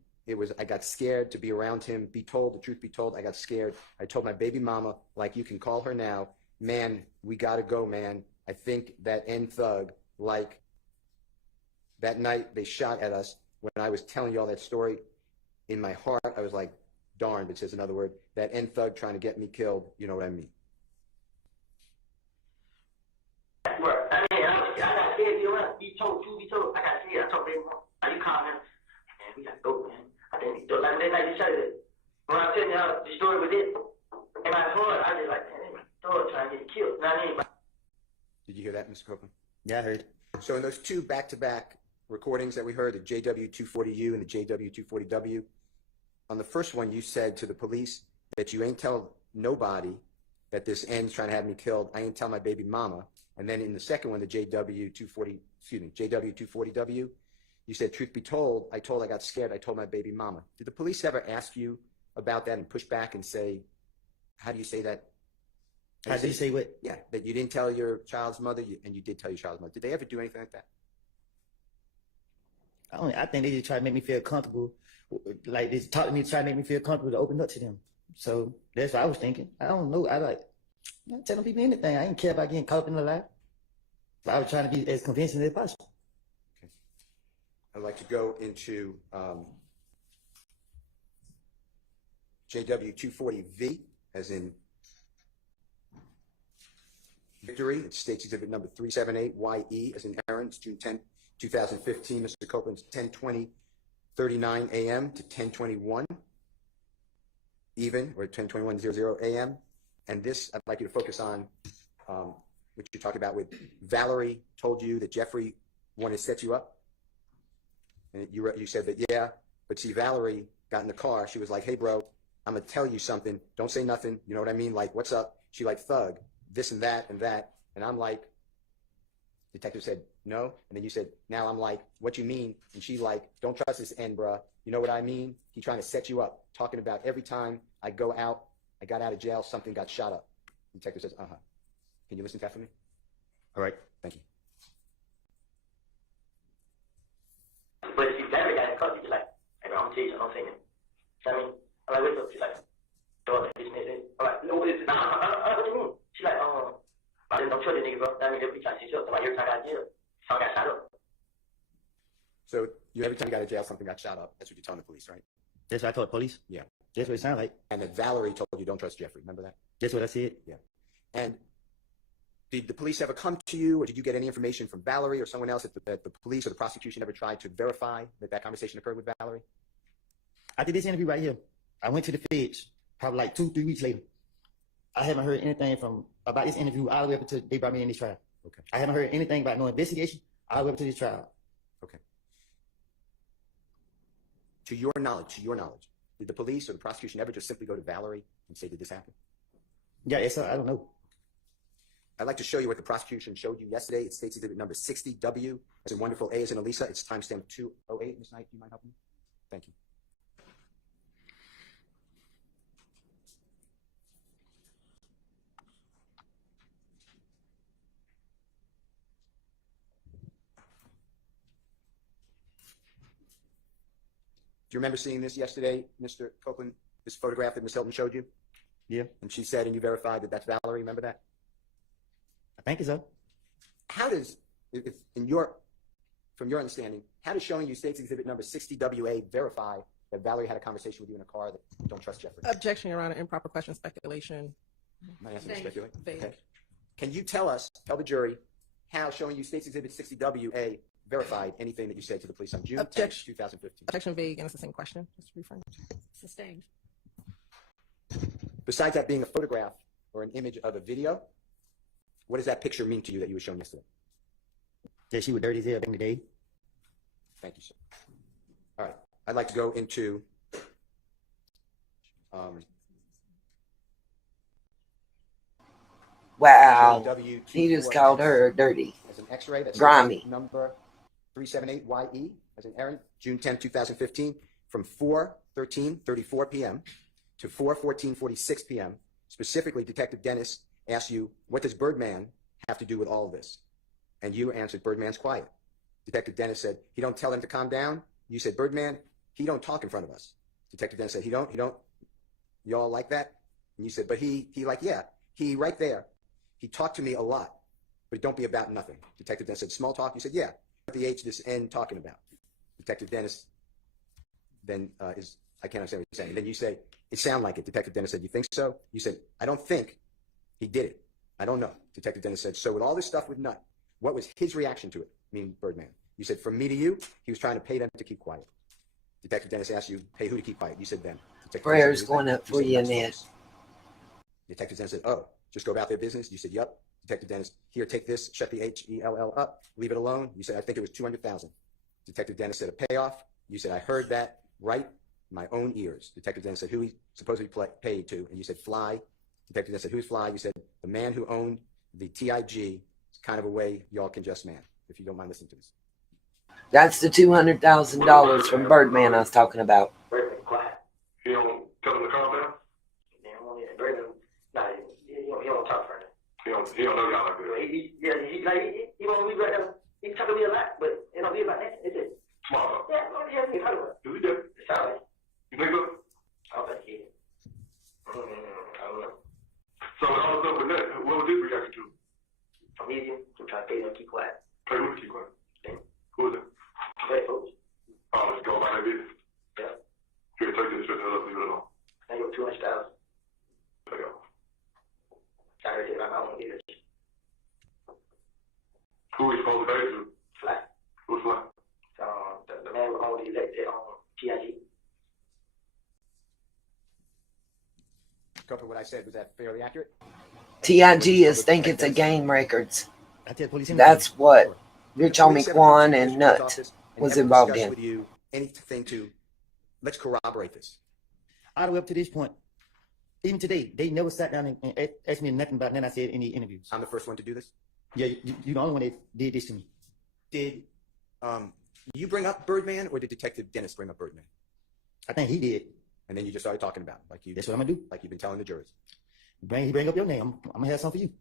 I got scared to be around him, be told, the truth be told, I got scared. I told my baby mama, like you can call her now, man, we gotta go, man. I think that end thug, like that night they shot at us, when I was telling you all that story, in my heart, I was like, darn, but says another word, that end thug trying to get me killed, you know what I mean? I got scared, you know, be told, I got scared, I told baby mama, are you calling him? Man, we gotta go, man. I think like that night you shot it. When I tell you how the story was it, in my heart, I just like, man, thug trying to get killed. You know what I mean? Did you hear that, Mr. Copeland? Yeah, I heard. So in those two back-to-back recordings that we heard, the JW240U and the JW240W, on the first one you said to the police that you ain't tell nobody that this end's trying to have me killed. I ain't tell my baby mama. And then in the second one, the JW240W, you said, truth be told, I got scared. I told my baby mama. Did the police ever ask you about that and push back and say, how do you say that? How do you say what? Yeah, that you didn't tell your child's mother and you did tell your child's mother. Did they ever do anything like that? I think they just try to make me feel comfortable. Like they talk to me to try to make me feel comfortable to open up to them. So that's what I was thinking. I don't know. I'm not telling people anything. I didn't care about getting caught up in the lie. So I was trying to be as convincing as possible. I'd like to go into JW240V, as in victory. It states exhibit number 378YE, as in Aaron. It's June 10, 2015. Mr. Copeland's 10:20:39 a.m. to 10:21 even, or 10:21:00 a.m. And this, I'd like you to focus on what you talked about with Valerie told you that Jeffrey wanted to set you up. And you said that, yeah, but see, Valerie got in the car. She was like, hey, bro, I'm going to tell you something. Don't say nothing. You know what I mean? Like, what's up? She like, thug, this and that and that. And I'm like, detective said, no. And then you said, now I'm like, what you mean? And she like, don't trust this N, bruh. You know what I mean? He trying to set you up, talking about every time I got out of jail, something got shot up. The detective says, uh-huh. Can you listen to that for me? All right, thank you. But she never got in touch. She's like, hey, bro, I'm teaching, I'm singing. I mean, I'm like, what's up? She's like, I'm like, no, what is it? Nah, what you mean? She's like, I didn't know the nigga, bro. That means every time she showed up, every time I got in jail, something got shot up. So every time you got out of jail, something got shot up. That's what you're telling the police, right? That's what I told the police. Yeah. That's what it sounded like. And that Valerie told you don't trust Jeffrey. Remember that? That's what I said. Yeah. And did the police ever come to you, or did you get any information from Valerie or someone else that the police or the prosecution ever tried to verify that conversation occurred with Valerie? I did this interview right here. I went to the feds probably like 2-3 weeks later. I haven't heard anything about this interview all the way up until they brought me in this trial. Okay. I haven't heard anything about no investigation all the way up to this trial. Okay. To your knowledge, did the police or the prosecution ever just simply go to Valerie and say, did this happen? Yeah, I don't know. I'd like to show you what the prosecution showed you yesterday. It states exhibit number 60W, as in wonderful, A as in Elisa. It's timestamp 208. Ms. Knight, do you mind helping me? Thank you. Do you remember seeing this yesterday, Mr. Copeland, this photograph that Ms. Hilton showed you? Yeah. And she said, and you verified that that's Valerie, remember that? I think so. How does, from your understanding, how does showing you states exhibit number 60WA verify that Valerie had a conversation with you in a car that you don't trust Jeffrey? Objection, Your Honor. Improper question, speculation. Not asking to speculate. Vague. Okay. Can you tell the jury, how showing you states exhibit 60WA verified anything that you said to the police on June 10th, 2015? Objection, vague, and it's the same question. Just reframe. Sustained. Besides that being a photograph or an image of a video, what does that picture mean to you that you were shown yesterday? That she was dirty as hell back in the day. Thank you, sir. All right. I'd like to go into Wow. W2 He just called her dirty. as an X-ray. That's Grimy. number 378YE as in Aaron, June 10, 2015, from 4:13:34 p.m. to 4:14:46 p.m. Specifically, Detective Dennis asked you, what does Birdman have to do with all of this? And you answered, Birdman's quiet. Detective Dennis said, he don't tell him to calm down. You said, Birdman, he don't talk in front of us. Detective Dennis said, he don't, you all like that? And you said, but he like, yeah, he right there. He talked to me a lot, but it don't be about nothing. Detective Dennis said, small talk? You said, yeah. What the H this N talking about? Detective Dennis then I can't understand what you're saying. Then you say, it sounded like it. Detective Dennis said, you think so? You said, I don't think he did it. I don't know. Detective Dennis said, so with all this stuff with Nut, what was his reaction to it? Meaning Birdman. You said, from me to you, he was trying to pay them to keep quiet. Detective Dennis asked you, pay who to keep quiet? You said them. Prayers going up for you, Ned. Detective Dennis said, oh, just go about their business? You said, yep. Detective Dennis, here, take this, shut the HELL up, leave it alone. You said, I think it was $200,000. Detective Dennis said, a payoff? You said, I heard that right in my own ears. Detective Dennis said, who he supposedly paid to? And you said, Fly. Detective Dennis said, who's Fly? You said, the man who owned the TIG. It's kind of a way y'all can just man, if you don't mind listening to this. That's the $200,000 from Birdman I was talking about. Birdman quiet. He don't tell him to calm down? Birdman, nah, he don't talk for him. He don't know y'all like that. He won't be right now. He talk to me a lot, but it don't be about that. It's it. Small talk. Yeah, what the hell are you talking about? Is he dead? It sounds like. You think so? I don't think he is. I don't know. So with all the stuff with that, what was his reaction to? I'm easy to try to pay them to keep quiet. Pay who to keep quiet? Okay. Who is it? Great folks. Oh, let's go about their business. Yeah. Here, take this shit, leave it alone. I got 200,000. There you go. I heard it. I don't get it. Who are you supposed to pay to? Fly. Who's Fly? The man who owned the elected TIG. Cover what I said, was that fairly accurate? TIG is think it's a game records. I tell the police That's what Rich The Homie police ever Quan come to the and district Nut office and was ever involved discuss in. with you anything to, let's corroborate this. all the way up to this point. Even today, they never sat down and asked me nothing about nothing I said in the interviews. I'm the first one to do this? Yeah, you're the only one that did this to me. Did you bring up Birdman, or did Detective Dennis bring up Birdman? I think he did. And then you just started talking about him, like you. That's what I'm gonna do. Like you've been telling the jurors. He bring up your name. I'm gonna have something for you.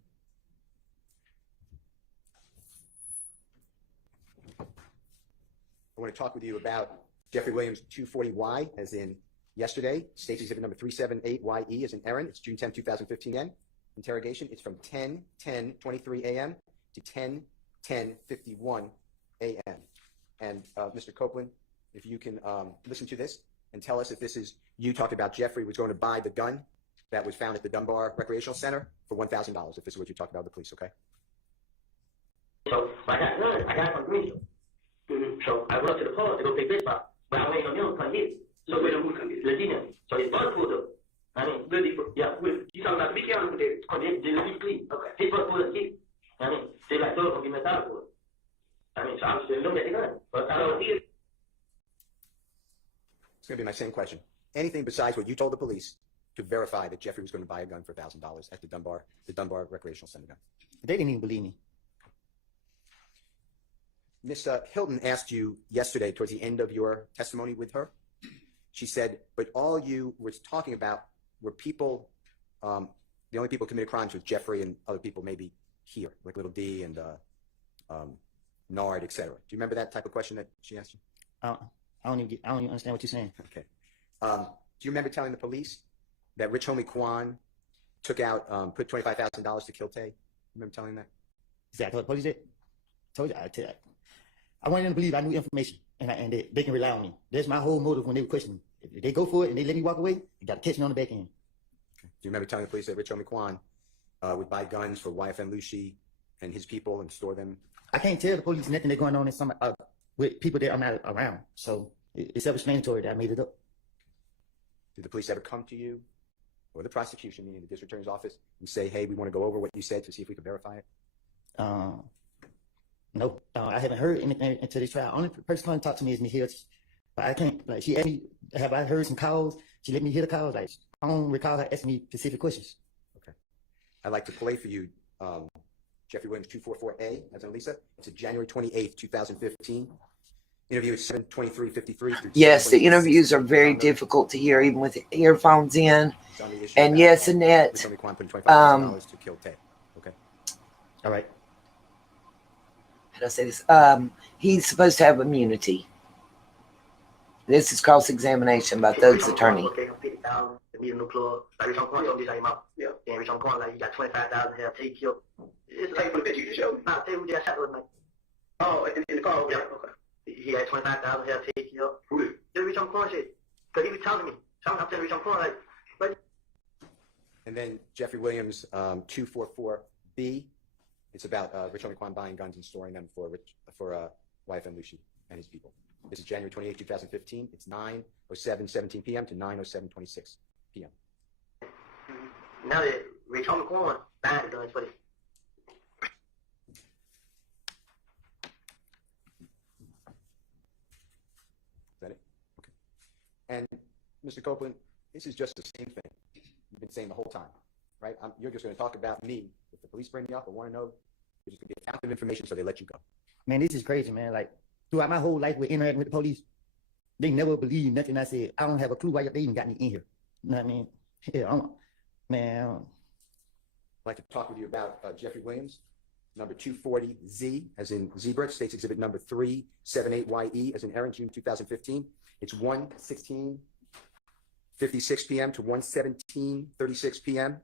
I want to talk with you about Jeffrey Williams 240Y, as in yesterday. State's exhibit number 378YE, as in Erin. It's June 10, 2015 N. Interrogation. It's from 10:23 a.m. to 10:51 a.m. And Mr. Copeland, if you can listen to this and tell us if this is you talking about Jeffrey was going to buy the gun that was found at the Dunbar Recreational Center for $1,000, if this is what you're talking about with the police, okay? So I got none. I got it from Greenville. So I went up to the pub to go play baseball, but I waited on them to come get it. So wait on who come get it? Ladina. So his bus pulled up. I mean, really, yeah, you talking about be careful with it. Come in, just please. Okay. His bus pulled up and get it. I mean, they like, don't give me a dollar for it. I mean, so I was just looking at the gun. But I don't see it. It's going to be my same question. Anything besides what you told the police to verify that Jeffrey was going to buy a gun for $1,000 at the Dunbar Recreational Center gun? They didn't even believe me. Miss Hilton asked you yesterday, towards the end of your testimony with her, she said, but all you were talking about were people, the only people who committed crimes was Jeffrey and other people maybe here, like Little D and Nard, etc. Do you remember that type of question that she asked you? I don't even understand what you're saying. Okay. Do you remember telling the police that Rich Homie Kwan took out, put $25,000 to kill Tay? Remember telling that? Is that what the police did? Told you, I tell you. I wanted them to believe I knew information, and they can rely on me. That's my whole motive when they were questioning me. If they go for it and they let me walk away, they got to catch me on the back end. Okay. Do you remember telling the police that Rich Homie Kwan would buy guns for YFN Lucy and his people and store them? I can't tell the police nothing that's going on in some with people that I'm not around. So it's self-explanatory that I made it up. Did the police ever come to you or the prosecution, meaning the district attorney's office, and say, hey, we want to go over what you said to see if we can verify it? No, I haven't heard anything until this trial. Only person coming to talk to me is Ms. Hills. But I can't, like, she asked me, have I heard some calls? She let me hear the calls. Like, I don't recall her asking me specific questions. Okay. I'd like to play for you Jeffrey Williams 244A, as in Lisa. It's a January 28th, 2015. Interview is 7:23:53. Yes, the interviews are very difficult to hear, even with earphones in. And yes, Annette. Rich Homie Kwan putting $25,000 to kill Tay. Okay. All right. How do I say this? He's supposed to have immunity. This is cross-examination by Thug's attorney. Okay, I'm 50,000. The meeting no club. Like Rich Homie Kwan, this out. Yeah. Then Rich Homie Kwan, like you got 25,000 have take killed. It's like for the picture you showed me. Nah, tell you who that shot was like. Oh, in the car. Yeah. Okay. He had 25,000 have take killed. Who did? Just Rich Homie Kwan shit. Cause he was telling me. I'm telling Rich Homie Kwan like. And then Jeffrey Williams 244B. It's about Rich Homie Kwan buying guns and storing them for YFN Lucy and his people. This is January 28, 2015. It's 9:07:17 p.m. to 9:07:26 p.m. Now that Rich Homie Kwan buying the guns for this. Is that it? Okay. And Mr. Copeland, this is just the same thing you've been saying the whole time, right? You're just going to talk about me. If the police bring me up or want to know, you're just going to be a fountain of information, so they let you go. Man, this is crazy, man. Like, throughout my whole life with interacting with the police, they never believed nothing I said. I don't have a clue why they even got me in here. You know what I mean? Yeah, man. I'd like to talk with you about Jeffrey Williams, number 240Z, as in zebra, state's exhibit number 378YE, as in Erin, June 2015. It's 1:16:56 p.m. to 1:17:36 p.m.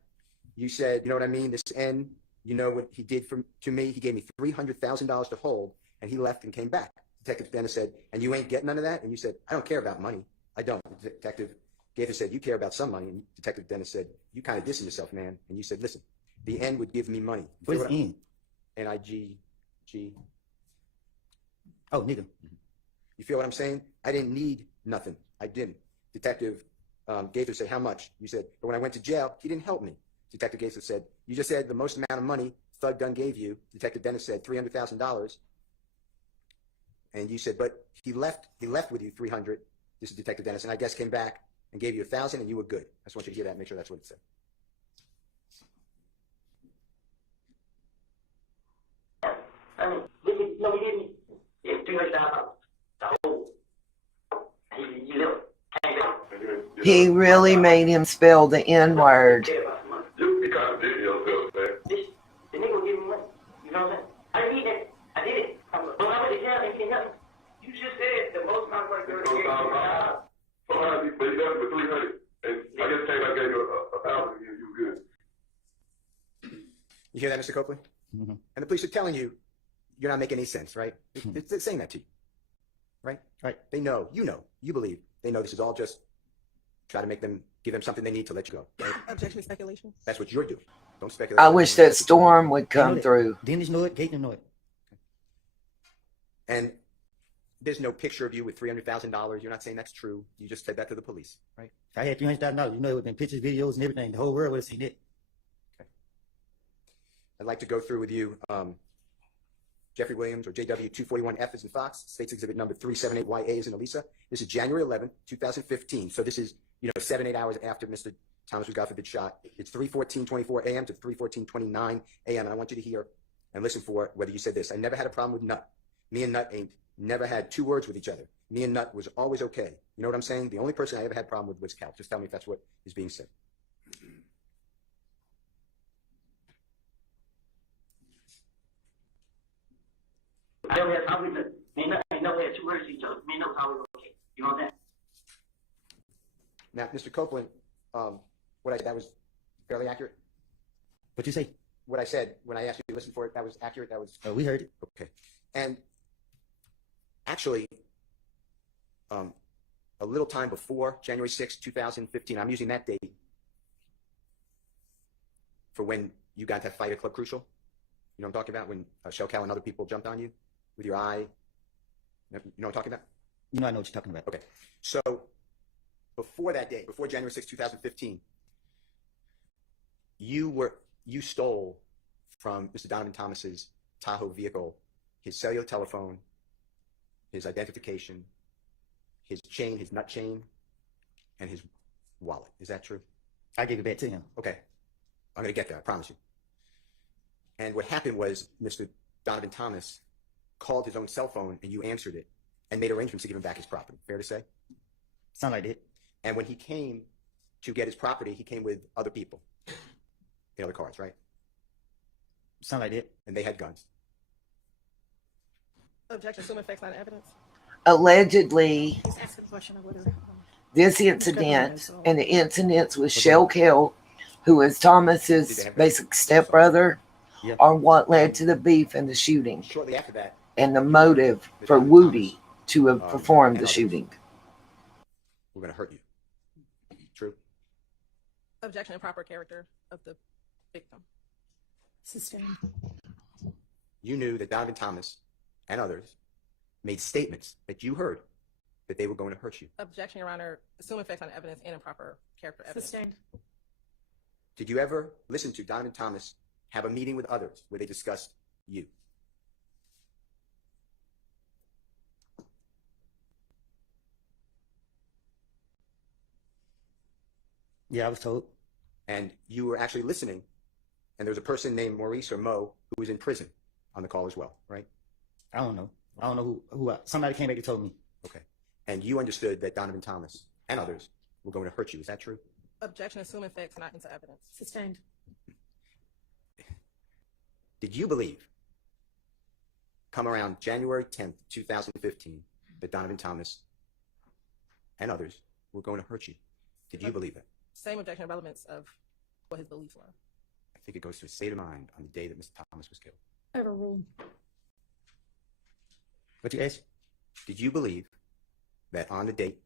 You said, you know what I mean? This N, you know what he did to me? He gave me $300,000 to hold, and he left and came back. Detective Dennis said, and you ain't getting none of that? And you said, I don't care about money. I don't. Detective Gaither said, you care about some money. And Detective Dennis said, you kind of dissing yourself, man. And you said, listen, the N would give me money. What is N? N-I-G-G. Oh, nigga. You feel what I'm saying? I didn't need nothing. I didn't. Detective Gaither said, how much? You said, but when I went to jail, he didn't help me. Detective Gaither said, you just said the most amount of money Thug Gun gave you. Detective Dennis said $300,000. And you said, but he left with you 300. This is Detective Dennis, and I guess came back and gave you 1,000, and you were good. I just want you to hear that and make sure that's what it said. I mean, no, he didn't. He really made him spell the N word. Care about some money. You be kind of video stuff, man. The nigga will give me money. You know what I'm saying? I didn't need that. I did it. But I went to jail and he didn't help me. You just said the most contract girl gave me $5. $400, but he got it for $300. And I guess came back gave you $1,000 and you good. You hear that, Mr. Copeland? Mm-hmm. And the police are telling you you're not making any sense, right? They're saying that to you, right? Right. They know, you believe, they know this is all just try to give them something they need to let you go. Right? Objection to speculation. That's what you're doing. Don't speculate. I wish that storm would come through. Dennis know it, Gaten know it. And there's no picture of you with $300,000. You're not saying that's true. You just said that to the police, right? If I had $300,000, it would have been pictures, videos, and everything. The whole world would have seen it. Okay. I'd like to go through with you Jeffrey Williams, or JW241F is in Fox, States Exhibit number 378YA is in Elisa. This is January 11, 2015. So this is, 7-8 hours after Mr. Thomas was, God forbid, shot. It's 3:14:24 a.m. to 3:14:29 a.m. And I want you to hear and listen for whether you said this. I never had a problem with Nut. Me and Nut ain't never had two words with each other. Me and Nut was always okay. You know what I'm saying? The only person I ever had a problem with was Cal. Just tell me if that's what is being said. I don't have problem with me and Nut ain't never had two words to each other. Me and Nut was always okay. You know what I'm saying? Now, Mr. Copeland, what I said, that was fairly accurate? What'd you say? What I said when I asked you to listen for it, that was accurate? That was... We heard it. Okay. And actually, a little time before January 6, 2015, I'm using that date for when you got that fight at Club Crucial. You know what I'm talking about? When Shell Cow and other people jumped on you with your eye. You know what I'm talking about? I know what you're talking about. Okay. So before that day, before January 6, 2015, you stole from Mr. Donovan Thomas's Tahoe vehicle his cellular telephone, his identification, his chain, his nut chain, and his wallet. Is that true? I gave it back to him. Okay. I'm going to get there, I promise you. And what happened was Mr. Donovan Thomas called his own cell phone and you answered it and made arrangements to give him back his property. Fair to say? Sound like it. And when he came to get his property, he came with other people in other cars, right? Sound like it. And they had guns. Objection, assuming facts, not evidence. Allegedly, He's asking a question of whether. this incident and the incidents with Shell Kell, who is Thomas's basic stepbrother, Yep. are what led to the beef and the shooting Shortly after that, and the motive for Woody to have performed the shooting. we're going to hurt you. True? Objection, improper character of the victim. Sustained. You knew that Donovan Thomas and others made statements that you heard that they were going to hurt you. Objection, Your Honor, assuming facts, not evidence, and improper character evidence. Sustained. Did you ever listen to Donovan Thomas have a meeting with others where they discussed you? Yeah, I was told. And you were actually listening, and there was a person named Maurice or Mo who was in prison on the call as well, right? I don't know. I don't know who somebody came back and told me. Okay. And you understood that Donovan Thomas and others were going to hurt you. Is that true? Objection, assuming facts, not into evidence. Sustained. Did you believe, come around January 10th, 2015, that Donovan Thomas and others were going to hurt you? Did you believe that? Same objection, relevance of what his beliefs were. I think it goes to a state of mind on the day that Mr. Thomas was killed. Overruled. What you asked? Did you believe that on the date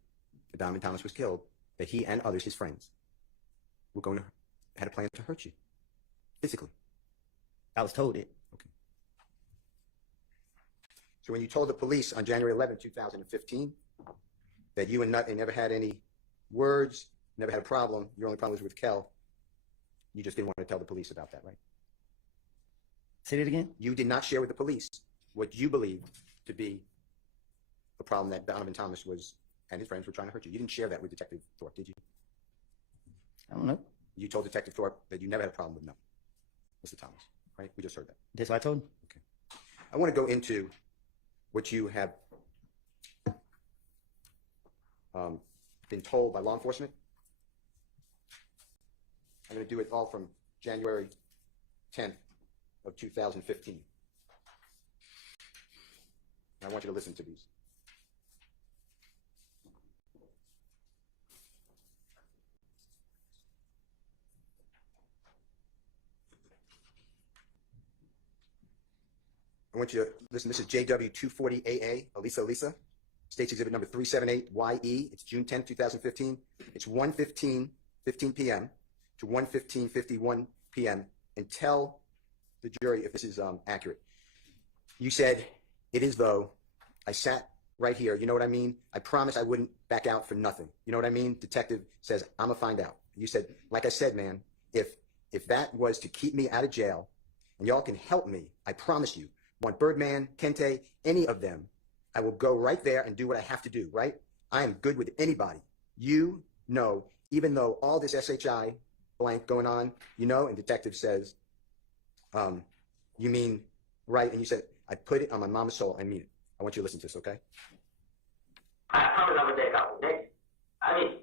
that Donovan Thomas was killed, that he and others, his friends, were going to had a plan to hurt you physically? I was told it. Okay. So when you told the police on January 11, 2015, that you and Nut never had any words, never had a problem, your only problem was with Kel, you just didn't want to tell the police about that, right? Say it again? You did not share with the police what you believed to be the problem that Donovan Thomas was and his friends were trying to hurt you. You didn't share that with Detective Thorpe, did you? I don't know. You told Detective Thorpe that you never had a problem with Mr. Thomas, right? We just heard that. That's what I told him. Okay. I want to go into what you have been told by law enforcement I'm going to do it all from January 10th of 2015. I want you to listen to these. I want you to listen. This is JW240AA, Elisa, States Exhibit number 378YE. It's June 10th, 2015. It's 1:15 p.m. to 1:51 p.m. and tell the jury if this is accurate. You said, it is though. I sat right here. You know what I mean? I promised I wouldn't back out for nothing. You know what I mean? Detective says, I'm going to find out. You said, like I said, man, if that was to keep me out of jail and y'all can help me, I promise you, want Birdman, Kente, any of them, I will go right there and do what I have to do, right? I am good with anybody. You know, even though all this SHI blank going on, you know, and detective says, you mean, right? And you said, I put it on my mama's soul. I mean it. I want you to listen to this, okay? I promise I'm gonna take out next. I mean,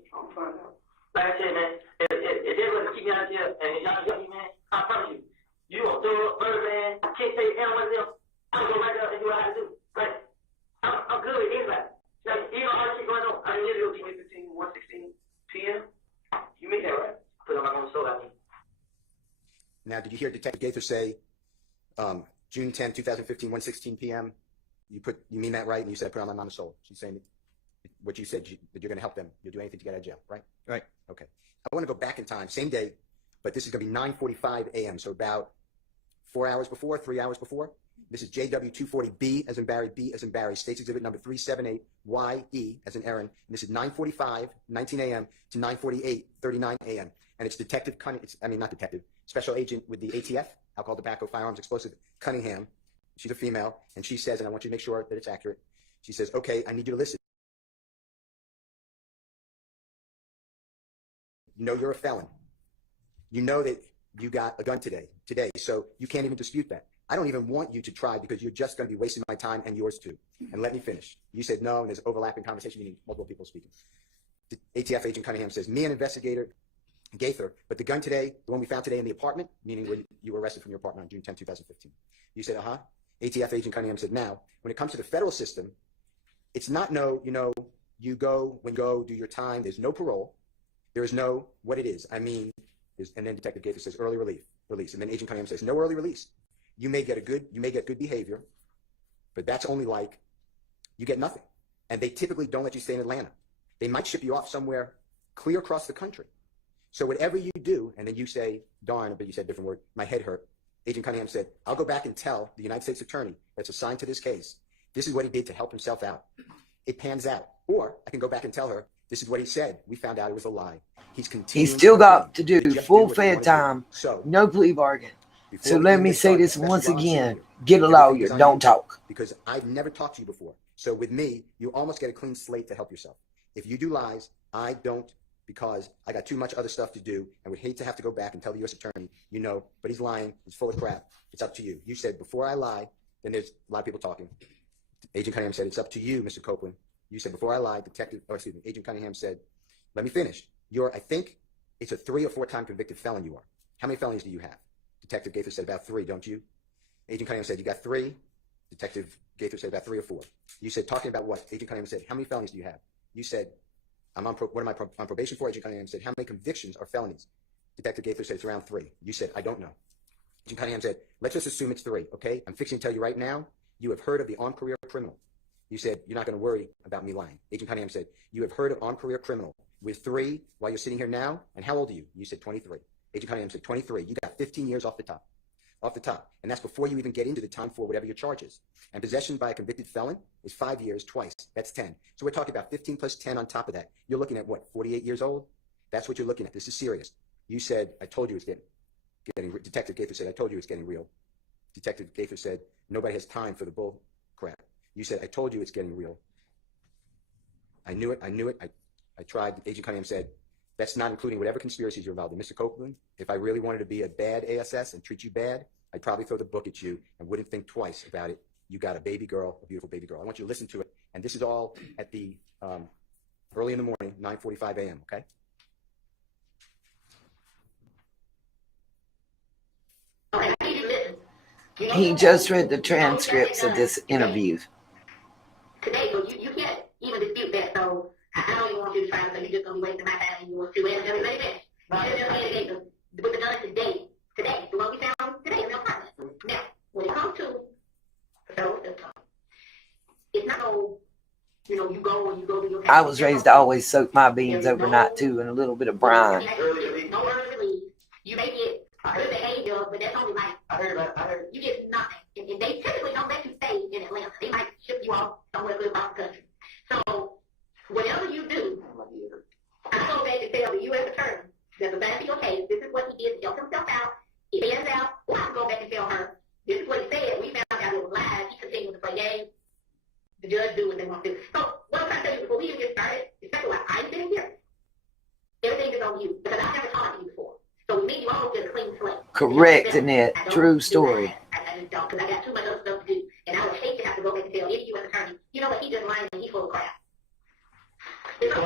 like I said, man, if they were to keep me out of jail and y'all help me, man, I promise you, you gonna throw up Birdman, I can't say and one of them. I'm gonna go right there and do what I have to do. Like, I'm good with anybody. Like, you know all this shit going on. I mean, it'll be 1:16 p.m. You mean that, right? Put on my own soul, I mean. Now, did you hear Detective Gaither say June 10, 2015, 1:16 p.m.? You mean that, right? And you said put on my mama's soul. She's saying what you said, that you're going to help them. You'll do anything to get out of jail, right? Right. Okay. I want to go back in time, same day, but this is going to be 9:45 a.m., so about 3 hours before. This is JW240B as in Barry, B as in Barry, States Exhibit number 378YE as in Aaron. And this is 9:45, 19 a.m. to 9:48, 39 a.m. And it's Detective Special Agent with the ATF, Alcohol, Tobacco, Firearms, Explosive, Cunningham. She's a female, and she says, and I want you to make sure that it's accurate. She says, okay, I need you to listen. You know you're a felon. You know that you got a gun today, so you can't even dispute that. I don't even want you to try because you're just going to be wasting my time and yours too. And let me finish. You said no, and there's overlapping conversation, meaning multiple people speaking. The ATF Agent Cunningham says, me and Investigator Gaither, but the gun today, the one we found today in the apartment, meaning when you were arrested from your apartment on June 10, 2015. You said, ATF Agent Cunningham said, now, when it comes to the federal system, it's not you go do your time, there's no parole, there is no what it is. I mean, and then Detective Gaither says early release, and then Agent Cunningham says no early release. You may get good behavior, but that's only like you get nothing. And they typically don't let you stay in Atlanta. They might ship you off somewhere clear across the country. So whatever you do, and then you say, darn, but you said a different word, my head hurt. Agent Cunningham said, I'll go back and tell the United States Attorney that's assigned to this case, this is what he did to help himself out. It pans out. Or I can go back and tell her, this is what he said. We found out it was a lie. He's continuing. He's still got to do just full what he wanted fed to do. time, So no plea bargain. So let me say this once especially while I'm again. sitting here, Get a everything lawyer. is on Don't you, talk. because I've never talked to you before. So with me, you almost get a clean slate to help yourself. If you do lies, I don't, because I got too much other stuff to do and would hate to have to go back and tell the U.S. Attorney, but he's lying. He's full of crap. It's up to you. You said before I lie, then there's a lot of people talking. Agent Cunningham said, it's up to you, Mr. Copeland. You said before I lied, Agent Cunningham said, let me finish. I think it's a 3 or 4 time convicted felon you are. How many felonies do you have? Detective Gaither said about 3, don't you? Agent Cunningham said, you got 3. Detective Gaither said about 3 or 4. You said, talking about what? Agent Cunningham said, how many felonies do you have? You said, what am I on probation for? Agent Cunningham said, how many convictions are felonies? Detective Gaither said, it's around 3. You said, I don't know. Agent Cunningham said, let's just assume it's 3, okay? I'm fixing to tell you right now, you have heard of the armed career criminal. You said, you're not going to worry about me lying. Agent Cunningham said, you have heard of armed career criminal with 3 while you're sitting here now? And how old are you? You said 23. Agent Cunningham said 23. You got 15 years off the top. And that's before you even get into the time for whatever your charge is. And possession by a convicted felon is 5 years twice. That's 10. So we're talking about 15 plus 10 on top of that. You're looking at what, 48 years old? That's what you're looking at. This is serious. You said, I told you it's getting Detective Gaither said, I told you it's getting real. Detective Gaither said, nobody has time for the bull crap. You said, I told you it's getting real. I knew it. I tried. Agent Cunningham said, that's not including whatever conspiracies you're involved in. Mr. Copeland, if I really wanted to be a bad ASS and treat you bad, I'd probably throw the book at you and wouldn't think twice about it. You got a baby girl, a beautiful baby girl. I want you to listen to it. And this is all at the early in the morning, 9:45 a.m., okay? He just read the transcripts of this interview. Today, so you can't even dispute that. So I don't even want you to try to say you're just going to be wasting my time and you want to everybody finish. You just made it with the gun today. Today, the one we found today in the apartment. Now, when it comes to the federal system, it's not no, you know, you go do your I was raised to always soak my beans overnight too in a little bit of brine. No early release. You may get good behavior, but that's only like you get nothing. And they typically don't let you stay in Atlanta. They might ship you off somewhere across the country. So whatever you do, I go back and tell the U.S. attorney that the back of your case, this is what he did to help himself out. He hands out, or I can go back and tell her, this is what he said. We found out it was lies. He continued to play games. The judge do what they want to do. So what I'm trying to tell you before we even get started, especially why I'm sitting here, everything is on you because I've never talked to you before. So we need you all get a clean slate. Correct, Annette. True story. I just don't, because I got too much other stuff to do. And I would hate to have to go back and tell any U.S. attorney, you know what, he just lying and he's full of crap. You are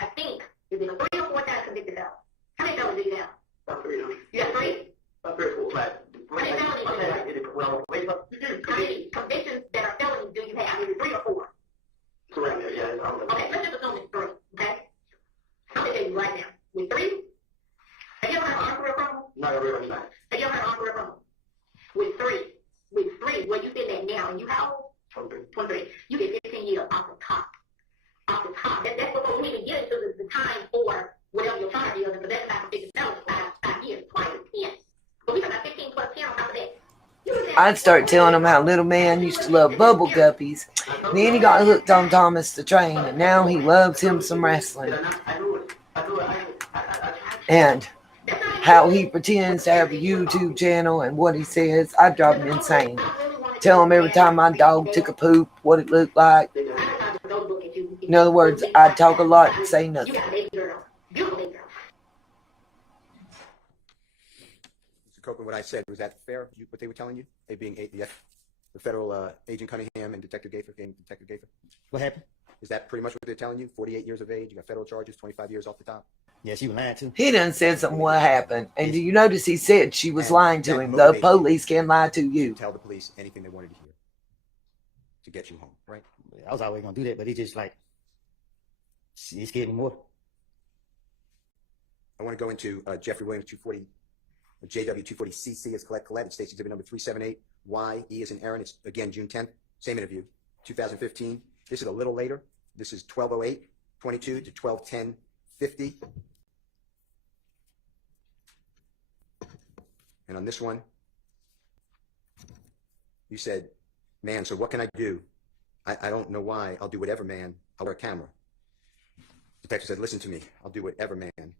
I think, is it a 3 or 4 times convicted felon? How many felons do you have? About 3. You have 3? About 3 or 4. Like, How many felonies do you have? How many convictions that are felonies do you have? Is it 3 or 4? Correct, yeah. Okay, let's just assume it's 3, okay? I'm going to tell you right now. With 3, have you ever had an armed career criminal? No, really not. Have you ever had an armed career criminal? With 3, where you sit at now, and you how old? 23. You get 15 years off the top. Off the top. That's before we even get into the time for whatever your charge is, and the best I can figure out is 5 years, twice 10. But we talking about 15 plus 10 on top of that. I'd start telling him how little man used to love bubble guppies. Then he got hooked on Thomas the Train, and now he loves him some wrestling. And how he pretends to have a YouTube channel and what he says, I'd drive him insane. Tell him every time my dog took a poop, what it looked like. In other words, I'd talk a lot and say nothing. Mr. Copeland, what I said, was that fair, what they were telling you? They being the federal Agent Cunningham and Detective Gaither? What happened? Is that pretty much what they're telling you? 48 years of age, you got federal charges, 25 years off the top? Yeah, she was lying too. He done said something what happened. And do you notice he said she was lying to him? The police can lie to you. Tell the police anything they wanted to hear to get you home, right? I was always going to do that, but he just like, he scared me more. I want to go into Jeffrey Williams 240, JW 240CC as collect. It states exhibit number 378. Y, E is in Aaron. It's again June 10th. Same interview, 2015. This is a little later. This is 12:08:22 to 12:10:50. And on this one, you said, man, so what can I do? I don't know why. I'll do whatever, man. I'll wear a camera. Detective said, listen to me. I'll do whatever, man. I'm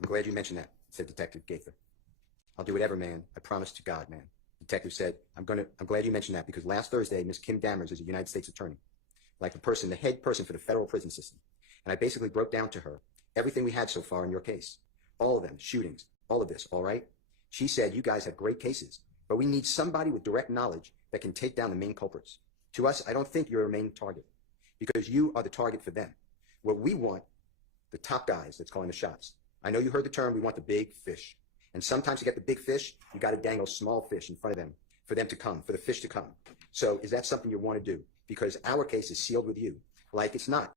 glad you mentioned that, said Detective Gaither. I'll do whatever, man. I promise to God, man. Detective said, I'm glad you mentioned that because last Thursday, Miss Kim Dammers is a United States attorney, like the head person for the federal prison system. And I basically broke down to her everything we had so far in your case. All of them, shootings, all of this, all right? She said, you guys have great cases, but we need somebody with direct knowledge that can take down the main culprits. To us, I don't think you're a main target because you are the target for them. What we want, the top guys that's calling the shots. I know you heard the term, we want the big fish. And sometimes to get the big fish, you got to dangle small fish in front of them for them to come, for the fish to come. So is that something you want to do? Because our case is sealed with you. Like it's not,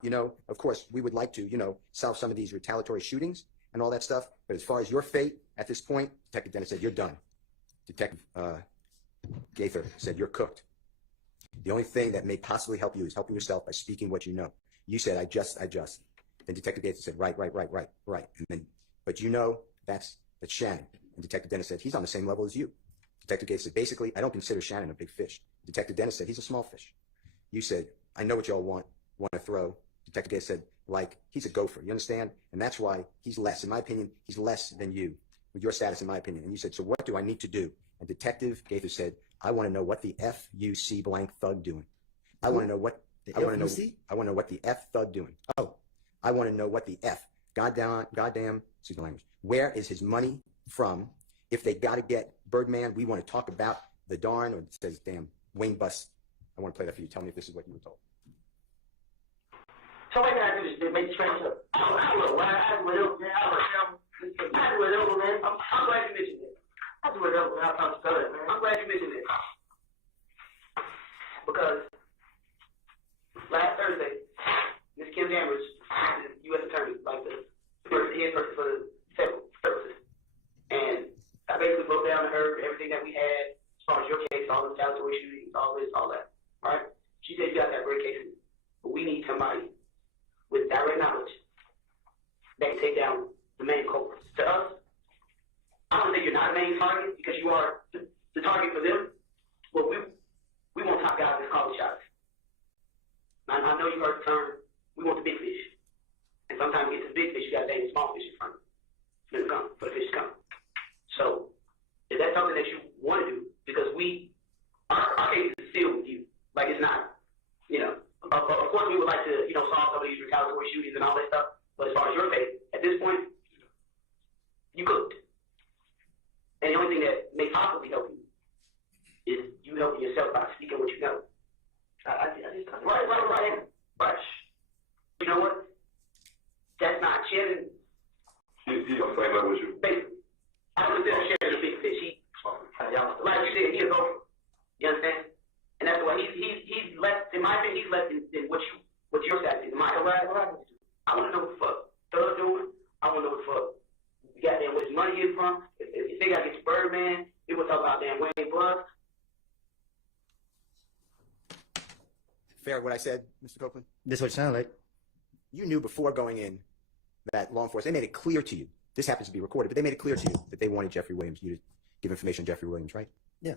of course, we would like to, solve some of these retaliatory shootings and all that stuff. But as far as your fate at this point, Detective Dennis said, you're done. Detective Gaither said, you're cooked. The only thing that may possibly help you is helping yourself by speaking what you know. You said, I just. Then Detective Gaither said, right. And then, but that's Shannon. And Detective Dennis said, he's on the same level as you. Detective Gaither said, basically, I don't consider Shannon a big fish. Detective Dennis said, he's a small fish. You said, I know what y'all want to throw. Detective Gaither said, like, he's a gopher, you understand? And that's why he's less, in my opinion, he's less than you, with your status, in my opinion. And you said, so what do I need to do? And Detective Gaither said, I want to know what the F-U-C blank thug doing. I want to know what the F thug doing. Oh, I want to know what the F. Goddamn, excuse my language. Where is his money from? If they got to get Birdman, we want to talk about the darn, or it says, damn, Wayne Bus. I want to play that for you. Tell me if this is what you were told. So what did I do to make straight up? I do whatever, man. I'm glad you mentioned it. put it up without talking to her, man. I'm glad you mentioned it. Because last Thursday, Ms. Kim Dammers, the U.S. Attorney, like the head person for the federal services, and I basically broke down to her everything that we had as far as your case, all the retaliatory shootings, all this, all that. All right? She said you guys have great cases, but we need somebody with direct knowledge that can take down the main culprits. To us, I don't think you're not a main target because you are the target for them, but we want top guys that call the shots. I know you heard the term, we want the big fish. And sometimes to get to the big fish, you got to take the small fish in front of them. Come, for the fish to come. So, is that something that you want to do? Because our case is sealed with you. Like, it's not, of course we would like to, solve some of these retaliatory shootings and all that stuff. But as far as your case, at this point, you could. And the only thing that may possibly help you is you helping yourself by speaking what you know. Right. You know what? That's not Shannon. He on the same level as you. Basically, I don't consider Shannon a big fish. Like you said, he's over. You understand? And that's why he's less. In my opinion, he's less than what your status is. Am I correct? I want to know what the fuck Thug's doing. I want to know what the fuck goddamn where his money is from. If they got to get to Birdman, people talk about damn Wayne Buzz. Fair what I said, Mr. Copeland? This what it sounds like. You knew before going in that law enforcement, they made it clear to you, this happens to be recorded, but they made it clear to you that they wanted Jeffrey Williams, you to give information on Jeffrey Williams, right? Yeah.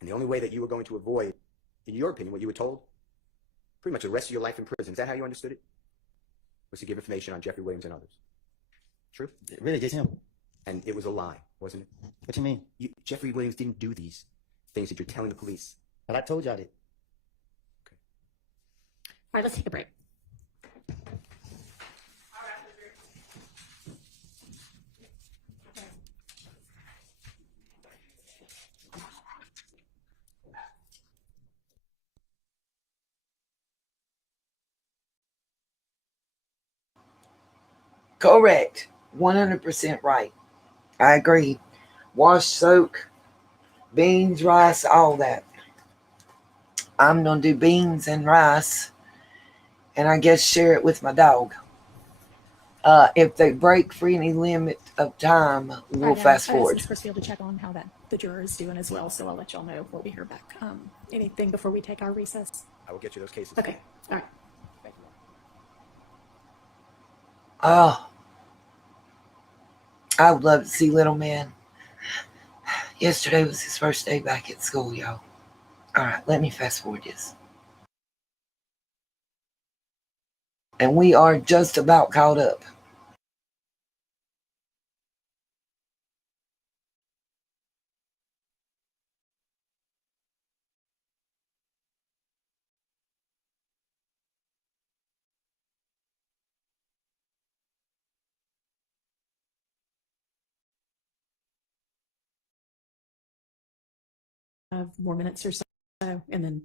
And the only way that you were going to avoid, in your opinion, what you were told, pretty much the rest of your life in prison, is that how you understood it? Was to give information on Jeffrey Williams and others. True? Really, just him. And it was a lie, wasn't it? What you mean? Jeffrey Williams didn't do these things that you're telling the police. But I told y'all that. All right, let's take a break. Correct. 100% right. I agree. Wash, soak, beans, rice, all that. I'm going to do beans and rice, and I guess share it with my dog. If they break for any limit of time, we'll fast forward. Ms. Chrisfield to check on how the juror is doing as well, so I'll let y'all know when we hear back. Anything before we take our recess? I will get you those cases. Okay. All right. Thank you. Oh, I would love to see little man. Yesterday was his first day back at school, y'all. All right, let me fast forward this. And we are just about caught up. More minutes or so, and then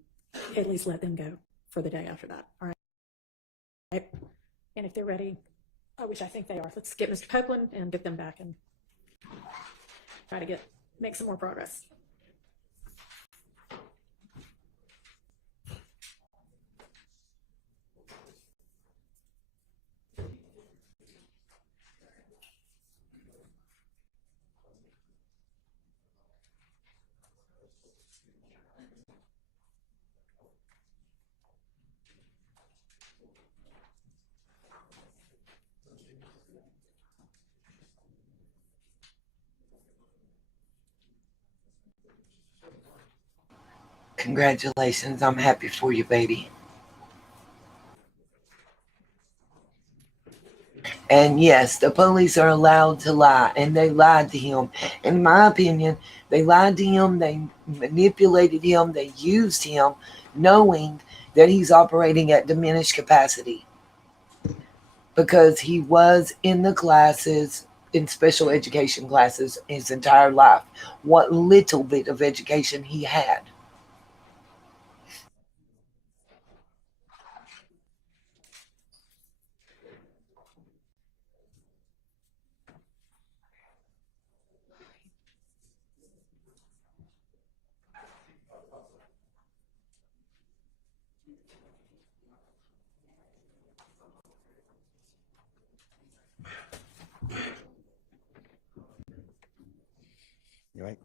at least let them go for the day after that. All right. And if they're ready, which I think they are, let's get Mr. Copeland and get them back and try to make some more progress. Congratulations. I'm happy for you, baby. And yes, the police are allowed to lie, and they lied to him. In my opinion, they lied to him, they manipulated him, they used him, knowing that he's operating at diminished capacity. Because he was in the classes, in special education classes, his entire life. What little bit of education he had. You right?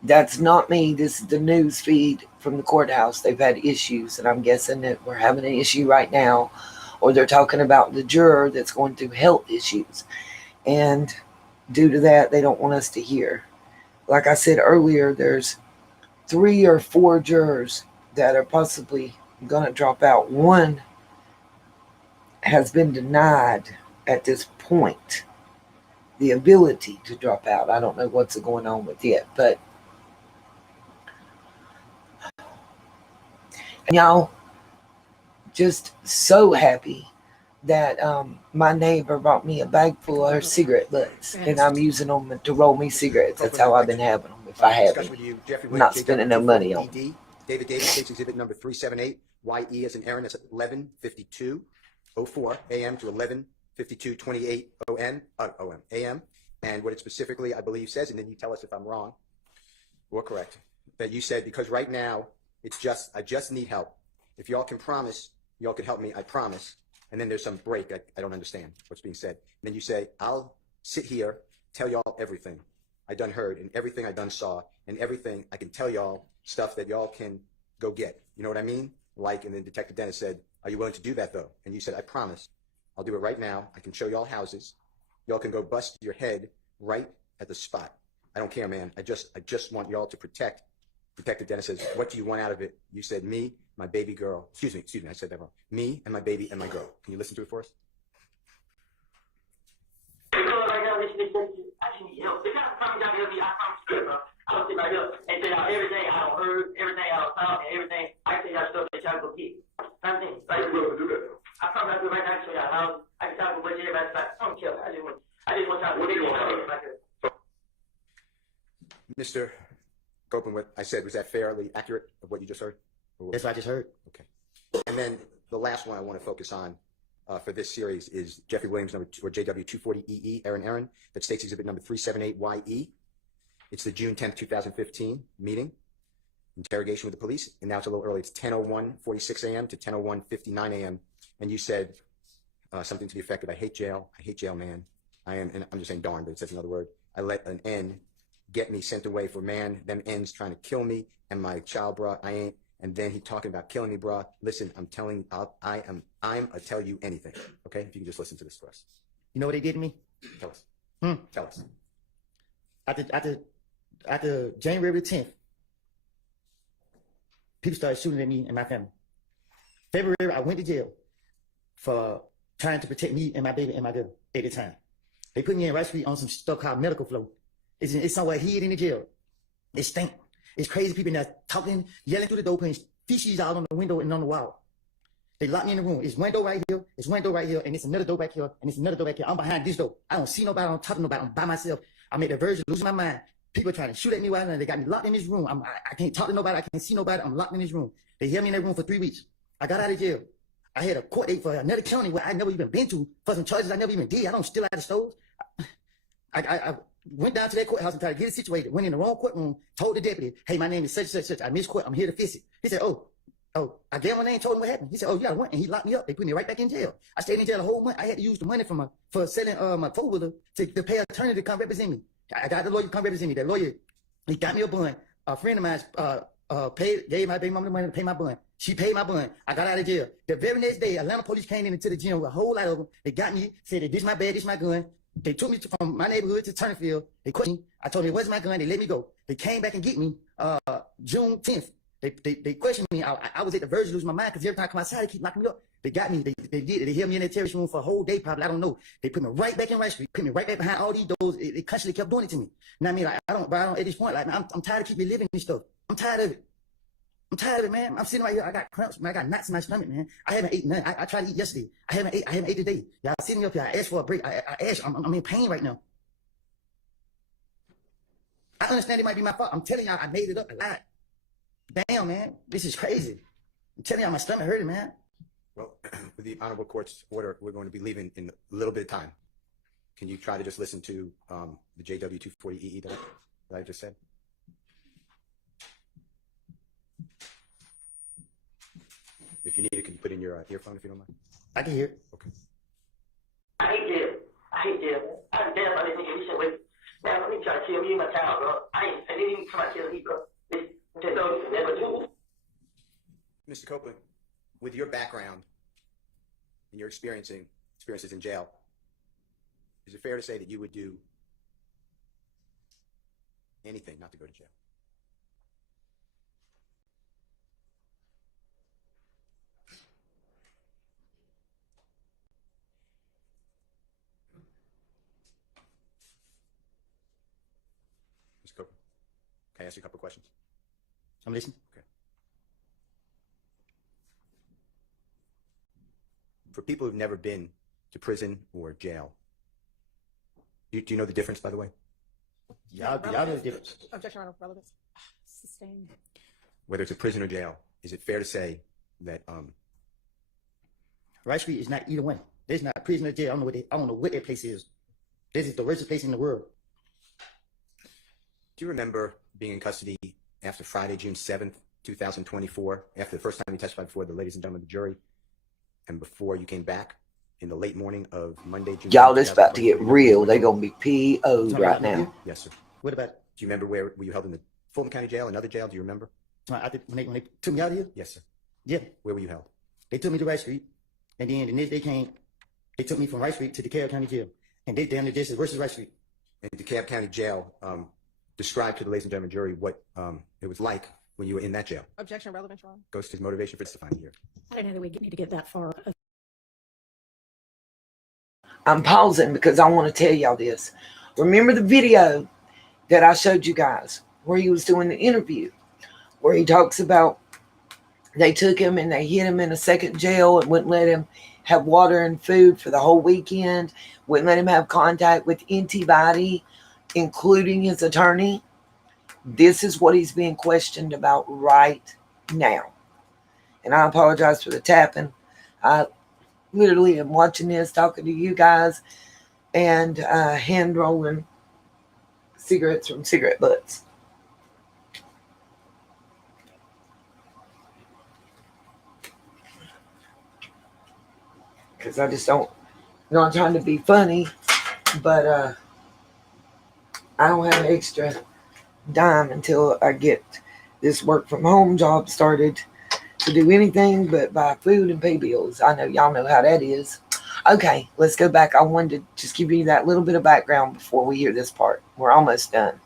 That's not me. This is the news feed from the courthouse. They've had issues, and I'm guessing that we're having an issue right now, or they're talking about the juror that's going through health issues. And due to that, they don't want us to hear. Like I said earlier, there's 3 or 4 jurors that are possibly going to drop out. One has been denied at this point the ability to drop out. I don't know what's going on with it, but y'all, just so happy that my neighbor brought me a bag full of her cigarette butts, and I'm using them to roll me cigarettes. That's how I've been having them. If I have Discuss them, with you Jeffrey I'm not Williams, spending no money on them. ED, David Davis, case exhibit number 378, YE as in Aaron, that's 11:52:04 a.m. to 11:52:28 a.m. And what it specifically, I believe, says, and then you tell us if I'm wrong or correct, that you said, because right now, I just need help. If y'all can promise, y'all can help me, I promise. And then there's some break, I don't understand what's being said. And then you say, I'll sit here, tell y'all everything I done heard, and everything I done saw, and everything I can tell y'all, stuff that y'all can go get. You know what I mean? Like, and then Detective Dennis said, are you willing to do that though? And you said, I promise. I'll do it right now. I can show y'all houses. Y'all can go bust your head right at the spot. I don't care, man. I just want y'all to protect. Detective Dennis says, what do you want out of it? You said, me, my baby girl. Excuse me, I said that wrong. Me and my baby and my girl. Can you listen to it for us? I just need help. The kind of time y'all help me, I promise you, bro. I don't sit right here and tell y'all everything I don't heard, everything I don't found, and everything. I tell y'all stuff that y'all go get. Same thing. Like, you will do that. I promise I'll do it right now to show y'all how I can talk about what everybody's like. I don't care. I just want y'all to do it like that. Mr. Copeland, what I said, was that fairly accurate of what you just heard? That's what I just heard. Okay. And then the last one I want to focus on for this series is Jeffrey Williams, number 2, or JW240EE, Aaron, that states exhibit number 378YE. It's the June 10th, 2015 meeting, interrogation with the police, and now it's a little early. It's 10:01:46 a.m. to 10:01:59 a.m. And you said something to the effect of, I hate jail, man. And I'm just saying darn, but it says another word. I let an N get me sent away for man, them N's trying to kill me and my child, bro. I ain't. And then he talking about killing me, bro. Listen, I'm a tell you anything. Okay, if you can just listen to this for us. You know what they did to me? Tell us. Tell us. After January 10th, people started shooting at me and my family. February, I went to jail for trying to protect me and my baby and my girl at the time. They put me in Rice Street on some stuff called medical flow. It's somewhere hid in the jail. It stink. It's crazy people in there talking, yelling through the door, putting feces out on the window and on the wall. They locked me in the room. It's one door right here, it's one door right here, and it's another door back here, and it's another door back here. I'm behind this door. I don't see nobody, I don't talk to nobody, I'm by myself. I'm at the verge of losing my mind. People trying to shoot at me right now. They got me locked in this room. I can't talk to nobody, I can't see nobody, I'm locked in this room. They held me in that room for 3 weeks. I got out of jail. I had a court date for another county where I never even been to for some charges I never even did. I don't steal out of stores. I went down to that courthouse and tried to get it situated. Went in the wrong courtroom, told the deputy, hey, my name is such and such, such. I missed court. I'm here to fix it. He said, oh, I gave him my name, told him what happened. He said, oh, you got a warrant. And he locked me up. They put me right back in jail. I stayed in jail a whole month. I had to use the money for selling my four-wheeler to pay an attorney to come represent me. I got the lawyer to come represent me. That lawyer, he got me a bond. A friend of mine gave my baby mama the money to pay my bond. She paid my bond. I got out of jail. The very next day, Atlanta police came into the gym with a whole lot of them. They got me, said, this is my bag, this is my gun. They took me from my neighborhood to Turnerfield. They questioned me. I told them it wasn't my gun. They let me go. They came back and get me June 10th. They questioned me. I was at the verge of losing my mind because every time I come outside, they keep locking me up. They got me. They did. They held me in the terrorist room for a whole day, probably. I don't know. They put me right back in Rice Street, put me right back behind all these doors. They constantly kept doing it to me. Now, I mean, like, I don't, at this point, like, I'm tired of keeping living this stuff. I'm tired of it. I'm tired of it, man. I'm sitting right here. I got cramps, man. I got knots in my stomach, man. I haven't ate none. I tried to eat yesterday. I haven't ate today. Y'all sitting up here. I asked for a break. I asked. I'm in pain right now. I understand it might be my fault. I'm telling y'all, I made it up. I lied. Damn, man, this is crazy. I'm telling you, my stomach hurting, man. Well, with the honorable court's order, we're going to be leaving in a little bit of time. Can you try to just listen to the JW 240EE that I just said? If you need it, can you put in your earphone if you don't mind? I can hear it. Okay. I hate jail. I hate jail, man. I was damn, I didn't think he said, wait, man, let me try to kill me and my child, bro. I didn't even try to kill me, bro. Just know you never do. Mr. Copeland, with your background and your experiences in jail, is it fair to say that you would do anything not to go to jail? Mr. Copeland, can I ask you a couple of questions? I'm listening. Okay. For people who've never been to prison or jail, do you know the difference, by the way? Y'all know the difference. Objection, Your Honor, relevance. Sustained. Whether it's a prison or jail, is it fair to say that Rice Street is not either one. There's not prison or jail. I don't know what that place is. This is the worst place in the world. do you remember being in custody after Friday, June 7th, 2024, after the first time you testified before the ladies and gentlemen of the jury, and before you came back in the late morning of Monday, June 7th? Y'all, this about to get real. They gonna be PO'd right now. Yes, sir. What about it? Do you remember where were you held in the Fulton County Jail, another jail? Do you remember? When they took me out of here? Yes, sir. Yeah. Where were you held? They took me to Rice Street, and then the next day came, they took me from Rice Street to DeKalb County Jail. And they down there just versus Rice Street. In DeKalb County Jail, describe to the ladies and gentlemen jury what it was like when you were in that jail. Objection, relevant, Your Honor. Goes to his motivation for testifying here. I don't know that we need to get that far. I'm pausing because I want to tell y'all this. Remember the video that I showed you guys where he was doing the interview, where he talks about they took him and they hid him in a second jail and wouldn't let him have water and food for the whole weekend, wouldn't let him have contact with anybody, including his attorney. This is what he's being questioned about right now. And I apologize for the tapping. I literally am watching this, talking to you guys, and hand rolling cigarettes from cigarette butts. Because I just don't, I'm trying to be funny, but I don't have an extra dime until I get this work from home job started to do anything but buy food and pay bills. I know y'all know how that is. Okay, let's go back. I wanted to just give you that little bit of background before we hear this part. We're almost done.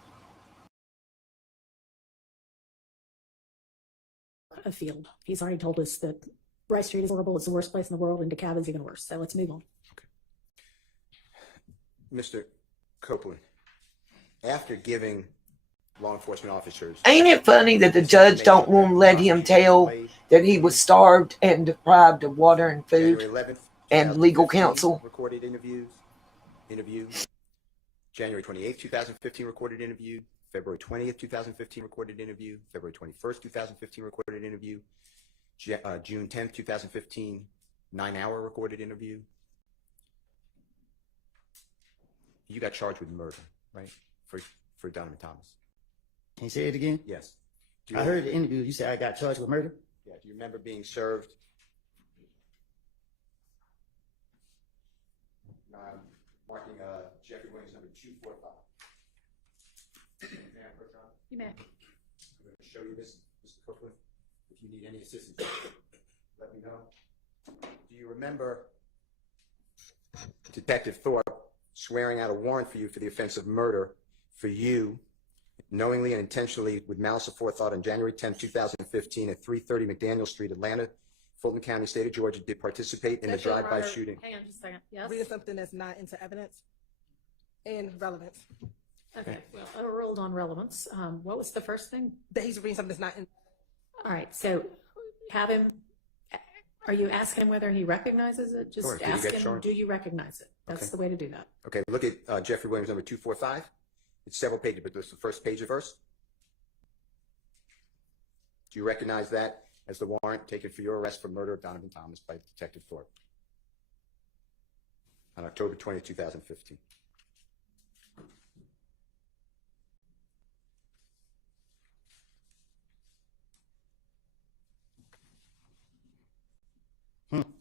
A field. He's already told us that Rice Street is horrible. It's the worst place in the world, and DeKalb is even worse. So let's move on. Okay. Mr. Copeland, after giving law enforcement officers... Ain't it funny that the judge don't want to let him tell that he was starved and deprived of water and food? January 11th, and legal counsel? Recorded interview. January 28th, 2015 recorded interview. February 20th, 2015 recorded interview. February 21st, 2015 recorded interview. June 10th, 2015 9-hour recorded interview. You got charged with murder, right? For Donovan Thomas. Can you say it again? Yes. I heard the interview. You said I got charged with murder? Yeah. Do you remember being served? Marking Jeffrey Williams number 245. You may. I'm going to show you this, Mr. Copeland. If you need any assistance, let me know. Do you remember Detective Thorpe swearing out a warrant for you for the offense of murder for you, knowingly and intentionally with malice aforethought on January 10, 2015 at 330 McDaniel Street, Atlanta, Fulton County, state of Georgia, did participate in the drive-by shooting? Hang on just a second. Yes? Reading something that's not into evidence and relevance. Okay. Well, overruled on relevance. What was the first thing? That he's reading something that's not in. All right. So have him. Are you asking him whether he recognizes it? Just Sure. ask him, do you recognize it? That's the way to do that. Okay, look at Jeffrey Williams number 245. It's several pages, but this is the first page of verse. Do you recognize that as the warrant taken for your arrest for murder of Donovan Thomas by Detective Thorpe on October 20th, 2015?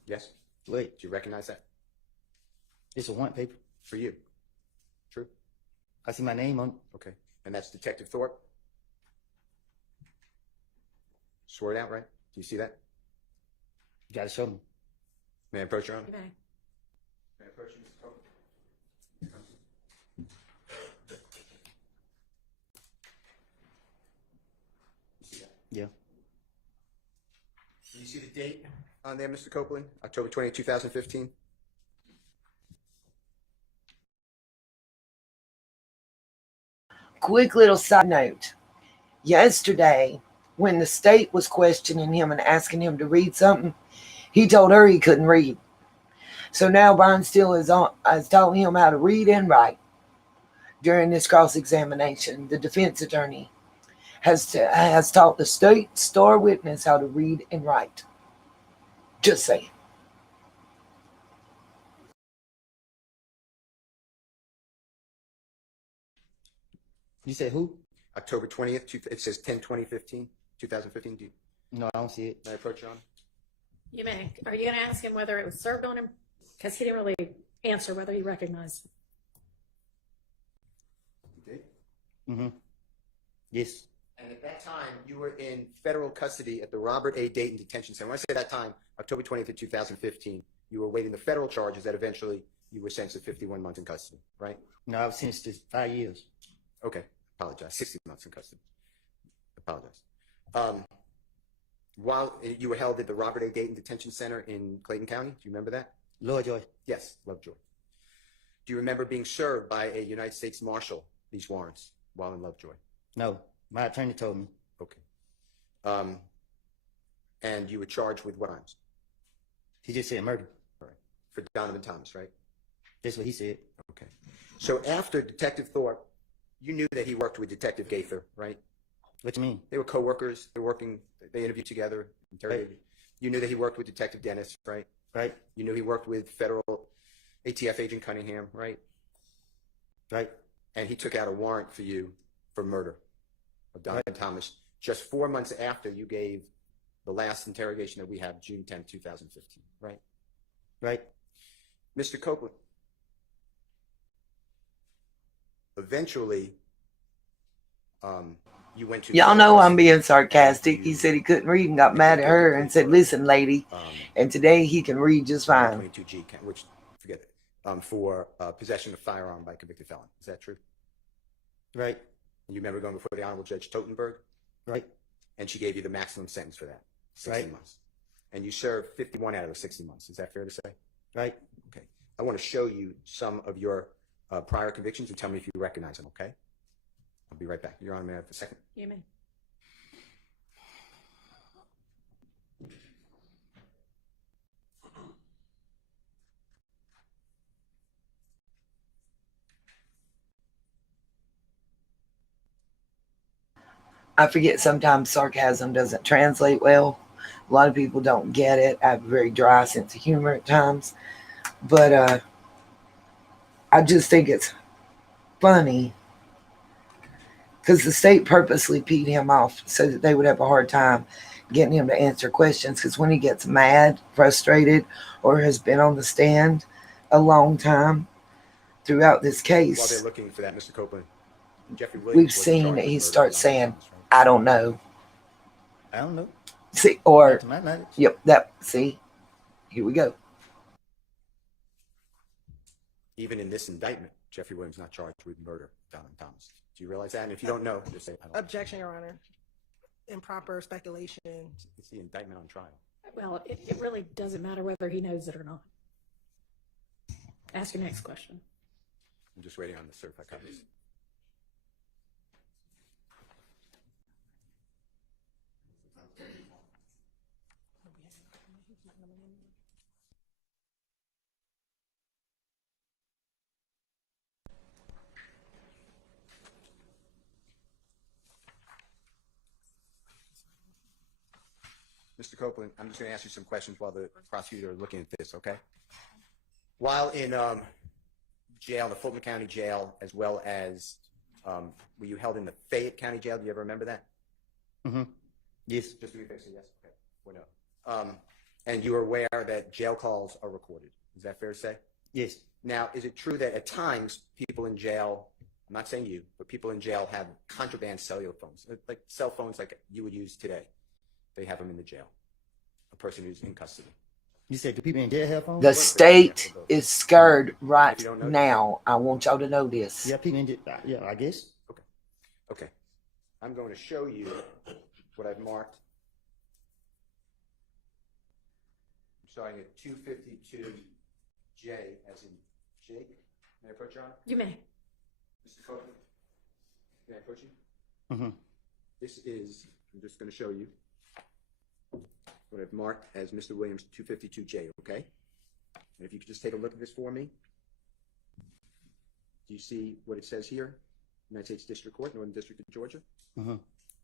Yes? Wait, Do you recognize that? it's a warrant paper. For you. True? I see my name on it. Okay. And that's Detective Thorpe? Swore it out, right? Do you see that? You gotta show me. May I approach your honor? You may. May I approach you, Mr. Copeland? You see that? Yeah. Do you see the date on there, Mr. Copeland? October 20th, 2015? Quick little side note. Yesterday, when the state was questioning him and asking him to read something, he told her he couldn't read. So now Brian Steele has taught him how to read and write during this cross-examination. The defense attorney has taught the state star witness how to read and write. Just saying. You said who? October 20th, it says 10/20/15, 2015. Do you, No, I don't see it. may I approach your honor? You may. Are you going to ask him whether it was served on him? Because he didn't really answer whether he recognized. You did? Mm-hmm. Yes. And at that time, you were in federal custody at the Robert A. Dayton Detention Center. When I say that time, October 20th of 2015, you were awaiting the federal charges that eventually you were sentenced to 51 months in custody, right? No, I was sentenced to 5 years. Okay, apologize. 60 months in custody. Apologize. While you were held at the Robert A. Dayton Detention Center in Clayton County, do you remember that? Lovejoy. Yes, Lovejoy. Do you remember being served by a United States Marshal these warrants while in Lovejoy? No, my attorney told me. Okay. And you were charged with what crimes? He just said murder. All right. For Donovan Thomas, right? That's what he said. Okay. So after Detective Thorpe, you knew that he worked with Detective Gaither, right? What you mean? They were co-workers. They interviewed together, interrogated. Right. You knew that he worked with Detective Dennis, right? Right. You knew he worked with federal ATF agent Cunningham, right? Right. And he took out a warrant for you for murder of Donovan Thomas just 4 months after you gave the last interrogation that we have, June 10th, 2015, right? Right. Mr. Copeland, eventually, you went to... Y'all know I'm being sarcastic. He said he couldn't read and got mad at her and said, listen, lady. And today he can read just fine. 22G, which, forget it, for possession of firearm by convicted felon. Is that true? Right. You remember going before the Honorable Judge Totenberg? Right. And she gave you the maximum sentence for that, 60 months. And you served 51 out of the 60 months. Is that fair to say? Right. Okay. I want to show you some of your prior convictions and tell me if you recognize them, okay? I'll be right back. Your Honor, may I have a second? You may. I forget sometimes sarcasm doesn't translate well. A lot of people don't get it. I have a very dry sense of humor at times. But I just think it's funny because the state purposely peed him off so that they would have a hard time getting him to answer questions, because when he gets mad, frustrated, or has been on the stand a long time throughout this case, while they're looking for that, Mr. Copeland, Jeffrey Williams, we've seen that he starts saying, I don't know. I don't know. See, or, to my knowledge. Yep, that, see, here we go. Even in this indictment, Jeffrey Williams not charged with murder of Donovan Thomas. Do you realize that? And if you don't know, just say, I don't know. Objection, Your Honor. Improper speculation. It's the indictment on trial. Well, it really doesn't matter whether he knows it or not. Ask your next question. I'm just waiting on the certified copies. Mr. Copeland, I'm just going to ask you some questions while the prosecutor is looking at this, okay? While in jail, the Fulton County Jail, as well as were you held in the Fayette County Jail? Do you ever remember that? Mm-hmm. Yes. Just to be fair, say yes. Okay. Or no. And you are aware that jail calls are recorded. Is that fair to say? Yes. Now, is it true that at times people in jail, I'm not saying you, but people in jail have contraband cellular phones, like cell phones like you would use today? They have them in the jail. A person who's in custody. You said do people in jail have phones? The state is scared right now. I want y'all to know this. Yeah, people in jail. Yeah, I guess. Okay. Okay. I'm going to show you what I've marked. I'm starting at 252J, as in Jake. May I approach, Your Honor? You may. Mr. Copeland, may I approach you? Mm-hmm. This is, I'm just going to show you what I've marked as Mr. Williams 252J, okay? And if you could just take a look at this for me. Do you see what it says here? United States District Court, Northern District of Georgia. Mm-hmm.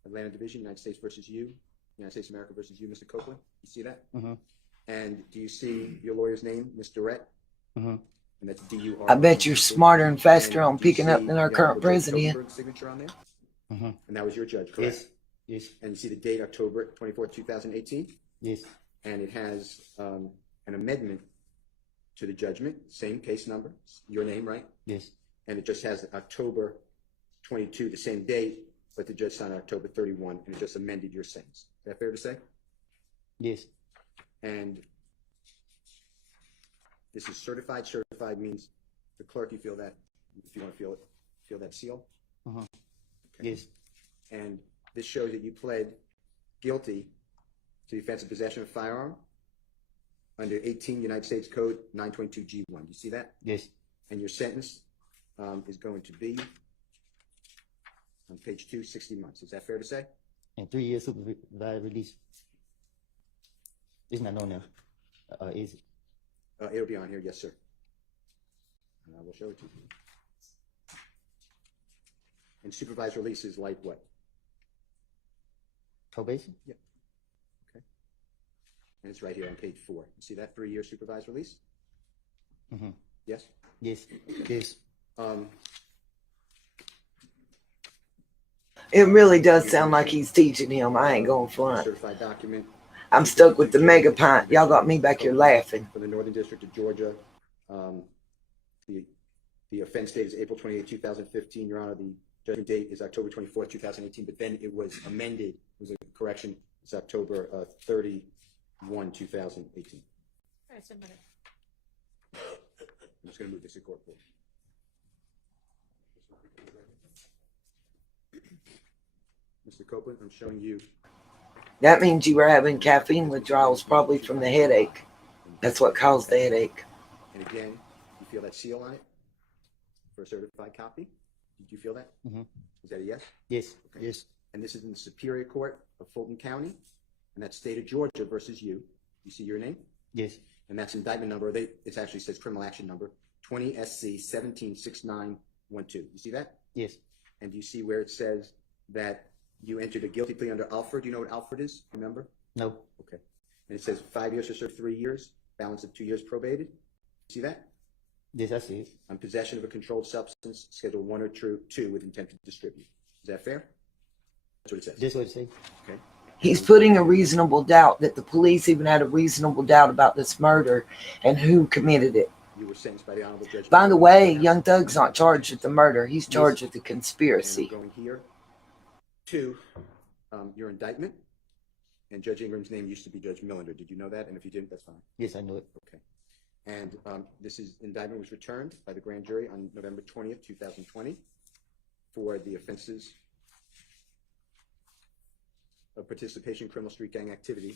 Atlanta Division, United States versus you. United States of America versus you, Mr. Copeland. You see that? Mm-hmm. And do you see your lawyer's name, Ms. Durrett? Mm-hmm. And that's D-U-R. I bet you're smarter and faster on do you picking up see than our the current Honorable Judge president. Totenberg's signature on there? Mm-hmm. And that was your judge, correct? Yes. Yes. And you see the date, October 24th, 2018? Yes. And it has an amendment to the judgment, same case number, your name, right? Yes. And it just has October 22, the same date, but the judge signed October 31, and it just amended your sentence. Is that fair to say? Yes. And this is certified. Certified means the clerk, you feel that, if you want to feel that seal? Uh-huh. Okay. Yes. And this shows that you pled guilty to the offense of possession of a firearm under 18 United States Code 922G1. Do you see that? Yes. And your sentence is going to be on page 2, 60 months. Is that fair to say? And 3 years supervised release. It's not known now. Is it? It'll be on here, yes, sir. And I will show it to you. And supervised release is like what? Probation? Yeah. Okay. And it's right here on page 4. You see that 3-year supervised release? Mm-hmm. Yes? Yes. Yes. It really does sound like he's teaching him. I ain't going front. Certified document. I'm stuck with the mega pint. Y'all got me back here laughing. For the Northern District of Georgia, the offense date is April 28, 2015. Your Honor, the judgment date is October 24, 2018, but then it was amended. It was a correction. It's October 31, 2018. All right, so a minute. I'm just going to move this to court, please. Mr. Copeland, I'm showing you. That means you were having caffeine withdrawals, probably from the headache. That's what caused the headache. And again, you feel that seal on it for a certified copy? Did you feel that? Mm-hmm. Is that a yes? Yes. Okay. Yes. And this is in the Superior Court of Fulton County, and that's state of Georgia versus you. You see your name? Yes. And that's indictment number. It actually says criminal action number 20 SC 176912. You see that? Yes. And do you see where it says that you entered a guilty plea under Alford? Do you know what Alford is? Remember? No. Okay. And it says 5 years to serve 3 years, balance of 2 years probated. See that? Yes, I see it. On possession of a controlled substance, Schedule 1 or 2 with intent to distribute. Is that fair? That's what it says. That's what it says. Okay. He's putting a reasonable doubt that the police even had a reasonable doubt about this murder and who committed it. You were sentenced by the Honorable Judge. By the way, Young Thug's not charged with the murder. He's charged with the conspiracy. And I'm going here to your indictment. And Judge Ingram's name used to be Judge Millender. Did you know that? And if you didn't, that's fine. Yes, I know it. Okay. And this indictment was returned by the grand jury on November 20th, 2020 for the offenses of participation in criminal street gang activity,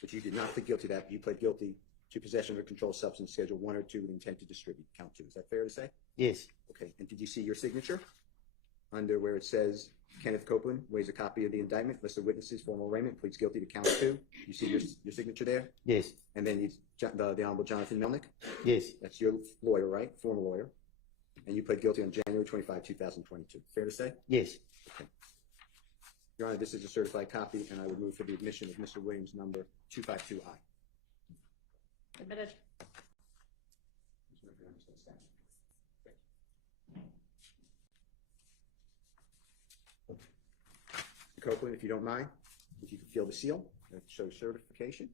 but you did not plead guilty to that. You pled guilty to possession of a controlled substance, Schedule 1 or 2 with intent to distribute, count 2. Is that fair to say? Yes. Okay. And did you see your signature under where it says Kenneth Copeland weighs a copy of the indictment, list of witnesses, formal arraignment, pleads guilty to count 2? You see your signature there? Yes. And then the Honorable Jonathan Melnick? Yes. That's your lawyer, right? Former lawyer. And you pled guilty on January 25, 2022. Fair to say? Yes. Okay. Your Honor, this is a certified copy, and I would move for the admission of Mr. Williams, number 252I. Admitted. Mr. Copeland, if you don't mind, if you could feel the seal, that shows certification.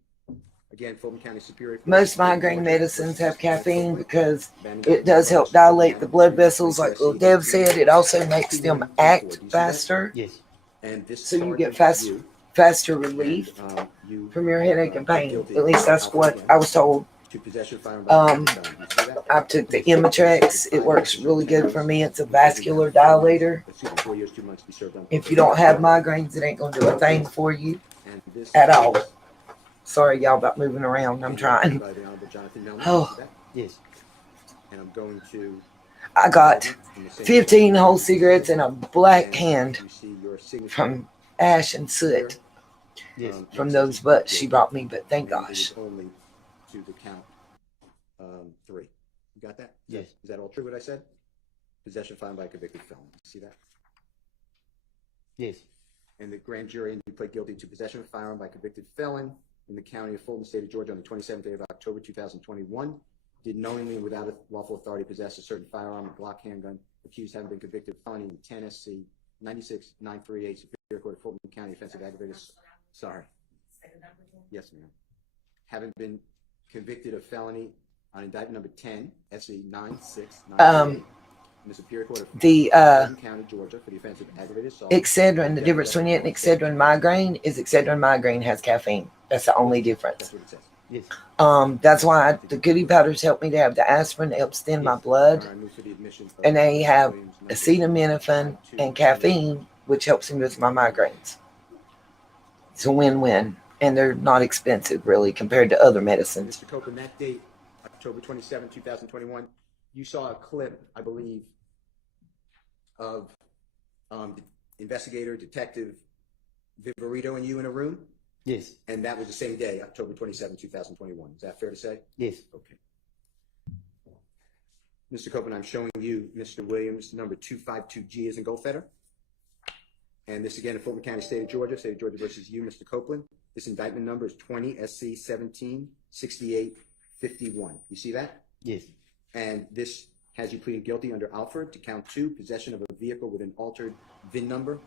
Again, Fulton County Superior Court. Most migraine medicines have caffeine because it does help dilate the blood vessels. Like Lil Deb said, it also makes them act faster. Yes. And this So you get charges you, faster relief you, from your headache and pain. guilty At least that's what I was told. to possession of firearm by conviction felon. You see that? I took the Imitrex. It works really good for me. It's a vascular dilator. Excuse me, 4 years, 2 months to be served on. If you don't have migraines, it ain't gonna do a thing for you And this at all. is Sorry, y'all, about moving around. I'm trying. by the Honorable Jonathan Mellon. Oh. You see that? Yes. And I'm going to. I got in the same 15 whole cigarettes and a black and hand you see your signature from ash and soot Yes. from those butts she brought me, but thank and it gosh. is only to the count 3. You got that? Yes. Is that all true what I said? Possession found by a convicted felon. See that? Yes. And the grand jury, and you pled guilty to possession of a firearm by a convicted felon in the county of Fulton, state of Georgia, on the 27th day of October 2021. Did knowingly and without lawful authority possess a certain firearm, a Glock handgun, accused having been convicted of felony in 10 SC 96938 Superior Court of Fulton County offensive aggravated. Sorry. Yes, ma'am. Having been convicted of felony on indictment number 10 SC 96938 in the Superior Court of The Fulton County, Georgia, for the offense of aggravated assault. Excedrin, the difference between it and Excedrin migraine is Excedrin migraine has caffeine. That's the only difference. That's what it says. Yes. That's why the goody powders help me to have the aspirin that helps thin my blood. I move for the admission of And they have Williams, number acetaminophen 252. and caffeine, which helps me with my migraines. It's a win-win. And they're not expensive, really, compared to other medicines. Mr. Copeland, that date, October 27, 2021, you saw a clip, I believe, of investigator, detective Viverito and you in a room, Yes. and that was the same day, October 27, 2021. Is that fair to say? Yes. Okay. Mr. Copeland, I'm showing you Mr. Williams, number 252G as in Goldfeder. And this again in Fulton County, state of Georgia versus you, Mr. Copeland. This indictment number is 20 SC 17 68 51. You see that? Yes. And this has you pleading guilty under Alford to count 2, possession of a vehicle with an altered VIN number.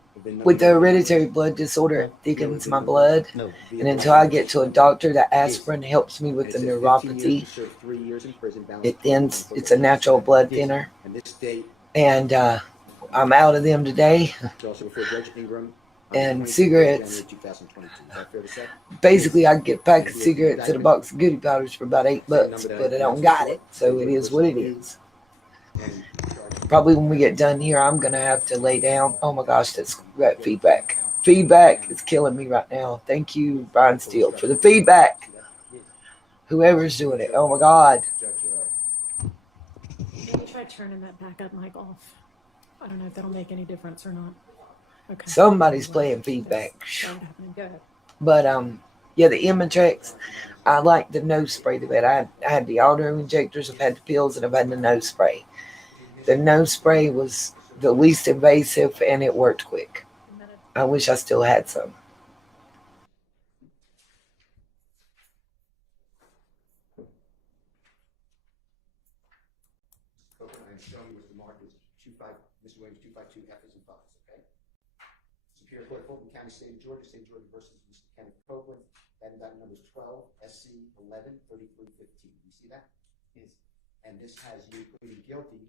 With the hereditary blood disorder, it thickens my blood. No. And until I get to a doctor, the aspirin helps me with the neuropathy. It thins. It's a natural blood thinner. And this date And I'm out of them today. is also before Judge Ingram. And cigarettes. 2022. Is that fair to say? Basically, I can get a pack of cigarettes and a box of goody powders for about $8, but I don't got it. So it is what it is. And Probably when we get done here, I'm going to have to lay down. Oh my gosh, that's great feedback. Feedback is killing me right now. Thank you, Brian Steele, for the feedback. Whoever's doing it. Oh my God. Maybe try turning that backup mic off. I don't know if that'll make any difference or not. Okay. Somebody's playing feedback. Started happening. Go ahead. But yeah, the Imitrex, I like the nose spray the better. I had the auto injectors, I've had the pills, and I've had the nose spray. The nose spray was the least invasive and it worked quick. I wish I still had some. I'm showing you what the mark is. Mr. Williams 252F is in box, okay? Superior Court, Fulton County, State of Georgia versus Mr. Kenneth Copeland. That indictment number is 12 SC 11 3315. You see that? Yes. And this has you pleading guilty.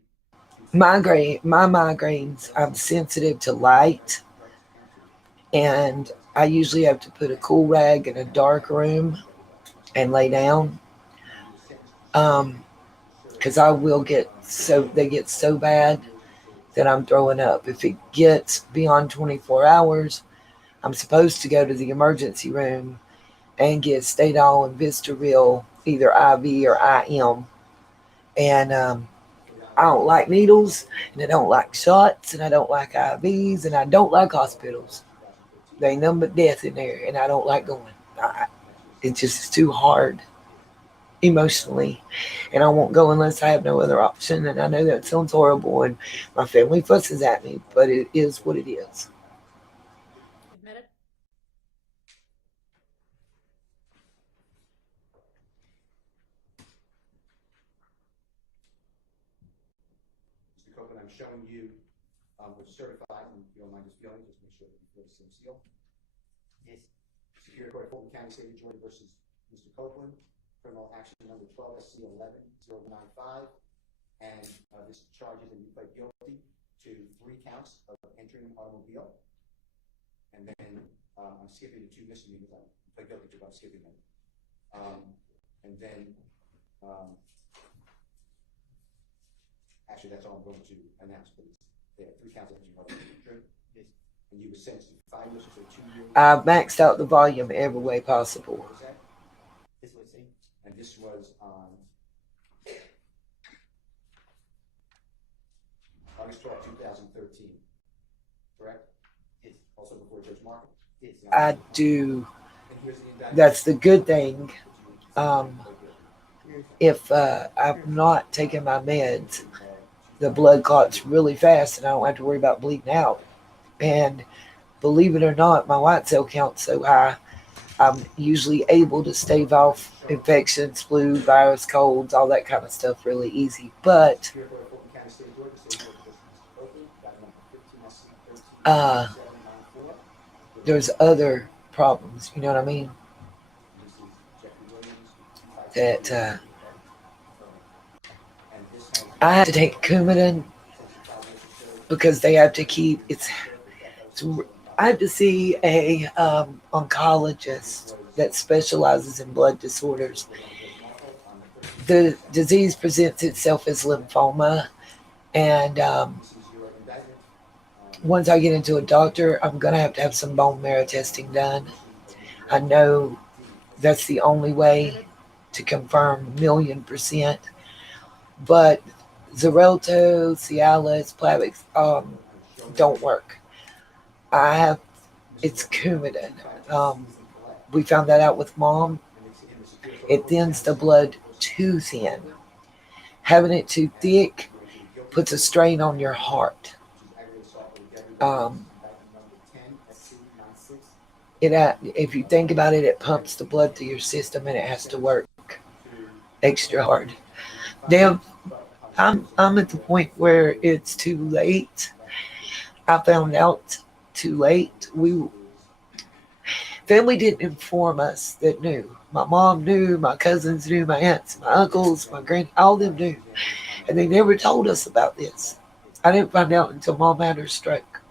My migraines, I'm sensitive to light, and I usually have to put a cool rag in a dark room and lay down, because I will they get so bad that I'm throwing up. If it gets beyond 24 hours, I'm supposed to go to the emergency room and get Stadol and Vistaril, either IV or IM, and I don't like needles, and I don't like shots, and I don't like IVs, and I don't like hospitals. There ain't nothing but death in there, and I don't like going. It just is too hard emotionally, and I won't go unless I have no other option. And I know that sounds horrible, and my family fusses at me, but it is what it is. I'm showing you was certified, and if you don't mind just feeling, just make sure that you feel the same seal. Yes. Superior Court of Fulton County, State of Georgia versus Mr. Copeland, criminal action number 12 SC 11-095, and this charges him to plead guilty to 3 counts of entering an automobile, and then I'm skipping the 2 misdemeanors. I pled guilty to, but I'm skipping them, and then actually that's all I'm going to announce, please. There are 3 counts of entering an automobile. True. Yes. And you were sentenced to 5 years or 2 years. I've maxed out the volume every way possible. This was and this was on August 12, 2013, correct? Yes. Also before Judge Markham? Yes. I do. That's the good thing. If I'm not taking my meds, the blood clots really fast and I don't have to worry about bleeding out. And believe it or not, my white cell count's so high, I'm usually able to stave off infections, flu, virus, colds, all that kind of stuff really easy. But there's other problems, you know what I mean? That I have to take Coumadin because they have to keep I have to see a oncologist that specializes in blood disorders. The disease presents itself as lymphoma, and once I get into a doctor, I'm going to have some bone marrow testing done. I know that's the only way to confirm 1,000,000%, but Xarelto, Cialis, Plavix don't work. It's Coumadin. We found that out with Mom. It thins the blood too thin. Having it too thick puts a strain on your heart. If you think about it, it pumps the blood through your system and it has to work extra hard. Now, I'm at the point where it's too late. I found out too late. Family didn't inform us that knew. My mom knew, my cousins knew, my aunts, my uncles, my all of them knew. And they never told us about this. I didn't find out until Mom had her stroke.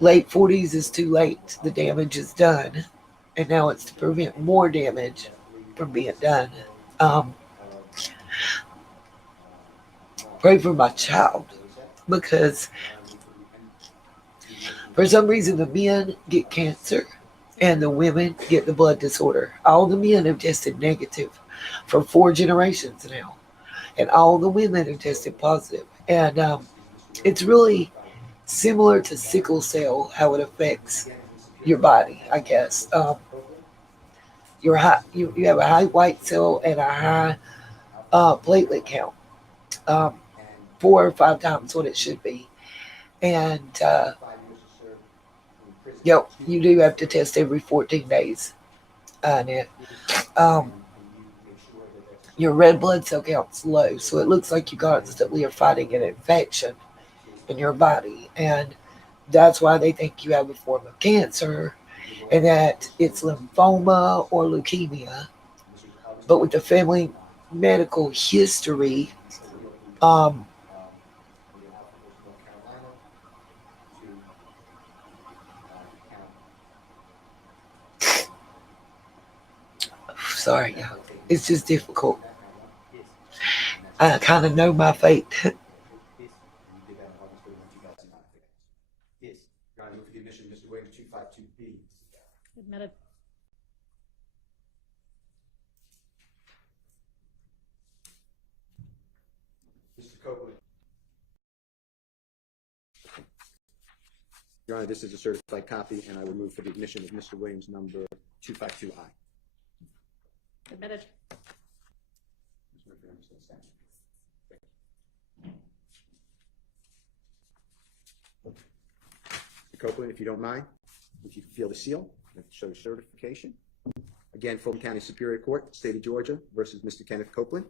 Late 40s is too late. The damage is done. And now it's to prevent more damage from being done. Pray for my child, because for some reason the men get cancer and the women get the blood disorder. All the men have tested negative for 4 generations now, and all the women have tested positive. And it's really similar to sickle cell, how it affects your body, I guess. You have a high white cell and a high platelet count, 4 or 5 times what it should be. And you do have to test every 14 days. Your red blood cell count's low, so it looks like you constantly are fighting an infection in your body, and that's why they think you have a form of cancer and that it's lymphoma or leukemia. But with the family medical history, sorry, it's just difficult. I kind of know my fate. Yes. Your Honor, move for the admission of Mr. Williams 252B. Admitted. Mr. Copeland. Your Honor, this is a certified copy, and I will move for the admission of Mr. Williams number 252I. Admitted. Mr. Copeland, if you don't mind, if you feel the seal, show certification. Again, Fulton County Superior Court, State of Georgia versus Mr. Kenneth Copeland.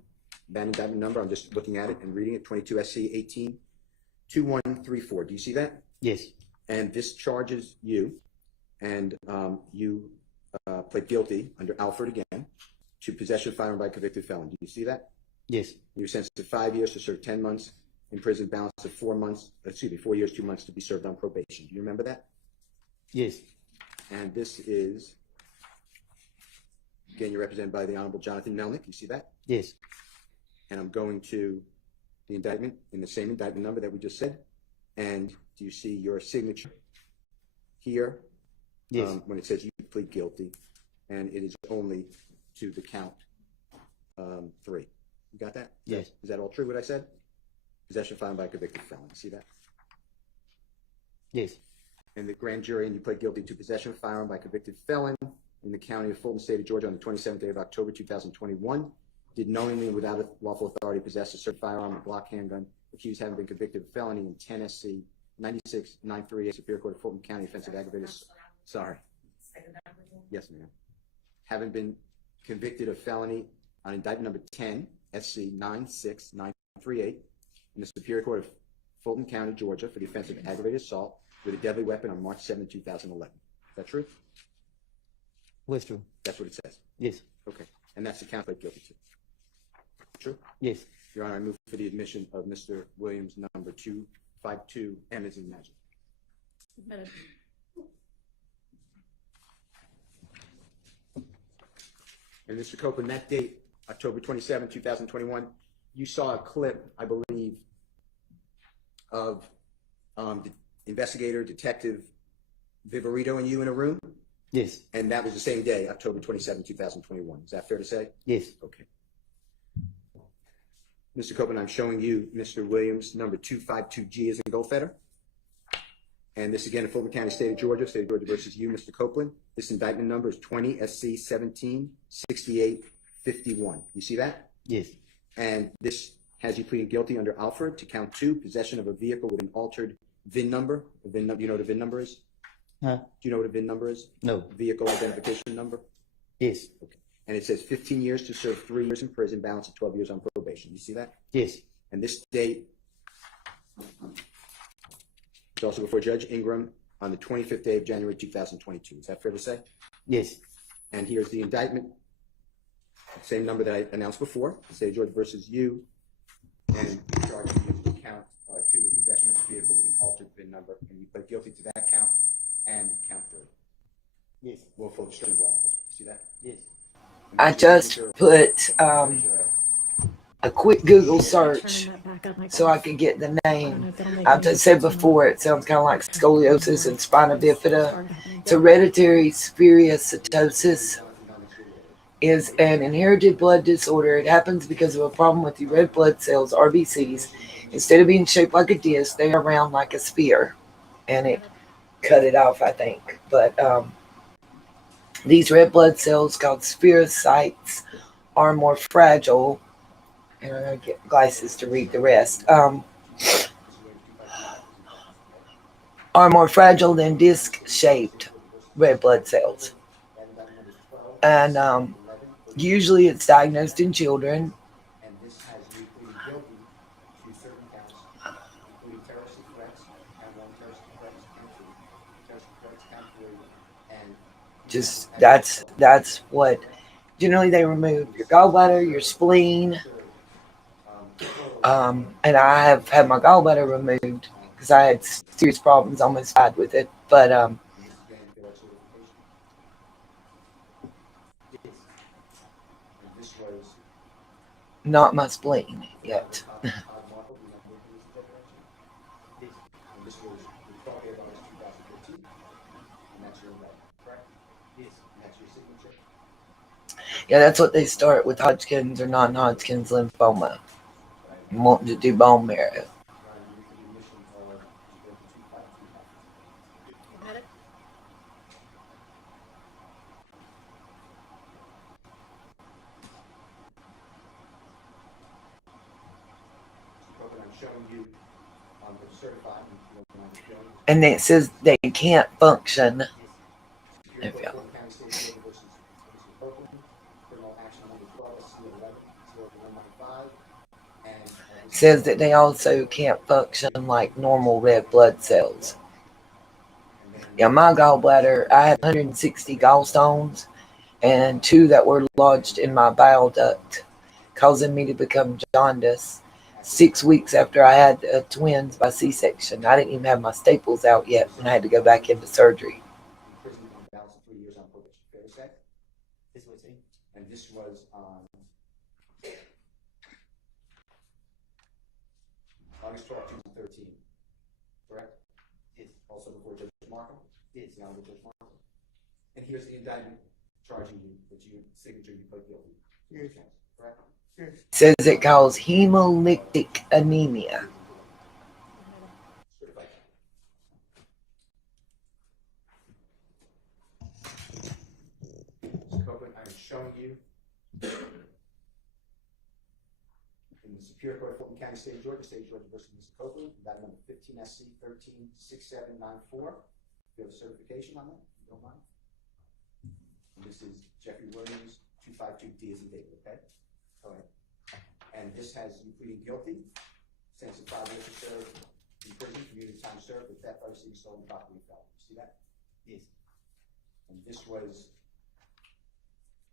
That indictment number, I'm just looking at it and reading it, 22 SC 182134. Do you see that? Yes. And this charges you, and you pled guilty under Alford again to possession of firearm by convicted felon. Do you see that? Yes. You're sentenced to 5 years to serve 10 months in prison, balance of 4 years, 2 months to be served on probation. Do you remember that? Yes. And this is, again, you're represented by the Honorable Jonathan Melnick. You see that? Yes. And I'm going to the indictment in the same indictment number that we just said. And do you see your signature here? Yes. When it says you plead guilty, and it is only to the count 3. You got that? Yes. Is that all true, what I said? Possession of firearm by a convicted felon. See that? Yes. And the grand jury, and you pled guilty to possession of firearm by a convicted felon in the county of Fulton, state of Georgia, on the 27th day of October 2021. Did knowingly and without a lawful authority possess a certain firearm or Glock handgun, accused having been convicted of felony in 10 SC 96938 Superior Court of Fulton County, offensive aggravated. Sorry. Yes, ma'am. Having been convicted of felony on indictment number 10 SC 96938 in the Superior Court of Fulton County, Georgia, for the offense of aggravated assault with a deadly weapon on March 7, 2011. Is that true? What's true? That's what it says. Yes. Okay. And that's the count pled guilty to. True? Yes. Your Honor, I move for the admission of Mr. Williams, number 252, M as in magic. Admitted. And Mr. Copeland, that date, October 27, 2021, you saw a clip, I believe, of the investigator, Detective Viverito, and you in a room? Yes. And that was the same day, October 27, 2021. Is that fair to say? Yes. Okay. Mr. Copeland, I'm showing you Mr. Williams, number 252G as in Goldfeder. And this again in Fulton County, state of Georgia versus you, Mr. Copeland. This indictment number is 20 SC 176851. You see that? Yes. And this has you pleading guilty under Alford to count 2, possession of a vehicle with an altered VIN number. You know what a VIN number is? Huh? Do you know what a VIN number is? No. Vehicle identification number? Yes. Okay. And it says 15 years to serve 3 years in prison, balance of 12 years on probation. You see that? Yes. And this date is also before Judge Ingram on the 25th day of January 2022. Is that fair to say? Yes. And here's the indictment. Same number that I announced before. State of Georgia versus you. And charging you to count 2 with possession of a vehicle with an altered VIN number. And you pled guilty to that count and count 3. Yes. Willful extreme law enforcement. See that? Yes. I just put a quick Google search so I could get the name. I've said before, it sounds kind of like scoliosis and spina bifida. It's hereditary spherocytosis is an inherited blood disorder. It happens because of a problem with your red blood cells, RBCs. Instead of being shaped like a disc, they are round like a sphere. And it cut it off, I think. But these red blood cells, called spherocytes, are more fragile. And I'm going to get glasses to read the rest. Are more fragile than disc-shaped red blood cells. And usually it's diagnosed in children. And this has you pleading guilty to certain counts, including terrorist threats, count 1, terrorist threats, count 2, terrorist threats, count 3, and Just that's what generally they remove your gallbladder, your spleen. And I have had my gallbladder removed because I had serious problems, almost died with it. But not my spleen yet. Yeah, that's what they start with Hodgkin's or non-Hodgkin's lymphoma. Wanting to do bone marrow. And it says they can't function. If y'all. says that they also can't function like normal red blood cells. Yeah, my gallbladder, I had 160 gallstones and 2 that were lodged in my bile duct, causing me to become jaundice 6 weeks after I had twins by C-section. I didn't even have my staples out yet when I had to go back into surgery. Imprisoned on balance of 3 years on probation. Fair to say? This was it. And this was on August 12, 2013. Correct? Yes. Also before Judge Markham? Yes. The Honorable Judge Markham. And here's the indictment charging you that your signature you pled guilty. Yes. Correct? Yes. Says it caused hemolytic anemia. Certified. Mr. Copeland, I am showing you in the Superior Court of Fulton County, State of Georgia versus Mr. Copeland, indictment number 15 SC 136794. You have a certification on that? You don't mind? And this is Jeffrey Williams, 252D as in David, okay? Go ahead. And this has you pleading guilty, sentence of 5 years to serve in prison, community time served with theft, piracy, stolen property, felony. See that? Yes. And this was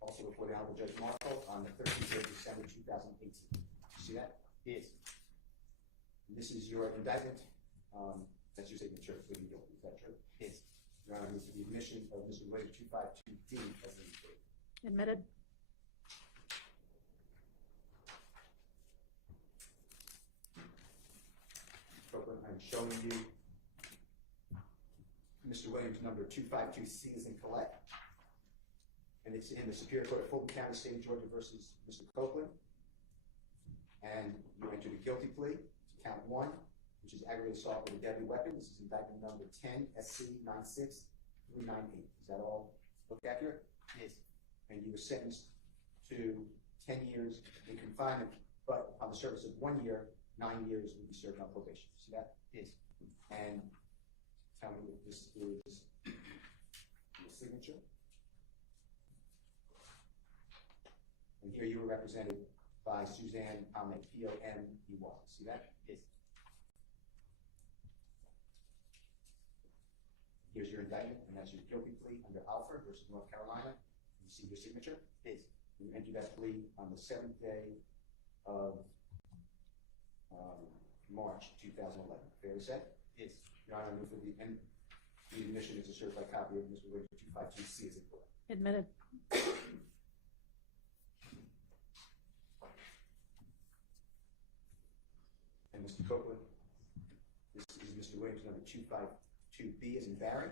also before the Honorable Judge Markle on the 13th of December 2018. You see that? Yes. And this is your indictment. That's your signature pleading guilty. Is that true? Yes. Your Honor, this is the admission of Mr. Williams 252D as an indictment. Admitted. I'm showing you Mr. Williams number 252C is in collect. And it's in the Superior Court of Fulton County, State of Georgia versus Mr. Copeland. And you entered a guilty plea to count 1, which is aggravated assault with a deadly weapon. This is indictment number 10 SC 96398. Is that all look accurate? Yes. And you were sentenced to 10 years in confinement, but on the service of 1 year, 9 years will be served on probation. See that? Yes. And tell me if this is your signature. And here you were represented by Suzanne Pomey, P-O-M-E-Y. See that? Yes. Here's your indictment, and that's your guilty plea under Alford versus North Carolina. You see your signature? Yes. You entered that plea on the 7th day of March 2011. Fair to say? Yes. Your Honor, I move for the admission is a certified copy of Mr. Williams 252C as in court. Admitted. And Mr. Copeland, this is Mr. Williams number 252B as in Barry.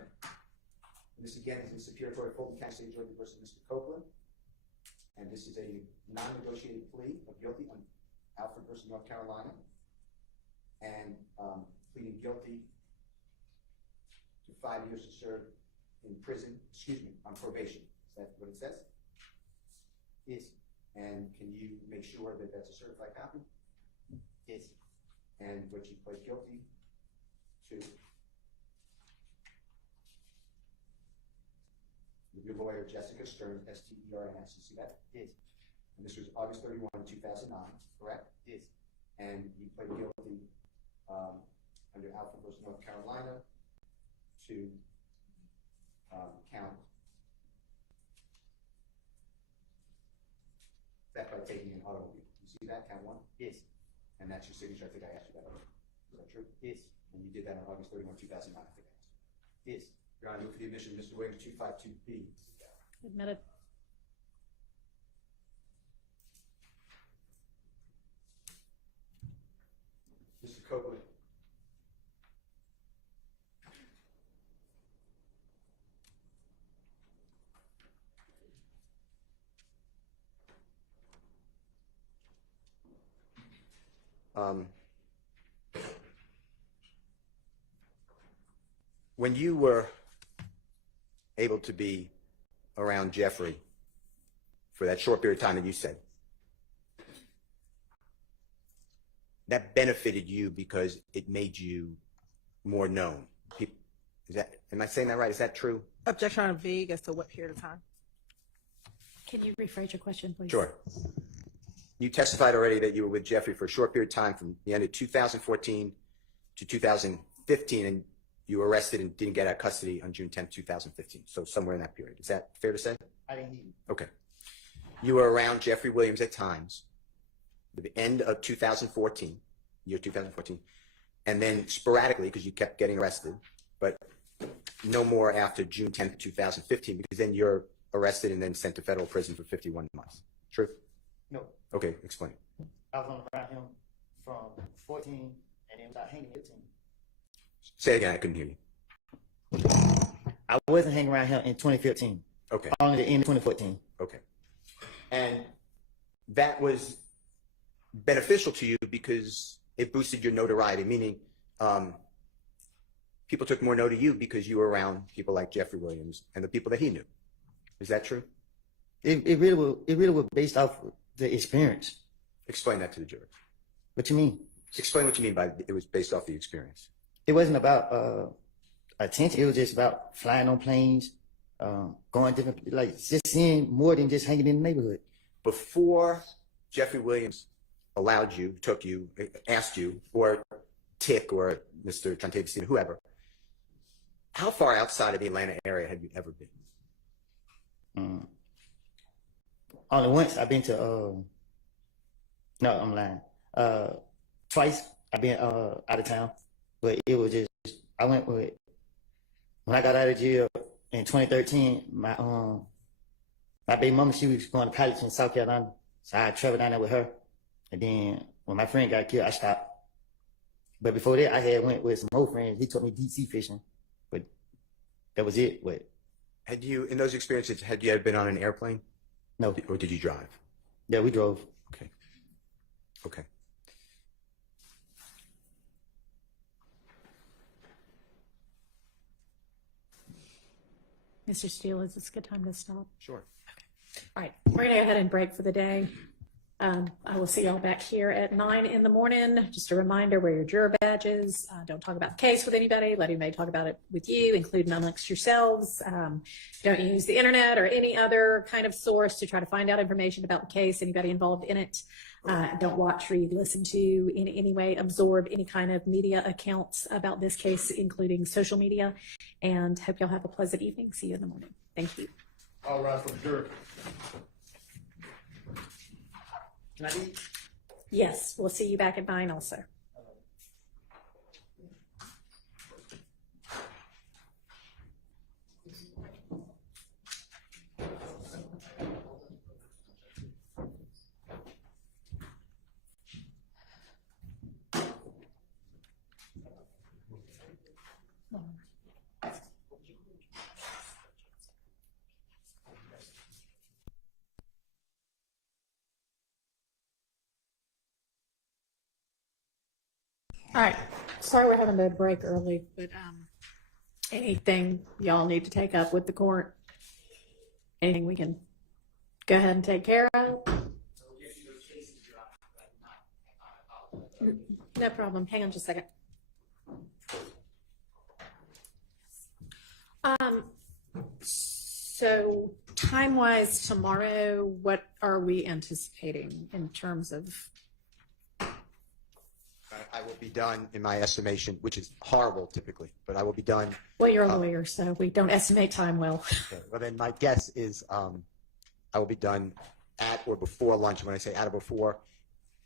And this again is in Superior Court of Fulton County, State of Georgia versus Mr. Copeland. And this is a non-negotiated plea of guilty on Alford versus North Carolina. And pleading guilty to 5 years to serve in prison, on probation. Is that what it says? Yes. And can you make sure that that's a certified copy? Yes. And what you pled guilty to? With your lawyer, Jessica Stearns, S-T-E-R-N-S. You see that? Yes. And this was August 31, 2009, correct? Yes. And you pled guilty under Alford versus North Carolina to count theft by taking an automobile. You see that? Count 1? Yes. And that's your signature. I think I asked you that already. Is that true? Yes. And you did that on August 31, 2009, I think I asked you. Yes. Your Honor, move for the admission of Mr. Williams 252B. Admitted. Mr. Copeland. When you were able to be around Jeffrey for that short period of time that you said, that benefited you because it made you more known. Am I saying that right? Is that true? Objection on vague as to what period of time? Can you rephrase your question, please? Sure. You testified already that you were with Jeffrey for a short period of time from the end of 2014 to 2015, and you were arrested and didn't get out of custody on June 10th, 2015. So somewhere in that period. Is that fair to say? I didn't hear you. Okay. You were around Jeffrey Williams at times, at the end of 2014, year 2014, and then sporadically, because you kept getting arrested, but no more after June 10th, 2015, because then you're arrested and then sent to federal prison for 51 months. True? No, Okay, explain. I was on around him from 14 and then about hanging 15. Say it again, I couldn't hear you. I wasn't hanging around him in 2015. Okay. Only the end of 2014. Okay. And that was beneficial to you because it boosted your notoriety, meaning people took more note of you because you were around people like Jeffrey Williams and the people that he knew. Is that true? It really was based off the experience. Explain that to the jury. What you mean? Explain what you mean by it was based off the experience. It wasn't about attention. It was just about flying on planes, going different, like just seeing more than just hanging in the neighborhood. Before Jeffrey Williams allowed you, took you, asked you, or Tick or Mr. Trantavia, whoever, how far outside of the Atlanta area had you ever been? Only once I've been to, no, I'm lying. Twice I've been out of town, but it was just, I went with, when I got out of jail in 2013, my baby mama, she was going to college in South Carolina. So I traveled down there with her. And then when my friend got killed, I stopped. But before that, I had went with some old friends. He took me deep sea fishing, but that was it. But had you, in those experiences, had you ever been on an airplane? No. Or did you drive? Yeah, we drove. Okay. Okay. Mr. Steele, is this a good time to stop? Sure. All right, we're gonna go ahead and break for the day. I will see y'all back here at 9 in the morning. Just a reminder, wear your juror badges. Don't talk about the case with anybody. Let anybody talk about it with you, including amongst yourselves. Don't use the internet or any other kind of source to try to find out information about the case, anybody involved in it. Don't watch, read, listen to, in any way absorb any kind of media accounts about this case, including social media. And hope y'all have a pleasant evening. See you in the morning. Thank you. All rise for the jury. Can I leave? Yes, we'll see you back at 9 also. All right, sorry we're having to break early, but anything y'all need to take up with the court? Anything we can go ahead and take care of? No problem. Hang on just a second. So time-wise tomorrow, what are we anticipating in terms of? I will be done in my estimation, which is horrible typically, but I will be done. Well, you're a lawyer, so we don't estimate time well. Okay. Well, then my guess is I will be done at or before lunch. When I say at or before,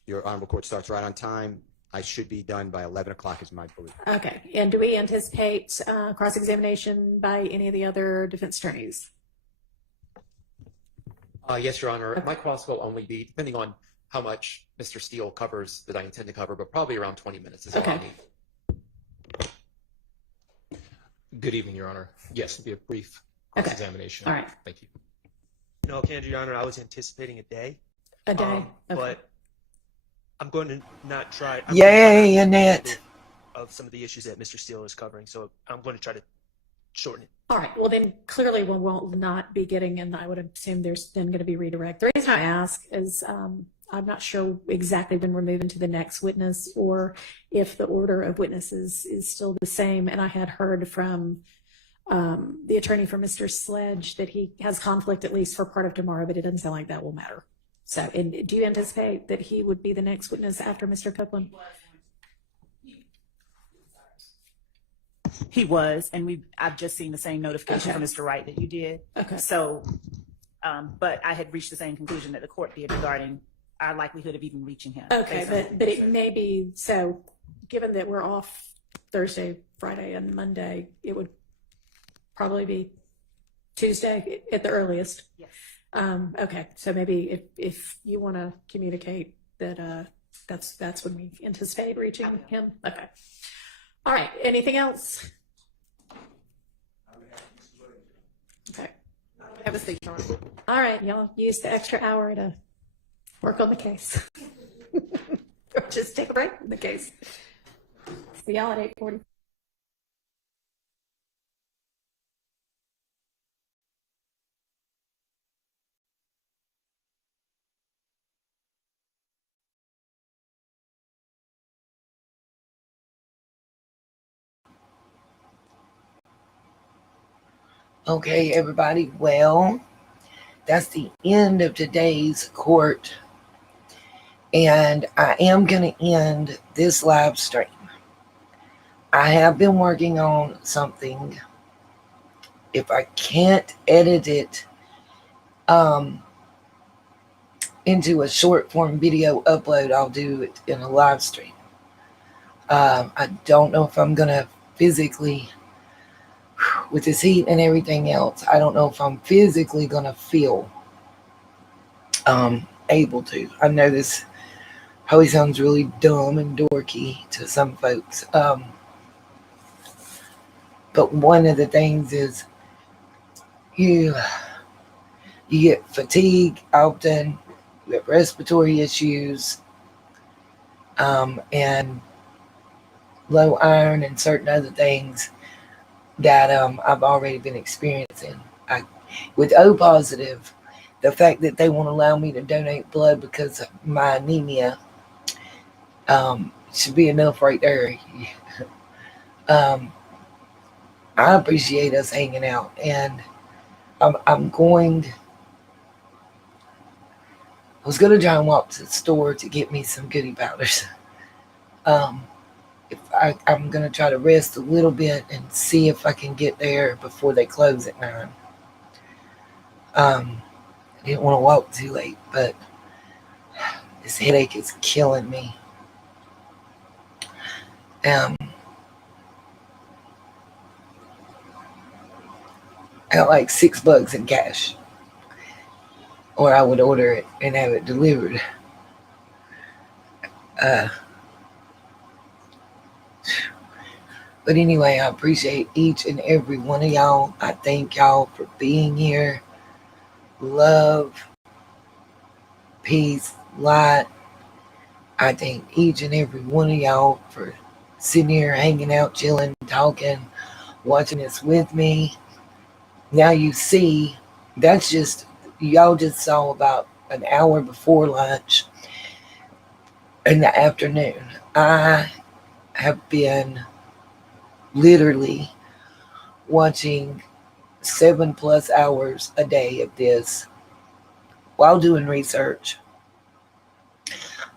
your honorable court starts right on time. I should be done by 11 o'clock is my belief. Okay, and do we anticipate cross-examination by any of the other defense attorneys? Yes, Your Honor. Okay. My cross will only be, depending on how much Mr. Steele covers that I intend to cover, but probably around 20 minutes is all I need. Good evening, Your Honor. Yes, it'll be a brief cross-examination. All right. Thank you. No, Kendra, Your Honor, I was anticipating a day. A day? Okay. But I'm going to not try. Yay, Annette. Of some of the issues that Mr. Steele is covering, so I'm going to try to shorten it. All right. Well, then clearly we will not be getting, and I would assume there's then going to be redirect. The reason I ask is I'm not sure exactly when we're moving to the next witness or if the order of witnesses is still the same. And I had heard from the attorney for Mr. Sledge that he has conflict at least for part of tomorrow, but it doesn't sound like that will matter. So, and do you anticipate that he would be the next witness after Mr. Copeland? He was, and I've just seen the same notification from Mr. Wright that you did. Okay. So, but I had reached the same conclusion that the court did regarding our likelihood of even reaching him. Okay, but it may be, so given that we're off Thursday, Friday, and Monday, it would probably be Tuesday at the earliest. Yes. Okay, so maybe if you want to communicate that that's when we anticipate reaching him. Okay. All right. Anything else? Okay. Have a seat, Sean. All right, y'all use the extra hour to work on the case. Or just take a break from the case. See y'all at 8:40. Okay, everybody. Well, that's the end of today's court. And I am going to end this live stream. I have been working on something. If I can't edit it into a short form video upload, I'll do it in a live stream. I don't know if I'm going to physically, with this heat and everything else, I don't know if I'm physically going to feel able to. I know this probably sounds really dumb and dorky to some folks. But one of the things is you get fatigue often, you have respiratory issues, and low iron and certain other things that I've already been experiencing. With O positive, the fact that they won't allow me to donate blood because of my anemia should be enough right there. I appreciate us hanging out, and I was going to try and walk to the store to get me some goodie powders. I'm going to try to rest a little bit and see if I can get there before they close at 9. I didn't want to walk too late, but this headache is killing me. I got like $6 in cash, or I would order it and have it delivered. But anyway, I appreciate each and every one of y'all. I thank y'all for being here. Love, peace, light. I thank each and every one of y'all for sitting here, hanging out, chilling, talking, watching this with me. Now you see, that's just, y'all just saw about an hour before lunch in the afternoon. I have been literally watching 7+ hours a day of this while doing research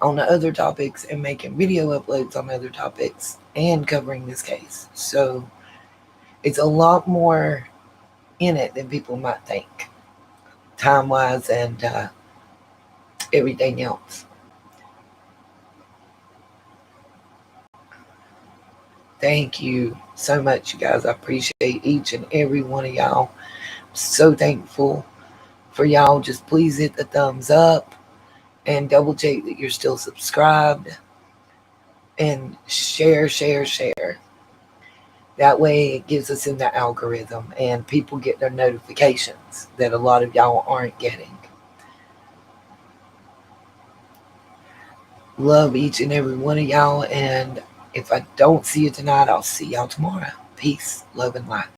on the other topics and making video uploads on other topics and covering this case. So it's a lot more in it than people might think, time-wise and everything else. Thank you so much, you guys. I appreciate each and every one of y'all. I'm so thankful for y'all. Just please hit the thumbs up and double check that you're still subscribed, and share. That way it gives us in the algorithm and people get their notifications that a lot of y'all aren't getting. Love each and every one of y'all, and if I don't see you tonight, I'll see y'all tomorrow. Peace, love, and light.